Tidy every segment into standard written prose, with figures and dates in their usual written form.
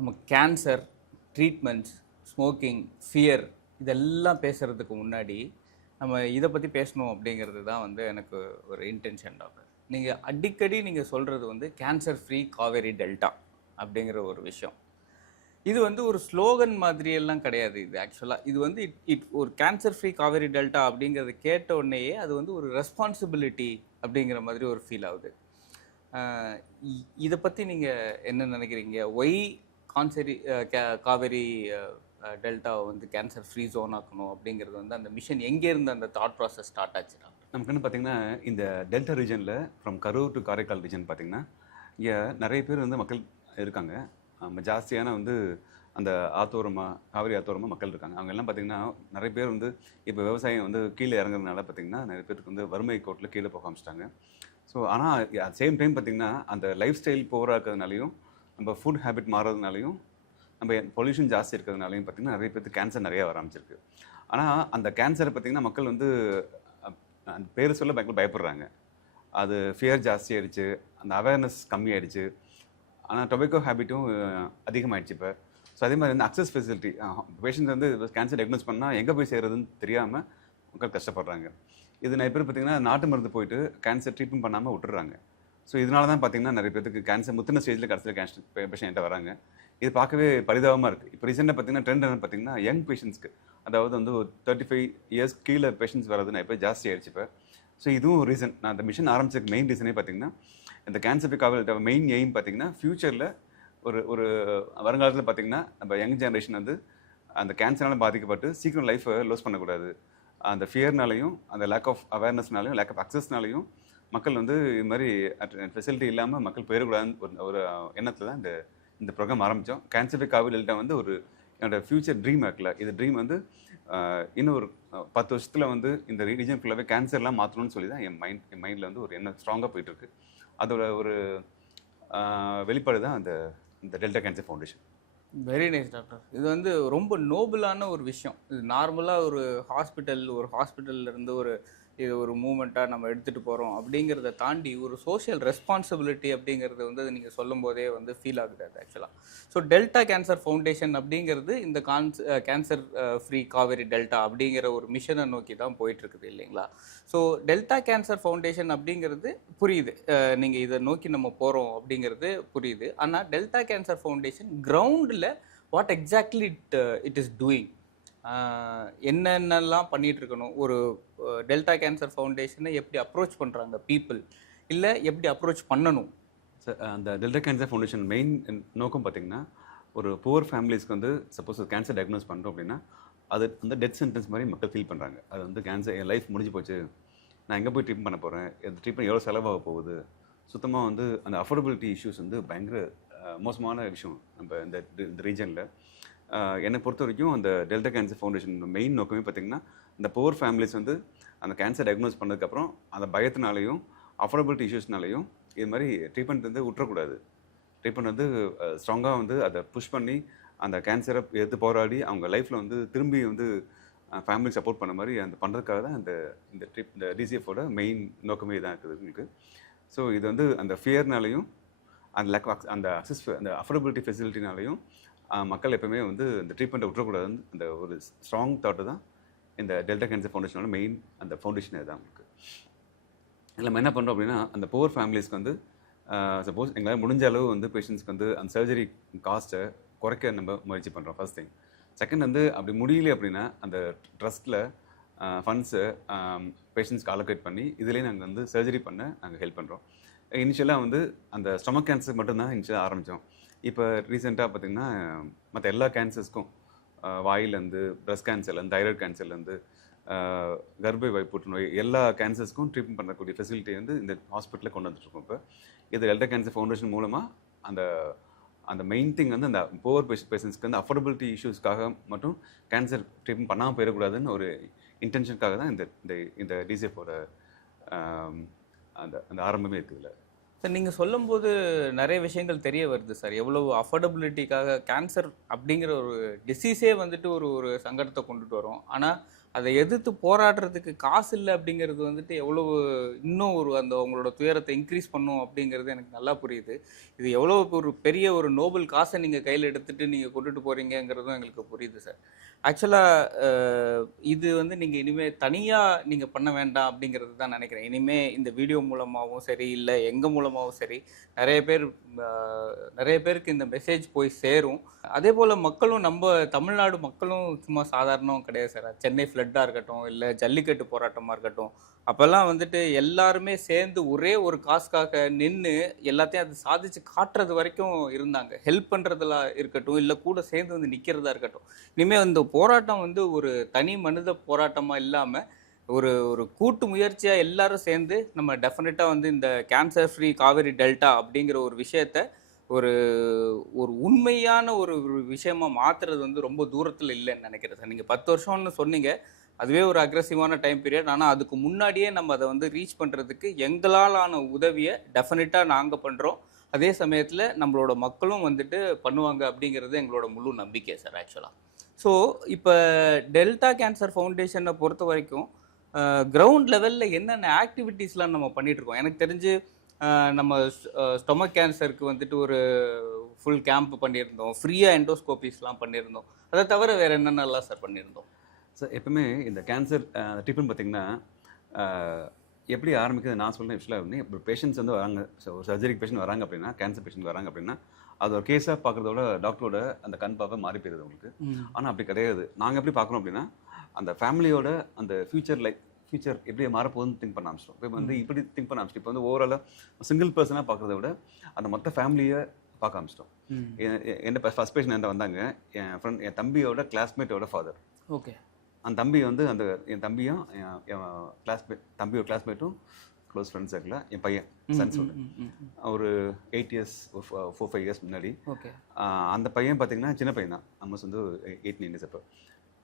நம்ம cancer, treatments, smoking, fear இதெல்லாம் பேசுகிறதுக்கு முன்னாடி நம்ம இதை பற்றி பேசணும் அப்படிங்கிறது தான் வந்து எனக்கு ஒரு இன்டென்ஷன் டாக்டர். நீங்கள் அடிக்கடி நீங்கள் சொல்கிறது வந்து கேன்சர் ஃப்ரீ காவேரி டெல்டா அப்படிங்கிற ஒரு விஷயம். இது வந்து ஒரு ஸ்லோகன் மாதிரியெல்லாம் கிடையாது. இது ஆக்சுவலாக இது வந்து ஒரு கேன்சர் ஃப்ரீ காவேரி டெல்டா அப்படிங்கிறத கேட்ட உடனேயே அது வந்து ஒரு ரெஸ்பான்சிபிலிட்டி அப்படிங்கிற மாதிரி ஒரு ஃபீல் ஆகுது. இதை பற்றி நீங்கள் என்ன நினைக்கிறீங்க? ஒய் காவேரி டெல்டாவை வந்து கேன்சர் ஃப்ரீ ஜோன் ஆக்கணும் அப்படிங்கிறது வந்து அந்த மிஷன் எங்கேருந்து அந்த தாட் ப்ராசஸ் ஸ்டார்ட் ஆச்சுடா? நமக்கு என்ன பார்த்தீங்கன்னா, இந்த டெல்டா ரீஜனில் from Karur to Karaikal region பார்த்தீங்கன்னா, இங்கே நிறைய பேர் வந்து மக்கள் இருக்காங்க. ஜாஸ்தியான வந்து அந்த ஆத்தோரமாக காவிரி ஆத்தோரமாக மக்கள் இருக்காங்க. அவங்க எல்லாம் பார்த்தீங்கன்னா நிறைய பேர் வந்து இப்போ விவசாயம் வந்து கீழே இறங்குறதுனால பார்த்தீங்கன்னா நிறைய பேருக்கு வந்து வறுமை கோட்டில் கீழே போக ஆரம்பிச்சிட்டாங்க. ஸோ ஆனால் அட் சேம் டைம் பார்த்தீங்கன்னா அந்த லைஃப் ஸ்டைல் போராக இருக்கிறதுனாலையும் நம்ம ஃபுட் ஹேபிட் மாறுறதுனாலையும் நம்ம பொல்யூஷன் ஜாஸ்தி இருக்கிறதுனாலையும் பார்த்தீங்கன்னா நிறைய பேருக்கு கேன்சர் நிறையா வர ஆரம்பிச்சிருக்கு. ஆனால் அந்த கேன்சரை பார்த்தீங்கன்னா மக்கள் வந்து அந்த பேர் சொல்ல பயப்படுறாங்க. அது ஃபியர் ஜாஸ்தி ஆகிடுச்சு, அந்த அவேர்னஸ் கம்மியாயிடுச்சு. ஆனால் டொபேக்கோ ஹேபிட்டும் அதிகமாகிடுச்சு இப்போ. ஸோ அதே மாதிரி வந்து அக்சஸ் ஃபெசிலிட்டி, பேஷண்ட் வந்து கேன்சர் டயக்னோஸ் பண்ணால் எங்கே போய் செய்கிறதுன்னு தெரியாமல் மக்கள் கஷ்டப்படுறாங்க. இது நிறைய பேர் பார்த்திங்கன்னா நாட்டு மருந்து போயிட்டு கேன்சர் ட்ரீட்மெண்ட் பண்ணாமல் விட்டுறாங்க. ஸோ இதனால தான் பார்த்திங்கன்னா நிறைய பேருக்கு கேன்சர் முத்தின ஸ்டேஜில் கடைசியில் கேன்சர் பேஷண்ட்டை வராங்க. இது பார்க்கவே பரிதாபமாக இருக்குது. இப்போ ரீசெண்டாக பார்த்திங்கன்னா ட்ரெண்ட் என்ன பார்த்திங்கன்னா யங் பேஷண்ட்ஸ்க்கு, அதாவது வந்து ஒரு 35 இயர்ஸ் கீழே பேஷண்ட்ஸ் வரது நிறைய பேர் ஜாஸ்தி ஆகிடுச்சு இப்போ. ஸோ இதுவும் ரீசன். நான் அந்த மிஷன் ஆரம்பிச்சதுக்கு மெயின் ரீசனே பார்த்திங்கன்னா இந்த கேன்சர் காவல் மெயின் எய்ம் பார்த்திங்கன்னா ஃப்யூச்சரில் ஒரு வருங்காலத்தில் பார்த்திங்கன்னா நம்ம யங் ஜென்ரேஷன் வந்து அந்த கேன்சரால் பாதிக்கப்பட்டு சீக்கிரம் லைஃப்பை லோஸ் பண்ணக்கூடாது. அந்த ஃபியர்னாலையும் அந்த லேக் ஆஃப் அவேர்னஸ்னாலையும் லேக் ஆஃப் அக்சஸ்னாலையும் மக்கள் வந்து இது மாதிரி ஃபெசிலிட்டி இல்லாமல் மக்கள் போயிடக்கூடாதுன்னு ஒரு எண்ணத்தில் தான் இந்த ப்ரோக்ராம் ஆரம்பித்தோம். கேன்சர் காவல் டெல்டா வந்து ஒரு என்னோடய ஃப்யூச்சர் ட்ரீம் ஆக்கல. இது ட்ரீம் வந்து இன்னும் ஒரு 10 வருஷத்தில் வந்து இந்த ரீஜன் ஃபுல்லாகவே கேன்சர்லாம் மாற்றணும்னு சொல்லி தான் என் மைண்டில் வந்து ஒரு எண்ணம் ஸ்ட்ராங்காக போயிட்டுருக்கு. அதோட ஒரு வெளிப்பாடு தான் இந்த delta cancer foundation. Very nice doctor. இது வந்து ரொம்ப நோபலான ஒரு விஷயம். இது நார்மலாக ஒரு ஹாஸ்பிட்டல்லேருந்து இது ஒரு மூமெண்ட்டாக நம்ம எடுத்துகிட்டு போகிறோம் அப்படிங்கிறத தாண்டி ஒரு சோஷியல் ரெஸ்பான்சிபிலிட்டி அப்படிங்கிறது வந்து நீங்கள் சொல்லும் போதே வந்து ஃபீல் ஆகுது அது ஆக்சுவலாக. ஸோ டெல்டா கேன்சர் ஃபவுண்டேஷன் அப்படிங்கிறது இந்த கேன்சர் ஃப்ரீ காவேரி டெல்டா அப்படிங்கிற ஒரு மிஷனை நோக்கி தான் போயிட்டுருக்குது இல்லைங்களா? ஸோ டெல்டா கேன்சர் ஃபவுண்டேஷன் அப்படிங்கிறது புரியுது, நீங்கள் இதை நோக்கி நம்ம போகிறோம் அப்படிங்கிறது புரியுது. ஆனால் டெல்டா கேன்சர் ஃபவுண்டேஷன் கிரவுண்டில் what exactly it is doing, என்னென்னலாம் பண்ணிகிட்டு இருக்கணும், ஒரு டெல்டா கேன்சர் ஃபவுண்டேஷனை எப்படி அப்ரோச் பண்ணுறாங்க பீப்புள், இல்லை எப்படி அப்ரோச் பண்ணணும்? சார், அந்த டெல்டா கேன்சர் ஃபவுண்டேஷன் மெயின் நோக்கம் பார்த்திங்கன்னா ஒரு புவர் ஃபேமிலிஸ்க்கு வந்து சப்போஸ் கேன்சர் டயக்னோஸ் பண்ணுறோம் அப்படின்னா அது வந்து டெத் சென்டென்ஸ் மாதிரி மக்கள் ஃபீல் பண்ணுறாங்க. அது வந்து கேன்சர் என் லைஃப் முடிஞ்சு போச்சு, நான் எங்கே போய் ட்ரீட்மெண்ட் பண்ண போகிறேன், இந்த ட்ரீட்மெண்ட் எவ்வளோ செலவாக போகுது, சுத்தமாக வந்து அந்த அஃபோர்டபிலிட்டி இஷ்யூஸ் வந்து பயங்கர மோசமான விஷயம் நம்ம இந்த ரீஜனில். என்னை பொறுத்த வரைக்கும் அந்த டெல்டா கேன்சர் ஃபவுண்டேஷன் மெயின் நோக்கமே பார்த்திங்கன்னா இந்த புவர் ஃபேமிலிஸ் வந்து அந்த கேன்சர் டயக்னோஸ் பண்ணதுக்கப்புறம் அந்த பயத்தினாலையும் அஃபோர்டபிலிட்டி இஷ்யூஸ்னாலையும் இது மாதிரி ட்ரீட்மெண்ட் வந்து விட்டுறக்கூடாது. ட்ரீட்மெண்ட் வந்து ஸ்ட்ராங்காக வந்து அதை புஷ் பண்ணி அந்த கேன்சரை எடுத்து போராடி அவங்க லைஃப்பில் வந்து திரும்பி வந்து ஃபேமிலிக்கு சப்போர்ட் பண்ண மாதிரி அந்த பண்ணுறதுக்காக தான் இந்த டிசிஎஃபோட மெயின் நோக்கமே இதான் இருக்குது உங்களுக்கு. ஸோ இது வந்து அந்த ஃபியர்னாலையும் அந்த லேக் ஆஃப் அந்த அக்சஸ் அந்த அஃபோர்டபிலிட்டி ஃபெசிலிட்டினாலையும் மக்கள் எப்பவுமே வந்து இந்த ட்ரீட்மெண்ட்டை விட்டுறக்கூடாதுன்னு அந்த ஒரு ஸ்ட்ராங் தாட்டு தான் இந்த டெல்டா கேன்சர் ஃபவுண்டேஷனோட மெயின் அந்த ஃபவுண்டேஷன் இதுதான் உங்களுக்கு. இதில் நம்ம என்ன பண்ணுறோம் அப்படின்னா அந்த புவர் ஃபேமிலிஸ்க்கு வந்து சப்போஸ் எங்களால் முடிஞ்ச அளவு வந்து பேஷண்ட்ஸ்க்கு வந்து அந்த சர்ஜரி காஸ்ட்டை குறைக்க நம்ம முயற்சி பண்ணுறோம் ஃபர்ஸ்ட் திங். செகண்ட் வந்து அப்படி முடியல அப்படின்னா அந்த ட்ரஸ்ட்டில் ஃபண்ட்ஸை பேஷண்ட்ஸ்க்கு அலோகேட் பண்ணி இதுலேயே நாங்கள் வந்து சர்ஜரி பண்ண நாங்கள் ஹெல்ப் பண்ணுறோம். இனிஷியலாக வந்து அந்த ஸ்டொமக் கேன்சர் மட்டும்தான் இனிஷியலாக ஆரம்பித்தோம். இப்போ ரீசெண்டாக பார்த்திங்கன்னா மற்ற எல்லா கேன்சர்ஸ்க்கும் வாயிலேருந்து பிரஸ்ட் கேன்சர்லேருந்து தைராய்டு கேன்சர்லேருந்து கர்ப்பை புற்றுநோய் எல்லா கேன்சர்ஸ்க்கும் ட்ரீட்மெண்ட் பண்ணக்கூடிய ஃபெசிலிட்டி வந்து இந்த ஹாஸ்பிட்டலில் கொண்டு வந்துட்டுருக்கோம். இப்போ இது டெல்டா கேன்சர் ஃபவுண்டேஷன் மூலமாக அந்த மெயின் திங் வந்து அந்த புவர் பேஷண்ட்ஸ்க்கு வந்து அஃபோர்டபிலிட்டி இஷ்யூஸ்க்காக மட்டும் கேன்சர் ட்ரீட்மெண்ட் பண்ணாமல் போயிடக்கூடாதுன்னு ஒரு இன்டென்ஷனுக்காக தான் இந்த டிசிஎஃபோட அந்த ஆரம்பமே இருக்குதுல்ல. சார், நீங்கள் சொல்லும்போது நிறைய விஷயங்கள் தெரிய வருது சார். எவ்வளோ அஃபோர்டபிலிட்டிக்காக கேன்சர் அப்படிங்கிற ஒரு டிசீஸே வந்துட்டு ஒரு சங்கடத்தை கொண்டுட்டு வரும். ஆனால் அதை எதிர்த்து போராடுறதுக்கு காசு இல்லை அப்படிங்கிறது வந்துட்டு எவ்வளவு இன்னும் ஒரு அந்த அவங்களோட துயரத்தை இன்க்ரீஸ் பண்ணும் அப்படிங்கிறது எனக்கு நல்லா புரியுது. இது எவ்வளோ ஒரு பெரிய ஒரு நோபல் காசை நீங்கள் கையில் எடுத்துட்டு நீங்கள் கொண்டுட்டு போகிறீங்கிறதும் எங்களுக்கு புரியுது சார். ஆக்சுவலாக இது வந்து நீங்கள் இனிமேல் தனியாக நீங்கள் பண்ண வேண்டாம் அப்படிங்கிறது தான் நினைக்கிறேன். இனிமேல் இந்த வீடியோ மூலமாகவும் சரி, இல்லை எங்கள் மூலமாகவும் சரி, நிறைய பேருக்கு இந்த மெசேஜ் போய் சேரும். அதே போல் மக்களும், நம்ம தமிழ்நாடு மக்களும் சும்மா சாதாரணம் கிடையாது சார். சென்னை ஃப்ளட்டாக இருக்கட்டும், இல்லை ஜல்லிக்கட்டு போராட்டமாக இருக்கட்டும், அப்போல்லாம் வந்துட்டு எல்லாருமே சேர்ந்து ஒரே ஒரு காசுக்காக நின்று எல்லாத்தையும் அது சாதிச்சு காட்டுறது வரைக்கும் இருந்தாங்க. ஹெல்ப் பண்ணுறதுல இருக்கட்டும், இல்லை கூட சேர்ந்து வந்து நிற்கிறதா இருக்கட்டும். இனிமேல் இந்த போராட்டம் வந்து ஒரு தனி மனித போராட்டமாக இல்லாமல் ஒரு ஒரு கூட்டு முயற்சியாக எல்லாரும் சேர்ந்து நம்ம டெஃபினட்டாக வந்து இந்த கேன்சர் ஃப்ரீ காவேரி டெல்டா அப்படிங்கிற ஒரு விஷயத்த ஒரு ஒரு உண்மையான ஒரு விஷயமா மாற்றுறது வந்து ரொம்ப தூரத்தில் இல்லைன்னு நினைக்கிறேன் சார். நீங்கள் 10 வருஷம்னு சொன்னீங்க, அதுவே ஒரு அக்ரெசிவான டைம் பீரியட். ஆனால் அதுக்கு முன்னாடியே நம்ம அதை வந்து ரீச் பண்ணுறதுக்கு எங்களால் ஆன உதவியை டெஃபினட்டாக நாங்கள் பண்ணுறோம். அதே சமயத்தில் நம்மளோட மக்களும் வந்துட்டு பண்ணுவாங்க அப்படிங்கிறது எங்களோட முழு நம்பிக்கை சார் ஆக்சுவலாக. ஸோ இப்போ டெல்டா கேன்சர் ஃபவுண்டேஷனை பொறுத்த வரைக்கும் கிரவுண்ட் லெவலில் என்னென்ன ஆக்டிவிட்டீஸ்லாம் நம்ம பண்ணிகிட்ருக்கோம்? எனக்கு தெரிஞ்சு நம்ம ஸ்டொமக் கேன்சருக்கு வந்துட்டு ஒரு ஃபுல் கேம்ப் பண்ணியிருந்தோம், ஃப்ரீயாக எண்டோஸ்கோபிஸ்லாம் பண்ணியிருந்தோம். அதை தவிர வேறு என்னென்னலாம் சார் பண்ணியிருந்தோம்? சார் எப்பவுமே இந்த கேன்சர் ட்ரீட்மெண்ட் பார்த்திங்கன்னா எப்படி ஆரம்பிக்கிறது நான் சொல்கிறேன். ஆக்சுவலாக வந்து இப்போ பேஷண்ட்ஸ் வந்து வராங்க, ஒரு சர்ஜரிக்கு பேஷண்ட் வராங்க அப்படின்னா, கேன்சர் பேஷண்ட் வராங்க அப்படின்னா, அது ஒரு கேஸாக பார்க்குறதோட டாக்டரோட அந்த கண் பார்வை மாறி போயிருது உங்களுக்கு. ஆனால் அப்படி கிடையாது. நாங்கள் எப்படி பார்க்குறோம் அப்படின்னா, அந்த ஃபேமிலியோட அந்த ஃபியூச்சர் எப்படி மாறப்போகுதுன்னு திங்க் பண்ண ஆரம்பிச்சிட்டோம். இப்போ வந்து இப்படி திங்க் பண்ண ஆரம்பிச்சிட்டோம். இப்போ வந்து ஓவராலாக சிங்கிள் பர்சனாக பார்க்குறத விட அந்த மொத்த ஃபேமிலியை பார்க்க ஆரம்பிச்சிட்டோம். என்ன ஃபர்ஸ்ட் பேஷண்ட் என்கிட்ட வந்தாங்க, என் தம்பியோட கிளாஸ்மேட்டோட ஃபாதர். ஓகே. அந்த தம்பி வந்து என் தம்பியும் என் தம்பியோட கிளாஸ்மேட்டும் க்ளோஸ் ஃப்ரெண்ட்ஸ் சர்க்கிள். என் பையன் சன் சொல்கிறேன், ஒரு 8 இயர்ஸ் 4-5 இயர்ஸ் முன்னாடி. ஓகே. அந்த பையன் பார்த்தீங்கன்னா சின்ன பையன் தான், நம்ம வந்து 8-9 இயர்ஸ். அப்போ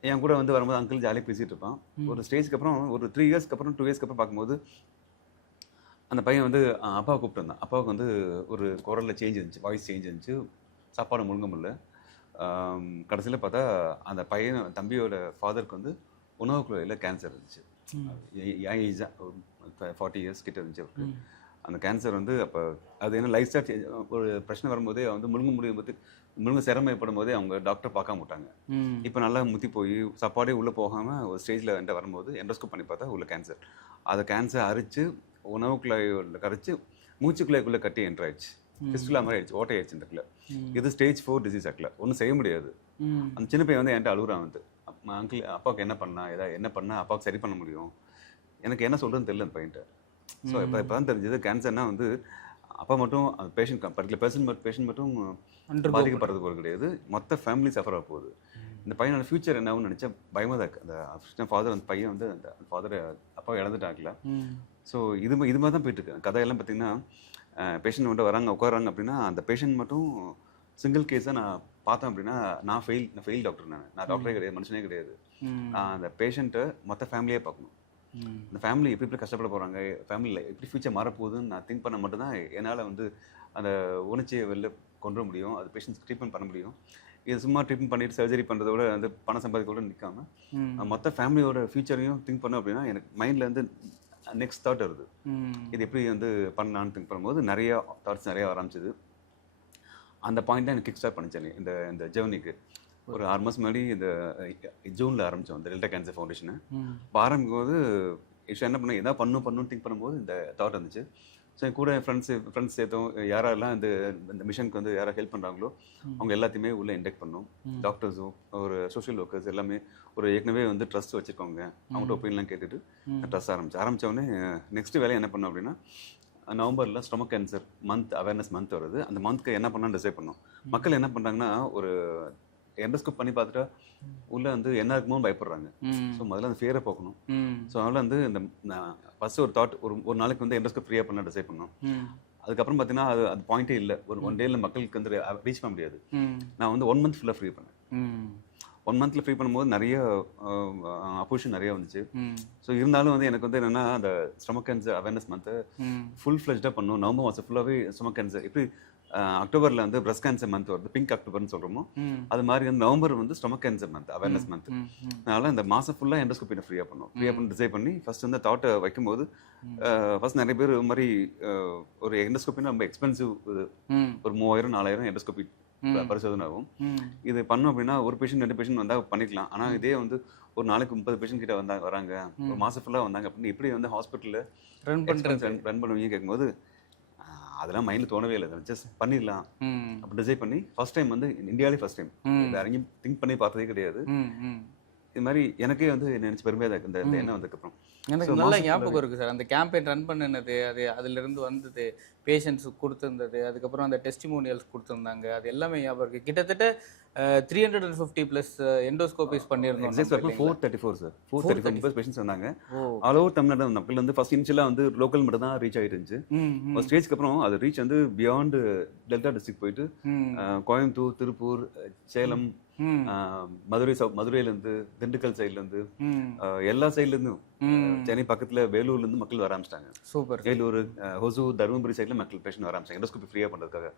என் கூட வந்து வரும்போது அங்கிள் ஜாலியாக பேசிகிட்டு இருப்பான். ஒரு ஸ்டேஜ்க்கு அப்புறம் ஒரு 3 இயர்ஸ்க்கு அப்புறம் 2 இயர்ஸ்க்கு அப்புறம் பார்க்கும்போது அந்த பையன் வந்து அப்பாவை கூப்பிட்டு வந்தான். அப்பாவுக்கு வந்து ஒரு குரலில் சேஞ்ச் இருந்துச்சு, வாய்ஸ் சேஞ்ச் இருந்துச்சு, சாப்பாடு முழுங்க முடியல. கடைசியில் பார்த்தா அந்த பையன் தம்பியோட ஃபாதருக்கு வந்து உணவு குழாயில் கேன்சர் இருந்துச்சு. ஏஜ் 40 இயர்ஸ் கிட்ட இருந்துச்சு அவருக்கு. அந்த கேன்சர் வந்து அப்போ அது என்ன லைஃப் ஸ்டைல் ஒரு பிரச்சனை வரும்போதே வந்து முழுங்க சிரமப்படும் போதே அவங்க டாக்டர் பார்க்காம விட்டாங்க. இப்போ நல்லா முத்தி போய் சாப்பாடே உள்ளே போகாமல் ஒரு ஸ்டேஜில் என்கிட்ட வரும்போது எண்டோஸ்கோப் பண்ணி பார்த்தா உள்ள கேன்சர். அதை கேன்சர் அரிச்சு உணவுக்குள்ளாயில் கரைச்சி மூச்சுக்குள்ளாய்க்குள்ளே கட்டி என்ட்ரு ஆயிடுச்சு. ஃபிஸ்டுலா மாதிரி ஆயிடுச்சு, ஓட்டை ஆயிடுச்சு இந்த குள்ள. இது ஸ்டேஜ் 4 டிசீஸ் ஆக்கல, ஒன்றும் செய்ய முடியாது. அந்த சின்ன பையன் வந்து என்கிட்ட அழுகுறான் வந்து, அங்கிள் அப்பாவுக்கு என்ன பண்ணால் அப்பாவுக்கு சரி பண்ண முடியும், எனக்கு என்ன சொல்கிறதுன்னு தெரியல அந்த பையன்ட்ட. ஸோ இப்போ தான் தெரிஞ்சது கேன்சர்னா வந்து அப்பா மட்டும் அந்த பர்டிகுலர் பேஷண்ட் மட்டும் பாதிக்கப்படுறது போல கிடையாது, மொத்த ஃபேமிலி சஃபர் ஆக போகுது. இந்த பையனோட ஃபியூச்சர் என்ன ஆகும்னு நினச்சா பயமாக தான் இருக்குது. அந்த ஃபாதர் அந்த பையன் வந்து அந்த ஃபாதரை அப்பாவை இழந்துட்டாங்கல. ஸோ இது மாதிரி தான் போயிட்டுருக்கு கதையெல்லாம். பார்த்தீங்கன்னா பேஷண்ட் மட்டும் வராங்க உட்காராங்க அப்படின்னா அந்த பேஷண்ட் மட்டும் சிங்கிள் கேஸாக நான் பார்த்தேன் அப்படின்னா நான் ஃபெயில் டாக்டர். நான் டாக்டரே கிடையாது, மனுஷனே கிடையாது. அந்த பேஷண்ட்டை மொத்த ஃபேமிலியே பார்க்கணும். அந்த ஃபேமிலி எப்படி கஷ்டப்பட போகிறாங்க, ஃபேமிலியில் எப்படி ஃபியூச்சர் மாறப்போகுதுன்னு நான் திங்க் பண்ண மட்டும்தான் என்னால் வந்து அந்த உணர்ச்சியை வெளில கொண்டு வர முடியும், அது பேஷண்ட்ஸ்க்கு ட்ரீட்மெண்ட் பண்ண முடியும். இது சும்மா ட்ரீட்மெண்ட் பண்ணிட்டு சர்ஜரி பண்ணுறதோட அந்த பணம் சம்பாதிக்கோட நிற்காமல் மொத்த ஃபேமிலியோட ஃபியூச்சரையும் திங்க் பண்ணோம் அப்படின்னா எனக்கு மைண்டில் வந்து நெக்ஸ்ட் தாட் வருது, இது எப்படி வந்து பண்ணலான்னு திங்க் பண்ணும்போது நிறைய தாட்ஸ் நிறைய ஆரம்பிச்சிது. அந்த பாயிண்ட் தான் எனக்கு கிக் ஸ்டார்ட் பண்ணிச்சேன் இந்த ஜேர்னிக்கு. ஒரு 6 மாதம் முன்னாடி இந்த ஜூனில் ஆரம்பித்தோம் இந்த டெல்டா கேன்சர் ஃபவுண்டேஷனை. இப்போ ஆரம்பிக்கும்போது என்ன பண்ண எதாவது பண்ணணும்னு திங்க் பண்ணும்போது இந்த தாட் இருந்துச்சு. ஸோ என் கூட ஃப்ரெண்ட்ஸ் சேர்த்தோம், யாரெல்லாம் இந்த மிஷனுக்கு வந்து யாராவது ஹெல்ப் பண்ணுறாங்களோ அவங்க எல்லாத்தையுமே உள்ளே இன்டெக்ட் பண்ணோம். டாக்டர்ஸும் ஒரு சோஷியல் ஒர்க்கர்ஸ் எல்லாமே ஒரு ஏற்கனவே வந்து ட்ரஸ்ட் வச்சுருக்கோங்க, அவங்கள்ட்ட ஒப்பீனியன்லாம் கேட்டுட்டு ட்ரஸ்ட் ஆரம்பித்தோடனே நெக்ஸ்ட் வேலையை என்ன பண்ணோம் அப்படின்னா நவம்பரில் ஸ்டொமக் கேன்சர் அவேர்னஸ் மந்த் வருது. அந்த மந்த்க்கு என்ன பண்ணான்னு டிசைட் பண்ணோம். மக்கள் என்ன பண்ணுறாங்கன்னா ஒரு எண்டோஸ்கோப் பண்ணி பார்த்துட்டா உள்ள வந்து என்ன இருக்குமோ பயப்படுறாங்க. ஸோ முதல்ல அந்த ஃபியரை போக்கணும். ஸோ அதனால வந்து இந்த ஃபர்ஸ்ட் ஒரு தாட் ஒரு நாளைக்கு வந்து எண்டோஸ்கோப் ஃப்ரீயாக பண்ண டிசைட் பண்ணோம். அதுக்கப்புறம் பார்த்தீங்கன்னா அது பாயிண்டே இல்லை, ஒரு 1 டேல மக்களுக்கு வந்து ரீச் பண்ண முடியாது. நான் வந்து 1 மந்த் ஃபுல்லாக ஃப்ரீ பண்ணேன். 1 மந்த்தில் ஃப்ரீ பண்ணும்போது நிறைய அப்போசிஷன் நிறைய வந்துச்சு. ஸோ இருந்தாலும் வந்து எனக்கு வந்து என்னென்னா அந்த ஸ்டொமக் கேன்சர் அவேர்னஸ் மந்த்தை ஃபுல் ஃப்ளெஜ்டாக பண்ணணும். நவம்பர் மாதம் ஃபுல்லாகவே ஸ்டொமக் கேன்சர் எப்படி அக்டோபரில் வந்து பிரஸ்ட் கேன்சர் மந்த் வருது, பிங்க் அக்டோபர்னு சொல்கிறோமோ அது மாதிரி வந்து நவம்பர் வந்து stomach cancer month, awareness month. அதனால இந்த மாதம் ஃபுல்லாக எண்டோஸ்கோப்பி ஃப்ரீயாக பண்ணி டிசைட் பண்ணி ஃபர்ஸ்ட் வந்து தாட்டை வைக்கும்போது ஃபர்ஸ்ட் நிறைய பேர் இது மாதிரி ஒரு எண்டோஸ்கோப்பின்னா ரொம்ப எக்ஸ்பென்சிவ், ஒரு 3000-4000 எண்டோஸ்கோப்பி பரிசோதனை ஆகும். இது பண்ணோம் அப்படின்னா ஒரு பேஷண்ட் 2 பேஷண்ட் வந்தால் பண்ணிக்கலாம். ஆனால் இதே வந்து ஒரு நாளைக்கு 30 பேஷண்ட் கிட்ட வராங்க, ஒரு மாதம் ஃபுல்லாக வந்தாங்க அப்படின்னு எப்படி வந்து ஹாஸ்பிட்டலில் ரன் பண்ணுவீங்க கேட்கும்போது அதெல்லாம் மைண்டில் தோணவே இல்லை. ஜஸ்ட் பண்ணிடலாம் அப்படி டிசைட் பண்ணி ஃபர்ஸ்ட் டைம் வந்து இந்தியாவிலே ஃபர்ஸ்ட் டைம் வேற எங்கேயும் திங்க் பண்ணி பார்த்ததே கிடையாது. இது மாதிரி எனக்கே வந்து நினைச்சு பெருமையாக தான் இருக்குது இந்த எண்ணம் வந்ததுக்கப்புறம். எனக்கு நல்லா ஞாபகம் இருக்குது சார், அந்த கேம்பெயின் ரன் பண்ணினது, அது அதிலிருந்து வந்தது, பேஷண்ட்ஸ் கொடுத்துருந்தது, அதுக்கப்புறம் அந்த டெஸ்டிமோனியல்ஸ் கொடுத்துருந்தாங்க, அது எல்லாமே ஞாபகம் இருக்குது. கிட்டத்தட்ட 350+ எண்டோஸ்கோபிஸ் பண்ணியிருந்தோம். 434 சார், 434 பேஷண்ட்ஸ் வந்தாங்க. ஆல் ஓவர் தமிழ்நாடு மக்கள் வந்து ஃபர்ஸ்ட் இனிஷியலாக வந்து லோக்கல் மட்டும் தான் ரீச் ஆகிட்டு இருந்துச்சு. ஒரு ஸ்டேஜ்க்கு அப்புறம் அது ரீச் வந்து பியாண்ட் டெல்டா டிஸ்ட்ரிக்ட் போயிட்டு கோயம்புத்தூர், திருப்பூர், சேலம், மதுரையிலேருந்து, திண்டுக்கல் சைட்லேருந்து, எல்லா சைட்லேருந்தும், சென்னை பக்கத்தில் வேலூர்லேருந்து மக்கள் வர ஆரம்பிச்சிட்டாங்க. சூப்பர். வேலூர், ஹொசூர், தருமபுரி சைடில் மக்கள் பேஷண்ட் வர ஆரம்பிச்சாங்க எண்டோஸ்கோபி ஃப்ரீயாக பண்ணுறதுக்காக.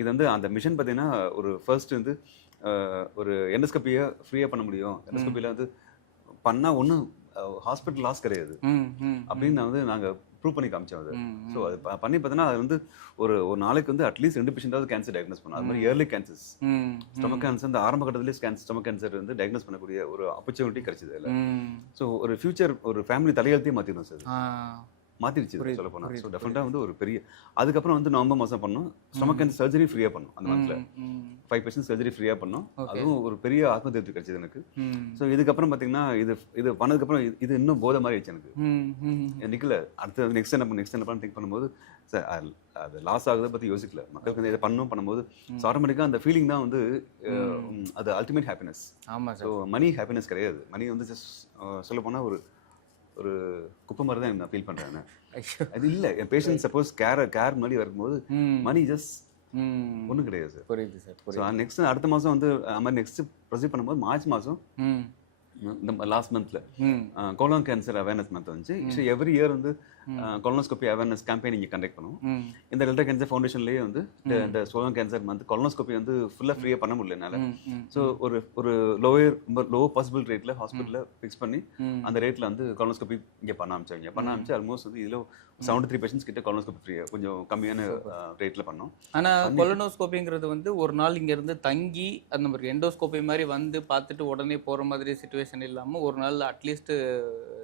இது வந்து அந்த மிஷன் பார்த்தீங்கன்னா ஒரு ஃபர்ஸ்ட் வந்து ஒரு எண்டோஸ்கோப்பியை ஃப்ரீயாக பண்ண முடியும், எண்டோஸ்கோப்பியில் வந்து பண்ணால் ஒன்றும் ஹாஸ்பிட்டல் லாஸ் கிடையாது அப்படின்னு நான் வந்து நாங்கள் ப்ரூவ் பண்ணி காமிச்சோம் அது. ஸோ அது பண்ணி பார்த்தீங்கன்னா அது வந்து ஒரு நாளைக்கு வந்து அட்லீஸ்ட் 2 பேஷண்டாவது கேன்சர் டயக்னோஸ் பண்ணோம். அது மாதிரி ஏர்லி கேன்சர்ஸ், ஸ்டொமக் கேன்சர் இந்த ஆரம்ப கட்டத்திலே ஸ்டொமக் கேன்சர் வந்து டயக்னோஸ் பண்ணக்கூடிய ஒரு ஆப்பர்ச்சுனிட்டி கிடைச்சது இல்லை. ஸோ ஒரு ஃபியூச்சர் ஒரு ஃபேமிலி தலையெழுத்தையும் மாற்றிடும் சார், மாற்றிடுச்சு சொல்ல போனால். ஸோ டெஃபினட்டாக வந்து ஒரு பெரிய, அதுக்கப்புறம் வந்து நவம்பர் மாதம் பண்ணோம் ஸ்டொமக் கேன்சர் சர்ஜரி ஃப்ரீயாக பண்ணோம். அந்த மந்த்ல 5% சர்ஜரி ஃப்ரீயாக பண்ணோம். அதுவும் ஒரு பெரிய ஆத்ம திருப்தி கிடைச்சது எனக்கு. ஸோ இதுக்கப்புறம் பார்த்தீங்கன்னா இது பண்ணதுக்கப்புறம் இது இன்னும் போதை மாதிரி ஆயிடுச்சு எனக்கு. நிக்கல, அடுத்து நெக்ஸ்ட் என்ன பண்ண திங்க் பண்ணும்போது சார் அது லாஸ் ஆகுதை பற்றி யோசிக்கல, மக்களுக்கு வந்து இதை பண்ணும்போது ஸோ ஆட்டோமேட்டிக்காக அந்த ஃபீலிங் தான் வந்து அது அல்டிமேட் ஹாப்பினஸ். ஆமாம். ஸோ மணி ஹாப்பினஸ் கிடையாது. மணி வந்து ஜஸ்ட் சொல்ல போனால் ஒரு குப்பை மாதிரி தான் நான் ஃபீல் பண்ணுறேன். அது இல்லை, என் பேஷண்ட் சப்போஸ் கேர் மாதிரி வரும்போது மணி ஜஸ்ட் ஒன்றும் கிடையாது சார். புரியுது சார். ஸோ நெக்ஸ்ட் அடுத்த மாதம் வந்து அது மாதிரி நெக்ஸ்ட் ப்ரொசீட் பண்ணும்போது மார்ச் மாதம் இந்த லாஸ்ட் மந்த்ல கோலன் கேன்சர் அவேர்னஸ் மந்த் வந்துச்சு. ஆக்சுவலி எவ்ரி இயர் வந்து கொலனோஸ்கோபி அவேர்னஸ் கேம்பெயின் இங்கே கண்டக்ட் பண்ணுவோம். இந்த டெல்டா கேன்சர் ஃபவுண்டேஷன்லேயே வந்து இந்த கோலன் கேன்சர் மந்த் கொலனோஸ்கோபி வந்து ஃபுல்லாக ஃப்ரீயாக பண்ண முடியல என்னால். ஸோ ஒரு லோ பாசிபிள் ரேட்டில் ஹாஸ்பிட்டலில் ஃபிக்ஸ் பண்ணி அந்த ரேட்டில் வந்து கொலனோஸ்கோபி இங்கே பண்ண ஆரம்பிச்சு ஆல்மோஸ்ட் வந்து இதில் 73 பேஷண்ட்ஸ் கிட்ட கொலனோஸ்கோபி ஃப்ரீயாக கொஞ்சம் கம்மியான ரேட்டில் பண்ணோம். ஆனால் கொலனோஸ்கோபிங்கிறது வந்து ஒரு நாள் இங்கேருந்து தங்கி அந்த மாதிரி எண்டோஸ்கோபி மாதிரி வந்து பார்த்துட்டு உடனே போகிற மாதிரி சுச்சுவேஷன் இல்லாமல் ஒரு நாள் அட்லீஸ்ட்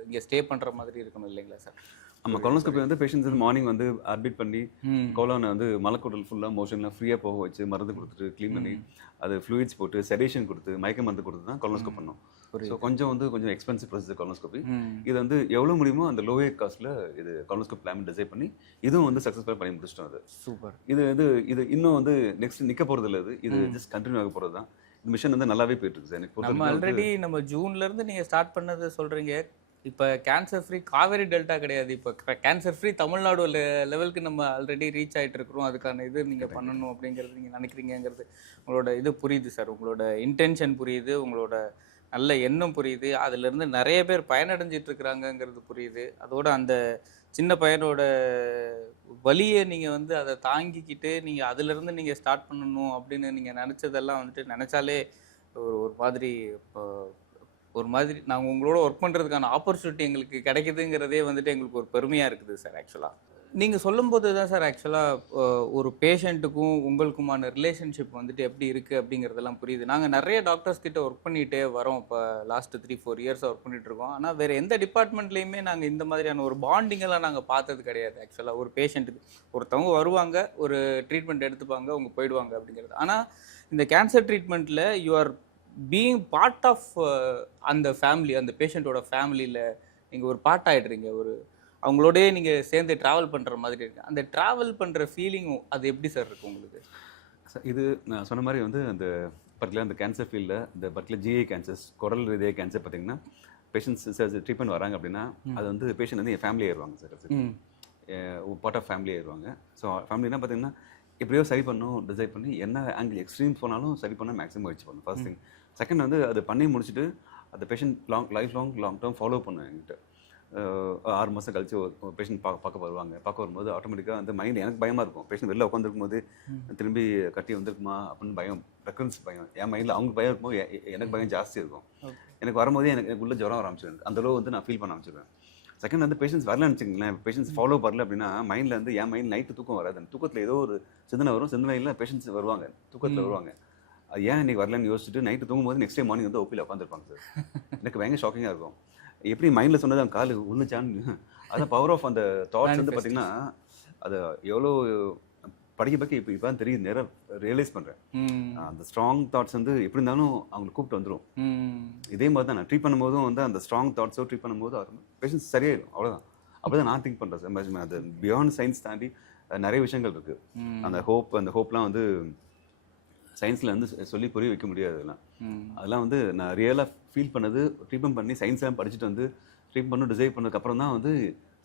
இங்கே ஸ்டே பண்ணுற மாதிரி இருக்கணும் இல்லைங்களா சார்? ஆமாம், கொலனோஸ்கோபி வந்து பேஷண்ட்ஸ் வந்து மார்னிங் வந்து அட்மிட் பண்ணி கோலனை வந்து மலக்குடல் ஃபுல்லாக மோஷன்லாம் ஃப்ரீயாக போக வச்சு மருந்து கொடுத்துட்டு க்ளீன் பண்ணி அது ஃப்ளூயிட்ஸ் போட்டு செடேஷன் கொடுத்து மயக்க மருந்து கொடுத்து தான் கொலனோஸ்கோப் பண்ணோம். ஸோ கொஞ்சம் எக்ஸ்பென்சிவ் ப்ரொசீஜர் கொலனோஸ்கோபி. இது வந்து எவ்வளோ முடியுமோ அந்த லோவே காஸ்ட்டில் இது கொலனோஸ்கோப் பிளான் டிசைன் பண்ணி இதுவும் வந்து சக்ஸஸ்ஃபுல்லாக பண்ணி முடிச்சிட்டோம். அது சூப்பர். இது இன்னும் வந்து நெக்ஸ்ட் நிற்க போகிறது இல்லை, இது ஜஸ்ட் கண்டினியூ ஆக போகிறது தான். இந்த மிஷன் வந்து நல்லாவே போயிட்டு இருக்கு சார். எனக்கு நம்ம ஆல்ரெடி நம்ம ஜூன்லேருந்து நீங்கள் ஸ்டார்ட் பண்ணது சொல்கிறீங்க. இப்போ கேன்சர் ஃப்ரீ காவேரி டெல்டா கிடையாது, இப்போ கேன்சர் ஃப்ரீ தமிழ்நாடு லெவலுக்கு நம்ம ஆல்ரெடி ரீச் ஆகிட்டு இருக்கிறோம். அதுக்கான இது நீங்கள் பண்ணணும் அப்படிங்கிறது நீங்கள் நினைக்கிறீங்கிறது உங்களோட இது புரியுது சார், உங்களோட இன்டென்ஷன் புரியுது, உங்களோட நல்ல எண்ணம் புரியுது, அதுலேருந்து நிறைய பேர் பயனடைஞ்சிட்டு இருக்கிறாங்கங்கிறது புரியுது. அதோட அந்த சின்ன பையனோட வலியை நீங்கள் வந்து அதை தாங்கிக்கிட்டு நீங்கள் அதுலேருந்து நீங்கள் ஸ்டார்ட் பண்ணணும் அப்படின்னு நீங்கள் நினச்சதெல்லாம் வந்துட்டு நினச்சாலே ஒரு மாதிரி நாங்கள் உங்களோட ஒர்க் பண்ணுறதுக்கான ஆப்பர்ச்சுனிட்டி எங்களுக்கு கிடைக்குதுங்கிறதே வந்துட்டு எங்களுக்கு ஒரு பெருமையாக இருக்குது சார். ஆக்சுவலாக நீங்கள் சொல்லும்போது தான் சார் ஆக்சுவலாக ஒரு பேஷண்ட்டுக்கும் உங்களுக்குமான ரிலேஷன்ஷிப் வந்துட்டு எப்படி இருக்குது அப்படிங்கிறதெல்லாம் புரியுது. நாங்கள் நிறைய டாக்டர்ஸ் கிட்ட ஒர்க் பண்ணிகிட்டே வரோம், இப்போ லாஸ்ட் 3-4 இயர்ஸாக ஒர்க் பண்ணிகிட்ருக்கோம். ஆனால் வேறு எந்த டிபார்ட்மெண்ட்லேயுமே நாங்கள் இந்த மாதிரியான ஒரு பாண்டிங்கெல்லாம் நாங்கள் பார்த்தது கிடையாது. ஆக்சுவலாக ஒரு பேஷண்ட்டுக்கு ஒருத்தவங்க வருவாங்க, ஒரு ட்ரீட்மெண்ட் எடுத்துப்பாங்க, அவங்க போயிடுவாங்க அப்படிங்கிறது. ஆனால் இந்த கேன்சர் ட்ரீட்மெண்ட்டில் you are being part of அந்த ஃபேமிலி, அந்த பேஷண்ட்டோட ஃபேமிலியில் நீங்கள் ஒரு பார்ட் ஆகிடுறீங்க. அவங்களோடய நீங்கள் சேர்ந்து ட்ராவல் பண்ணுற மாதிரி இருக்குது. அந்த ட்ராவல் பண்ணுற ஃபீலிங் அது எப்படி சார் இருக்குது உங்களுக்கு? இது நான் சொன்ன மாதிரி வந்து அந்த பர்டிகுலர் அந்த கேன்சர் ஃபீல்டில் இந்த பர்டிகுலர் ஜிஐ கேன்சர்ஸ், குரல் ரீதியாக கேன்சர் பார்த்தீங்கன்னா பேஷண்ட்ஸ் ட்ரீட்மெண்ட் வராங்க அப்படின்னா அது வந்து பேஷண்ட் வந்து என் ஃபேமிலி ஆயிடுவாங்க சார், பார்ட் ஆஃப் ஃபேமிலி ஆயிடுவாங்க. ஸோ ஃபேமிலினா பார்த்தீங்கன்னா எப்படியோ சரி பண்ணணும் டிசைட் பண்ணி என்ன ஆங்கிள் எக்ஸ்ட்ரீம் போனாலும் சரி பண்ண மேக்ஸிமம் வச்சு பண்ணணும் ஃபர்ஸ்ட் திங். செகண்ட் வந்து அது பண்ணி முடிச்சுட்டு அந்த patient life long term follow பண்ணுவேன் என்கிட்ட. 6 மாதம் கழிச்சு ஒரு பேஷண்ட் பார்க்க வருவாங்க. பார்க்க வரும்போது ஆட்டோமேட்டிக்காக வந்து மைண்ட் எனக்கு பயமாக இருக்கும். பேஷண்ட் வெளில உட்காந்துருக்கும் போது திரும்பி கட்டி வந்திருக்குமா அப்படின்னு பயம், ரெக்கரன்ஸ் பயம். என் மைண்டில் அவங்க பயம் இருக்கும்போது எனக்கு பயம் ஜாஸ்தி இருக்கும். எனக்கு வரும்போது எனக்கு உள்ள ஜுரம் ஆரம்பிச்சிடும். அந்த அளவு வந்து நான் ஃபீல் பண்ண ஆரம்பிச்சிடுவேன். செகண்ட் வந்து பேஷண்ட்ஸ் வரலன்னு வச்சுக்கங்களேன், பேஷண்ட்ஸ் ஃபாலோ பண்ணல அப்படின்னா மைண்டில் வந்து என் மைண்ட் நைட்டு தூக்கம் வராது. அந்த தூக்கத்தில் ஏதோ ஒரு சிந்தனை வரும். சிந்தனையில் பேஷண்ட்ஸ் வருவாங்க, தூக்கத்தில் வருவாங்க. அது ஏன் இன்னைக்கு வரலன்னு யோசிச்சுட்டு நைட்டு தூங்கும்போது நெக்ஸ்ட் டே மார்னிங் வந்து ஓபியில் உட்காந்துருப்பாங்க சார். எனக்கு பயங்கர ஷாக்கிங்காக இருக்கும். எப்படி மைண்டில் சொன்னது அவங்க காலு உழுந்துச்சான்னு. அதான் பவர் ஆஃப் அந்த தாட்ஸ் வந்து பார்த்தீங்கன்னா அது எவ்வளோ படிக்க இப்போ தான் தெரியுது, நேரம் ரியலைஸ் பண்ணுறேன். அந்த ஸ்ட்ராங் தாட்ஸ் வந்து எப்படி இருந்தாலும் அவங்களை கூப்பிட்டு வந்துடும். இதே மாதிரி தான் நான் ட்ரீட் பண்ணும்போதும் வந்து அந்த ஸ்ட்ராங் தாட்ஸோ ட்ரீட் பண்ணும்போது பேஷன்ஸ் சரியாயிடும். அவ்வளோதான். அப்படி தான் நான் திங்க் பண்ணுறேன் சார். அது பியாண்ட் சயின்ஸ் தாண்டி நிறைய விஷயங்கள் இருக்குது. அந்த ஹோப்லாம் வந்து சயின்ஸில் வந்து சொல்லி புரிய வைக்க முடியாது. அதெல்லாம் வந்து நான் ரியலாக ஃபீல் பண்ணது, ட்ரீட்மெண்ட் பண்ணி சயின்ஸ்லாம் படிச்சுட்டு வந்து ட்ரீட்மெண்ட் பண்ணி டிசைட் பண்ணதுக்கப்புறம் தான் வந்து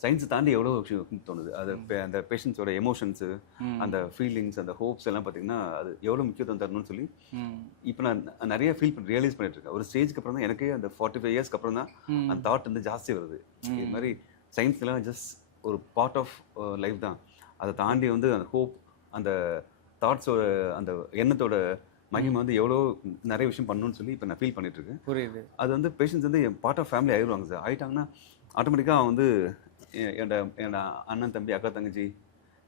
சயின்ஸை தாண்டி எவ்வளோ விஷயம் தோணுது. அது அந்த பேஷண்ட்ஸோட எமோஷன்ஸு, அந்த ஃபீலிங்ஸ், அந்த ஹோப்ஸ் எல்லாம் பார்த்தீங்கன்னா அது எவ்வளோ முக்கியத்துவம் தரணும்னு சொல்லி இப்போ நான் நிறைய ரியலைஸ் பண்ணிட்டு இருக்கேன். ஒரு ஸ்டேஜ்க்கு அப்புறம் தான் எனக்கே அந்த 45 இயர்ஸ்க்கு அப்புறம் தான் அந்த தாட் வந்து ஜாஸ்தி வருது. இது மாதிரி சயின்ஸ்லாம் ஜஸ்ட் ஒரு பார்ட் ஆஃப் லைஃப் தான். அதை தாண்டி வந்து அந்த ஹோப், அந்த தாட்ஸோட, அந்த எண்ணத்தோட மகிமை வந்து எவ்வளோ நிறைய விஷயம் பண்ணணும்னு சொல்லி இப்போ நான் ஃபீல் பண்ணிட்டு இருக்கேன். புரியுது. அது வந்து பேஷண்ட்ஸ் வந்து பார்ட் ஆஃப் ஃபேமிலி ஆயிடுவாங்க சார். ஆயிட்டாங்கன்னா ஆட்டோமேட்டிக்காக வந்து என்னோட அண்ணன் தம்பி அக்கா தங்கச்சி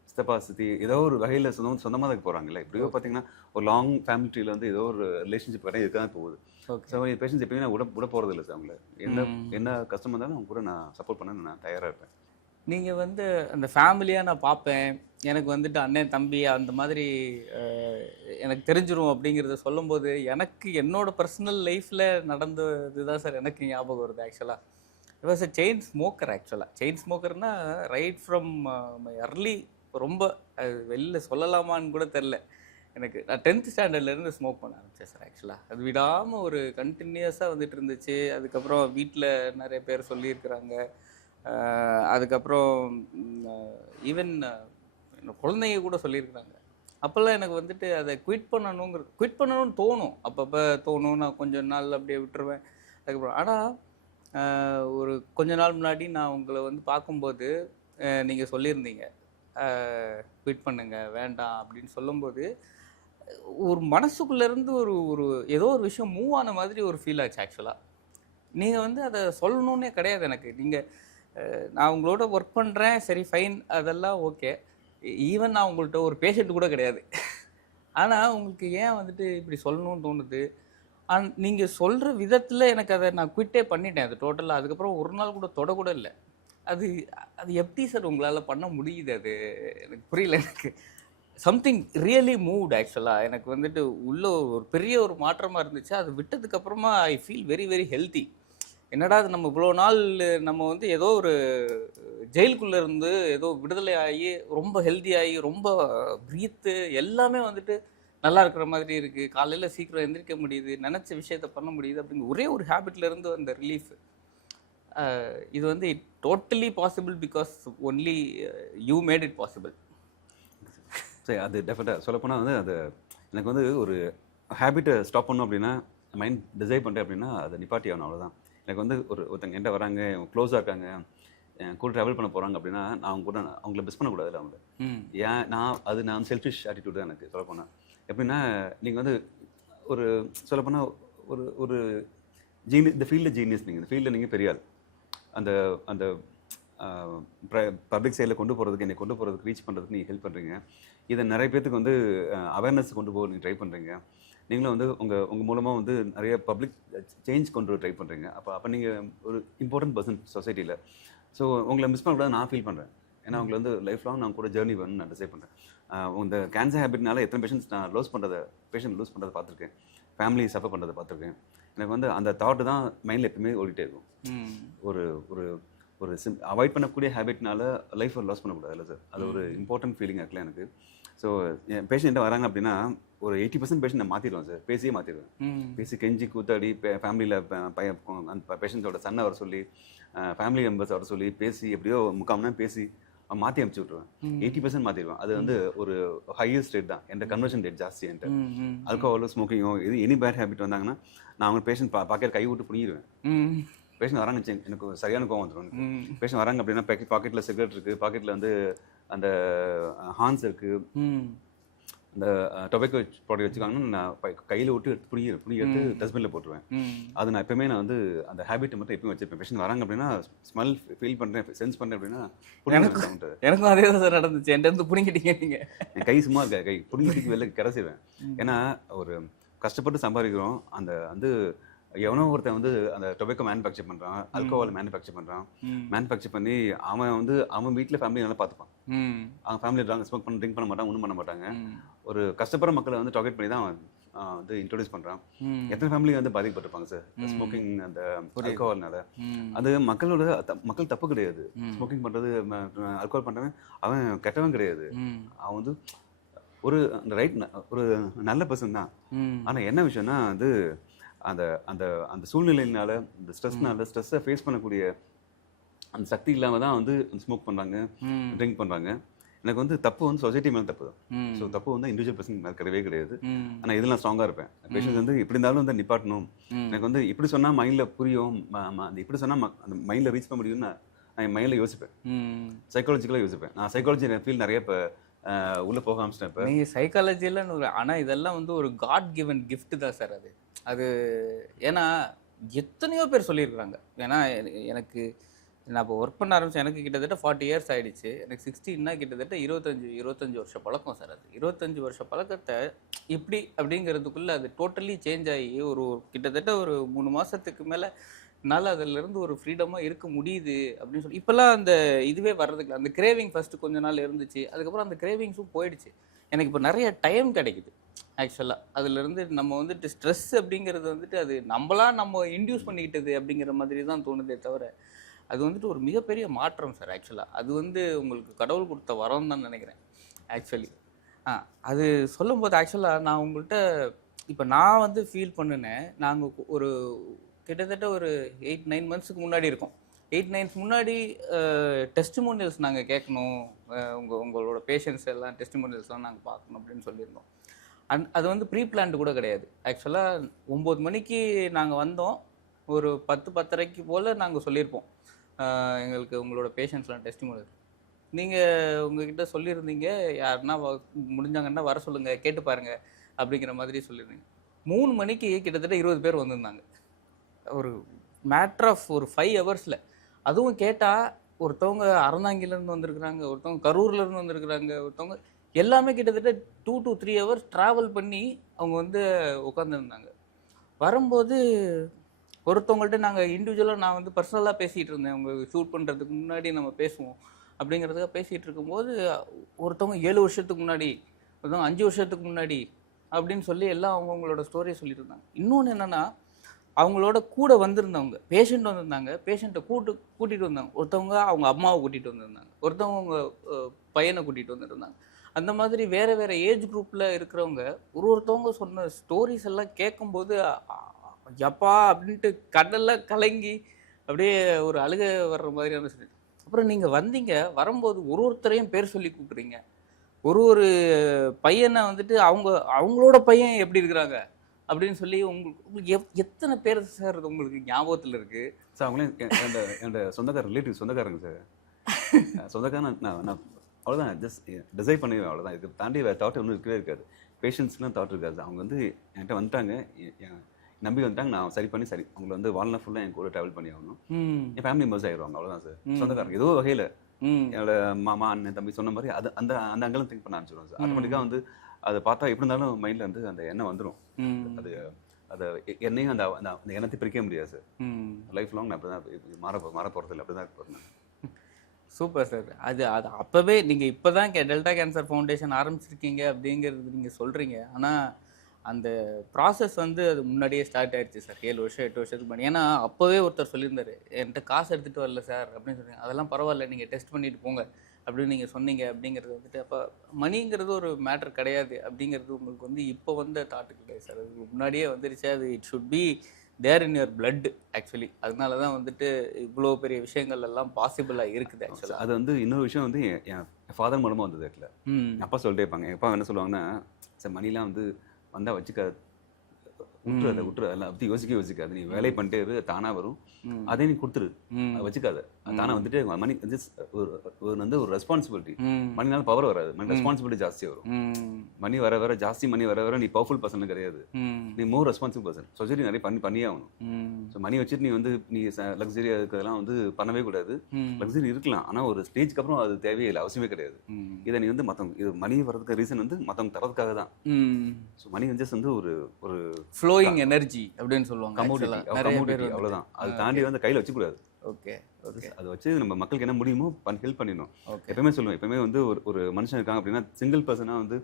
சித்தப்பா சித்தி ஏதோ ஒரு வகையில் சொந்தமாக தான் போகிறாங்கல்ல. இப்படியோ பார்த்தீங்கன்னா ஒரு லாங் ஃபேமிலி ட்ரீல வந்து ஏதோ ஒரு ரிலேஷன்ஷிப் கடை இருக்க தான் போகுது. ஸோ பேஷண்ட்ஸ் எப்பயுமே நான் விட போகிறது இல்லை சார். அவங்கள என்ன கஷ்டமாக இருந்தாலும் அவங்க கூட நான் சப்போர்ட் பண்ண நான் தயாராக இருப்பேன். நீங்கள் வந்து அந்த ஃபேமிலியாக நான் பார்ப்பேன், எனக்கு வந்துட்டு அண்ணன் தம்பி அந்த மாதிரி எனக்கு தெரிஞ்சிரும் அப்படிங்கிறத சொல்லும்போது எனக்கு என்னோட பர்சனல் லைஃப்பில் நடந்தது தான் சார் எனக்கு ஞாபகம் வருது. ஆக்சுவலாக it was a chain smoker. Chain ஸ்மோக்கர்னா ரைட் ஃப்ரம் மை அர்லி, ரொம்ப வெளில சொல்லலாமான்னு கூட தெரில எனக்கு. நான் 10th ஸ்டாண்டர்ட்லேருந்து ஸ்மோக் பண்ண ஆரம்பித்தேன் சார். ஆக்சுவலாக அது விடாமல் ஒரு கண்டினியூஸாக வந்துட்டு இருந்துச்சு. அதுக்கப்புறம் வீட்டில் நிறைய பேர் சொல்லியிருக்கிறாங்க. அதுக்கப்புறம் ஈவன் குழந்தைங்க கூட சொல்லியிருக்கிறாங்க. அப்போல்லாம் எனக்கு வந்துட்டு அதை குவிட் பண்ணணும்னு தோணும். அப்பப்போ தோணும். நான் கொஞ்சம் நாள் அப்படியே விட்டுருவேன். அதுக்கப்புறம் ஆனால் ஒரு கொஞ்ச நாள் முன்னாடி நான் உங்களை வந்து பார்க்கும்போது நீங்கள் சொல்லியிருந்தீங்க குவிட் பண்ணுங்க வேண்டாம் அப்படின்னு சொல்லும்போது ஒரு மனசுக்குள்ளேருந்து ஒரு ஏதோ ஒரு விஷயம் மூவ் ஆன மாதிரி ஒரு ஃபீல் ஆச்சு. ஆக்சுவலாக நீங்கள் வந்து அதை சொல்லணுன்னே கிடையாது எனக்கு. நீங்கள் நான் உங்களோட ஒர்க் பண்ணுறேன், சரி ஃபைன், அதெல்லாம் ஓகே. ஈவன் நான் உங்கள்கிட்ட ஒரு பேஷண்ட் கூட கிடையாது. ஆனால் உங்களுக்கு ஏன் வந்துட்டு இப்படி சொல்லணும்னு தோணுது? நீங்கள் சொல்கிற விதத்தில் எனக்கு அதை நான் குவிட்டே பண்ணிட்டேன் அது டோட்டலாக. அதுக்கப்புறம் ஒரு நாள் கூட தொடக்கூட இல்லை. அது எப்படி சார் உங்களால் பண்ண முடியுது? அது எனக்கு புரியல. எனக்கு சம்திங் ரியலி மூவ்ட். ஆக்சுவலாக எனக்கு வந்துட்டு உள்ள ஒரு பெரிய ஒரு மாற்றமாக இருந்துச்சு. அது விட்டதுக்கப்புறமா I feel very very healthy. என்னடா அது நம்ம இவ்வளோ நாள் நம்ம வந்து ஏதோ ஒரு ஜெயிலுக்குள்ளே இருந்து ஏதோ விடுதலை ஆகி ரொம்ப ஹெல்த்தியாகி ரொம்ப ப்ரீத்து எல்லாமே வந்துட்டு நல்லா இருக்கிற மாதிரி இருக்குது. காலையில் சீக்கிரம் எந்திரிக்க முடியுது, நினச்ச விஷயத்த பண்ண முடியுது அப்படிங்கிற ஒரே ஒரு ஹேபிட்லேருந்து அந்த ரிலீஃப். இது வந்து it totally possible because only you made it possible. சரி, அது டெஃபினட்டாக சொல்லப்போனால் வந்து அது எனக்கு வந்து ஒரு ஹேபிட்டை ஸ்டாப் பண்ணணும் அப்படின்னா, மைண்ட் டிசைட் பண்ணுறேன் அப்படின்னா அதை நிப்பாட்டி ஆகணும். அவ்வளோதான். எனக்கு வந்து ஒருத்தங்க என்கிட்ட வராங்க, க்ளோஸாக இருக்காங்க, கூட ட்ராவல் பண்ண போகிறாங்க அப்படின்னா நான் அவங்கள மிஸ் பண்ணக்கூடாது. அவங்கள ஏன் நான் செல்ஃபிஷ் ஆட்டிடியூட் தான் எனக்கு சொல்லப்போனால். எப்படின்னா நீங்கள் வந்து ஒரு சொல்லப்போனால் ஒரு இந்த ஃபீல்டில் ஜீனியஸ், நீங்கள் இந்த ஃபீல்டில் நீங்கள் பெரிய ஆள். அந்த அந்த பப்ளிக் சைடில் கொண்டு போகிறதுக்கு ரீச் பண்ணுறதுக்கு நீங்கள் ஹெல்ப் பண்ணுறீங்க. இதை நிறைய பேத்துக்கு வந்து அவேர்னஸ் கொண்டு போக நீங்கள் ட்ரை பண்ணுறீங்க. நீங்களும் வந்து உங்கள் மூலமாக வந்து நிறைய பப்ளிக் சேஞ்ச் கொண்டு வர ட்ரை பண்ணுறீங்க. அப்போ நீங்கள் ஒரு இம்பார்ட்டன்ட் பர்சன் சொசைட்டியில். ஸோ உங்களை மிஸ் பண்ணக்கூடாது நான் ஃபீல் பண்ணுறேன். ஏன்னா உங்களை வந்து லைஃப் லாங் நான் கூட ஜேர்னி பண்ணணும்னு நான் டிசைட் பண்ணுறேன். இந்த கேன்சர் ஹேபிட்னால எத்தனை பேஷண்ட்ஸ் நான் பேஷண்ட் லூஸ் பண்ணுறதை பார்த்துருக்கேன், ஃபேமிலி சஃபர் பண்ணுறதை பார்த்துருக்கேன். எனக்கு வந்து அந்த தாட்டு தான் மைண்டில் எப்பவுமே ஓடிட்டே இருக்கும். ஒரு ஒரு ஒரு அவாய்ட் பண்ணக்கூடிய ஹேபிட்னால லைஃப்பை லாஸ் பண்ணக்கூடாது இல்லை சார். அது ஒரு இம்பார்ட்டன்ட் ஃபீலிங் இருக்குல்ல எனக்கு. ஸோ என் பேஷண்ட் வராங்க அப்படின்னா ஒரு 80% பேஷண்ட் நான் மாற்றிடுவேன் சார். பேசியே மாற்றிடுவேன். பேசி கெஞ்சி கூத்தாடி ஃபேமிலியில் அந்த பேஷண்ட்ஸோட சன்னை வர சொல்லி ஃபேமிலி மெம்பர்ஸ் வர சொல்லி பேசி எப்படியோ 3/4 மணி நேரம் பேசி மாற்றி அனுப்பிச்சி விட்ருவேன். 80% மாற்றிடுவேன். அது வந்து ஒரு ஹையஸ்ட் ரேட் தான். என்கிட்ட கன்வர்ஷன் ரேட் ஜாஸ்தி. என்கிட்ட ஆல்கஹாலோ ஸ்மோக்கிங்கோ எனி பேட் ஹேபிட் வந்தாங்கன்னா நான் அவங்க பேஷண்ட் பார்க்க கை விட்டு புரிஞ்சிடுவேன். பேஷண்ட் வராங்க எனக்கு சரியான கோவம் வந்துடும். ம். பேஷண்ட் வராங்க அப்படின்னா பாக்கெட்டில் சிகரெட் இருக்குது, பாக்கெட்டில் வந்து அந்த ஹான்ஸ் இருக்குது, ம். அந்த டொபேக்கோ ப்ராடக்ட் வச்சுக்காங்கன்னா நான் கையில் விட்டு எடுத்து புடிங்கி எடுத்து டஸ்ட்பினில் போட்டுருவேன். ம். அது நான் எப்பவுமே நான் வந்து அந்த ஹேபிட் மட்டும் எப்பயும் வச்சிருப்பேன். பேஷண்ட் வராங்க அப்படின்னா ஸ்மெல் ஃபீல் பண்ணுறேன், சென்ஸ் பண்ணுறேன் அப்படின்னா புடிங்கிட்டு எனக்கும் அதே தான் சார் நடந்துச்சு. என்கிட்ட இருந்து பிடிங்கிட்டீங்க நீங்க. என் கை சும்மா இருக்கா, கை புடிங்கிட்டு வெளில கரைச்சிடுவேன். ஏன்னா ஒரு கஷ்டப்பட்டு சம்பாதிக்கிறோம், அந்த வந்து எவனோ ஒருத்தன் வந்து அந்த டொபேக்கோ மேனுஃபேக்சர் பண்ணுறான், ஆல்கோஹால் மேனுஃபேக்சர் பண்ணுறான். மேனுஃபேக்சர் பண்ணி அவன் வந்து அவன் வீட்டில் ஃபேமிலி நல்லா பார்த்துப்பான். அவங்க ஃபேமிலி ஸ்மோக் பண்ண ட்ரிங்க் பண்ண மாட்டாங்க, ஒன்றும் பண்ண மாட்டாங்க. ஒரு கஷ்டப்படுற மக்களை வந்து டார்கெட் பண்ணி தான் அவன் வந்து இன்ட்ரோடியூஸ் பண்ணுறான். எத்தனை ஃபேமிலி வந்து பாதிக்கப்பட்டிருப்பாங்க சார் ஸ்மோக்கிங் அந்த ஆல்கோஹால்னால. அது மக்கள் தப்பு கிடையாது. ஸ்மோக்கிங் பண்ணுறது, ஆல்கோஹால் பண்ணுறவன் அவன் கெட்டவன் கிடையாது. அவன் வந்து ஒரு ஒரு நல்ல பர்சன் தான். ஆனால் என்ன விஷயம்னா அது அந்த அந்த அந்த சூழ்நிலையினால, இந்த ஸ்ட்ரெஸ்ஸை ஃபேஸ் பண்ணக்கூடிய அந்த சக்தி இல்லாமல் தான் வந்து ஸ்மோக் பண்ணுறாங்க, ட்ரிங்க் பண்ணுறாங்க. எனக்கு வந்து தப்பு வந்து சொசைட்டி மேலே தப்பு தான். ஸோ தப்பு வந்து இண்டிவிஜுவல் பர்சன் மேலே கிடையவே கிடையாது. ஆனால் இதெல்லாம் ஸ்ட்ராங்காக இருப்பேன். பேஷண்ட் வந்து இப்படி இருந்தாலும் வந்து நிப்பாட்டணும். எனக்கு வந்து இப்படி சொன்னால் மைண்டில் புரியும், அந்த இப்படி சொன்னால் அந்த மைண்டில் ரீச் பண்ண முடியும்னு நான் என் மைண்டில் யோசிப்பேன். சைக்காலஜிக்கலாக யோசிப்பேன். நான் சைக்காலஜி ஃபீல் நிறைய இப்போ உள்ளே போக ஆரம்பிச்சிட்டேன். இப்போ நீங்கள் சைக்காலஜியில் ஆனால் இதெல்லாம் வந்து ஒரு காட் கிவன் கிஃப்ட் தான் சார் அது. ஏன்னா எத்தனையோ பேர் சொல்லியிருக்கிறாங்க. ஏன்னா எனக்கு நான் இப்போ ஒர்க் பண்ண ஆரம்பித்தேன், எனக்கு கிட்டத்தட்ட 40 இயர்ஸ் ஆகிடுச்சு. எனக்கு 60ன்னா கிட்டத்தட்ட 25 வருஷ பழக்கம் சார். அது 25 வருஷ பழக்கத்தை இப்படி அப்படிங்கிறதுக்குள்ளே அது டோட்டலி சேஞ்ச் ஆகி ஒரு கிட்டத்தட்ட ஒரு 3 மாதத்துக்கு மேலே என்னால் அதிலிருந்து ஒரு ஃப்ரீடமாக இருக்க முடியுது அப்படின்னு சொல்லி இப்போல்லாம் அந்த இதுவே வர்றதுக்கு அந்த கிரேவிங் ஃபஸ்ட்டு கொஞ்ச நாள் இருந்துச்சு. அதுக்கப்புறம் அந்த கிரேவிங்ஸும் போயிடுச்சு. எனக்கு இப்போ நிறைய டைம் கிடைக்குது ஆக்சுவலாக. அதுலேருந்து நம்ம வந்துட்டு ஸ்ட்ரெஸ் அப்படிங்கிறது வந்துட்டு அது நம்ம இன்டியூஸ் பண்ணிக்கிட்டது அப்படிங்கிற மாதிரி தான் தோணுதே தவிர அது வந்துட்டு ஒரு மிகப்பெரிய மாற்றம் சார் ஆக்சுவலாக. அது வந்து உங்களுக்கு கடவுள் கொடுத்த வரம் தான் நினைக்கிறேன் ஆக்சுவலி. அது சொல்லும்போது ஆக்சுவலாக நான் உங்கள்கிட்ட இப்போ நான் வந்து ஃபீல் பண்ணினேன். நாங்கள் ஒரு கிட்டத்தட்ட ஒரு 8-9 மந்த்ஸுக்கு முன்னாடி இருக்கோம். 8 9 முன்னாடி டெஸ்டிமோனியல்ஸ் நாங்கள் கேட்கணும், உங்களோட பேஷண்ட்ஸ் எல்லாம் டெஸ்டிமோனியல்ஸ்லாம் நாங்கள் பார்க்கணும் அப்படின்னு சொல்லியிருந்தோம். அது வந்து ப்ரீ பிளான்டு கூட கிடையாது ஆக்சுவலாக. 9 மணிக்கு நாங்கள் வந்தோம், ஒரு 10-10:30 போல் நாங்கள் சொல்லியிருப்போம் எங்களுக்கு உங்களோட பேஷண்ட்ஸ்லாம் டெஸ்டிமோனியல். நீங்கள் உங்ககிட்ட சொல்லியிருந்தீங்க யாருன்னா முடிஞ்சாங்கன்னா வர சொல்லுங்கள், கேட்டு பாருங்கள் அப்படிங்கிற மாதிரி சொல்லியிருந்தீங்க. 3 மணிக்கு கிட்டத்தட்ட 20 பேர் வந்திருந்தாங்க. ஒரு மேட்ரு ஆஃப் ஒரு 5 ஹவர்ஸில். அதுவும் கேட்டால் ஒருத்தவங்க அறந்தாங்கிலேருந்து வந்திருக்கிறாங்க, ஒருத்தவங்க கரூர்லேருந்து வந்திருக்கிறாங்க, ஒருத்தவங்க எல்லாமே கிட்டத்தட்ட 2 to 3 ஹவர்ஸ் ட்ராவல் பண்ணி அவங்க வந்து உட்காந்துருந்தாங்க. வரும்போது ஒருத்தவங்கள்ட்ட நாங்கள் இண்டிவிஜுவலாக நான் வந்து பர்சனலாக பேசிகிட்டு இருந்தேன். அவங்க ஷூட் பண்ணுறதுக்கு முன்னாடி நம்ம பேசுவோம் அப்படிங்கிறதுக்காக பேசிகிட்டு இருக்கும்போது ஒருத்தவங்க 7 வருஷத்துக்கு முன்னாடி, ஒருத்தவங்க 5 வருஷத்துக்கு முன்னாடி அப்படின்னு சொல்லி எல்லாம் அவங்களோட ஸ்டோரியை சொல்லிட்டு இருந்தாங்க. இன்னொன்று என்னென்னா அவங்களோட கூட வந்திருந்தவங்க பேஷண்ட் வந்திருந்தாங்க, பேஷண்ட்டை கூட்டிகிட்டு வந்தாங்க. ஒருத்தவங்க அவங்க அம்மாவை கூட்டிகிட்டு வந்திருந்தாங்க, ஒருத்தவங்க அவங்க பையனை கூட்டிகிட்டு வந்துருந்தாங்க. அந்த மாதிரி வேறு வேறு ஏஜ் குரூப்பில் இருக்கிறவங்க ஒருத்தவங்க சொன்ன ஸ்டோரிஸ் எல்லாம் கேட்கும்போது எப்பா அப்படின்ட்டு கடலில் கலங்கி அப்படியே ஒரு அழுகை வர்ற மாதிரியான சொல்லி. அப்புறம் நீங்கள் வந்தீங்க, வரும்போது ஒருத்தரையும் பேர் சொல்லி கூப்பிட்றீங்க. ஒரு பையனை வந்துட்டு அவங்களோட பையன் எப்படி இருக்கிறாங்க அப்படின்னு சொல்லி உங்களுக்கு எத்தனை பேர் சார் உங்களுக்கு ஞாபகத்தில் இருக்கு சார்? அவங்களே என்னோட சொந்தக்காரங்க சார். சொந்தக்காரன் நான் அவ்வளோதான், ஜஸ்ட் டிசைட் பண்ணிடுவேன், அவ்வளோதான். இதுக்கு தாண்டி வேறு தாட் ஒன்றும் இருக்கவே இருக்காது. பேஷண்ட்ஸ்லாம் தாட் இருக்காது. அவங்க வந்து என்கிட்ட வந்துட்டாங்க, நம்பி வந்துட்டாங்க, நான் சரி அவங்களை வந்து வாழ்நாள் ஃபுல்லாக என் கூட ட்ராவல் பண்ணி ஆகணும். என் ஃபேமிலி மெம்பர்ஸ் ஆயிடுவாங்க, அவ்வளோதான் சார். சொந்தக்காரங்க ஏதோ வகையில் என்னோட மாமா அண்ணன் தம்பி சொன்ன மாதிரி அது அந்த அந்த அங்கெல்லாம் திங்க் பண்ண ஆரம்பிச்சிடுவோம் சார். ஆட்டோமேட்டிக்காக வந்து அதை பார்த்தா எப்படி இருந்தாலும் மைண்டில் வந்து அந்த எண்ணம் வந்துடும். அதை என்னையும் அந்த அந்த எண்ணத்தை பிரிக்க முடியாது சார். லைஃப் லாங் நான் அப்படி தான் மாற போகிறதில்ல, அப்படி தான் போகிறேன். Super sir. அது அப்போவே நீங்கள் இப்போ தான் டெல்டா கேன்சர் ஃபவுண்டேஷன் ஆரம்பிச்சிருக்கீங்க அப்படிங்கிறது நீங்கள் சொல்கிறீங்க. ஆனால் அந்த ப்ராசஸ் வந்து அது முன்னாடியே ஸ்டார்ட் ஆகிடுச்சு சார், 7 வருஷம் 8 வருஷத்துக்கு முன்னாடி. ஏன்னா அப்போவே ஒருத்தர் சொல்லியிருந்தாரு, என்கிட்ட காசு எடுத்துகிட்டு வரல சார் அப்படின்னு சொன்னீங்க. அதெல்லாம் பரவாயில்ல, நீங்கள் டெஸ்ட் பண்ணிட்டு போங்க அப்படின்னு நீங்கள் சொன்னீங்க. அப்படிங்கிறது வந்துட்டு அப்போ மணிங்கிறது ஒரு மேட்ரு கிடையாது அப்படிங்கிறது உங்களுக்கு வந்து இப்போ வந்த தாட்டு கிடையாது சார். அது முன்னாடியே வந்துருச்சு. அது it should be there in your blood actually. அதனால தான் வந்துட்டு இவ்வளோ பெரிய விஷயங்கள் எல்லாம் பாசிபிளாக இருக்குது ஆக்சுவலாக. அது வந்து இன்னொரு விஷயம் வந்து என் ஃபாதர் மூலமாக வந்தது. அப்பா சொல்லிட்டே இருப்பாங்க. எப்பா என்ன சொல்லுவாங்கன்னா, சார் மணிலாம் வந்து வந்தால் வச்சுக்க, விட்டுரு அதெல்லாம் பற்றி யோசிக்காது. நீ வேலையை பண்ணிட்டே இரு, தானா வரும். அதே நீ கொடுத்துரு, அதை வச்சுக்காத. தானே வந்துட்டு மணி ஒரு ரெஸ்பான்சிபிலிட்டி. மணினால பவர் வராது, மணி ரெஸ்பான்சிபிலிட்டி ஜாஸ்தி வரும். மணி வர வர ஜாஸ்தி மணி வர வர நீ பவர்ஃபுல் பர்சன் கிடையாது, நீ மோர் ரெஸ்பான்சிபிள் பர்சன். சொசைட்டி நிறைய பண்ணியே ஆகணும். ஸோ மணி வச்சுட்டு நீ லக்ஸரியா இருக்கிறதெல்லாம் பண்ணவே கூடாது. லக்ஸரி இருக்கலாம், ஆனால் ஒரு ஸ்டேஜ்க்கு அப்புறம் அது தேவையில்லை, அவசியமே கிடையாது. இதை நீ மற்றவங்க இது மணி வரதுக்கு ரீசன் மற்றவங்க தரதுக்காக தான். ஸோ மணி ஒரு ஒரு ஃப்ளோயிங் எனர்ஜி அப்படின்னு சொல்லுவாங்க, கமோடிட்டி, அவ்வளோதான். அது தாண்டி கையில் வச்சுக்கூடாது. ஓகே, அதை வச்சு நம்ம மக்களுக்கு என்ன முடியுமோ ஹெல்ப் பண்ணிடணும். எப்பவுமே சொல்லுவேன், எப்பவுமே ஒரு மனுஷன் இருக்காங்க அப்படின்னா சிங்கிள் பர்சனாக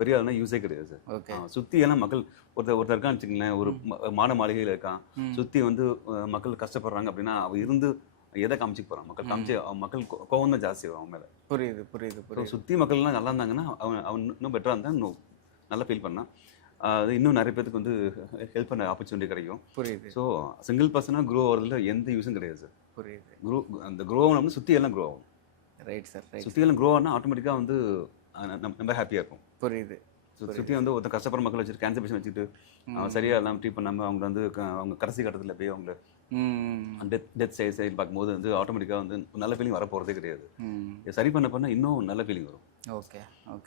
பெரிய ஆளுனா யூஸே கிடையாது சார். சுற்றி எல்லாம் மக்கள் ஒருத்தர் இருக்கான்னு வச்சுக்கங்களேன், ஒரு மாளிகையில் இருக்கான், சுற்றி மக்கள் கஷ்டப்படுறாங்க அப்படின்னா அவன் இருந்து எதை காமிச்சிக்க போகிறான்? மக்கள் கோவம் தான் ஜாஸ்தி வரும் அவன் மேலே. புரியுது. சுற்றி மக்கள்லாம் நல்லா இருந்தாங்கன்னா அவன் இன்னும் பெட்டராக இருந்தால் இன்னும் நல்லா ஃபீல் பண்ணான். அது இன்னும் நிறைய பேருக்கு ஹெல்ப் பண்ண ஆப்பர்ச்சுனிட்டி கிடைக்கும். புரியுது. ஸோ சிங்கிள் பர்சனாக க்ரோ ஆகிறதுல எந்த யூஸும் கிடையாது சார். புரியுது. அந்த க்ரோ ஆகணும்னா சுற்றி எல்லாம் க்ரோ ஆகும். Right sir. சுற்றி எல்லாம் க்ரோ ஆனால் ஆட்டோமேட்டிக்காக நம்ம ஹாப்பியாக இருக்கும். புரியுது. சுற்றி ஒருத்தர் கஷ்டப்படுற மக்கள் வச்சுட்டு கேன்சர் பேஷன் வச்சுட்டு சரியாக எல்லாம் ட்ரீட் பண்ணாமல் அவங்க அவங்க கடைசி கட்டத்தில் போய் அவங்கள டெத் சைடு பார்க்கும்போது ஆட்டோமேட்டிக்காக நல்ல ஃபீலிங் வர போகிறதே கிடையாது. சரி பண்ண இன்னும் நல்ல ஃபீலிங் வரும். ஓகே.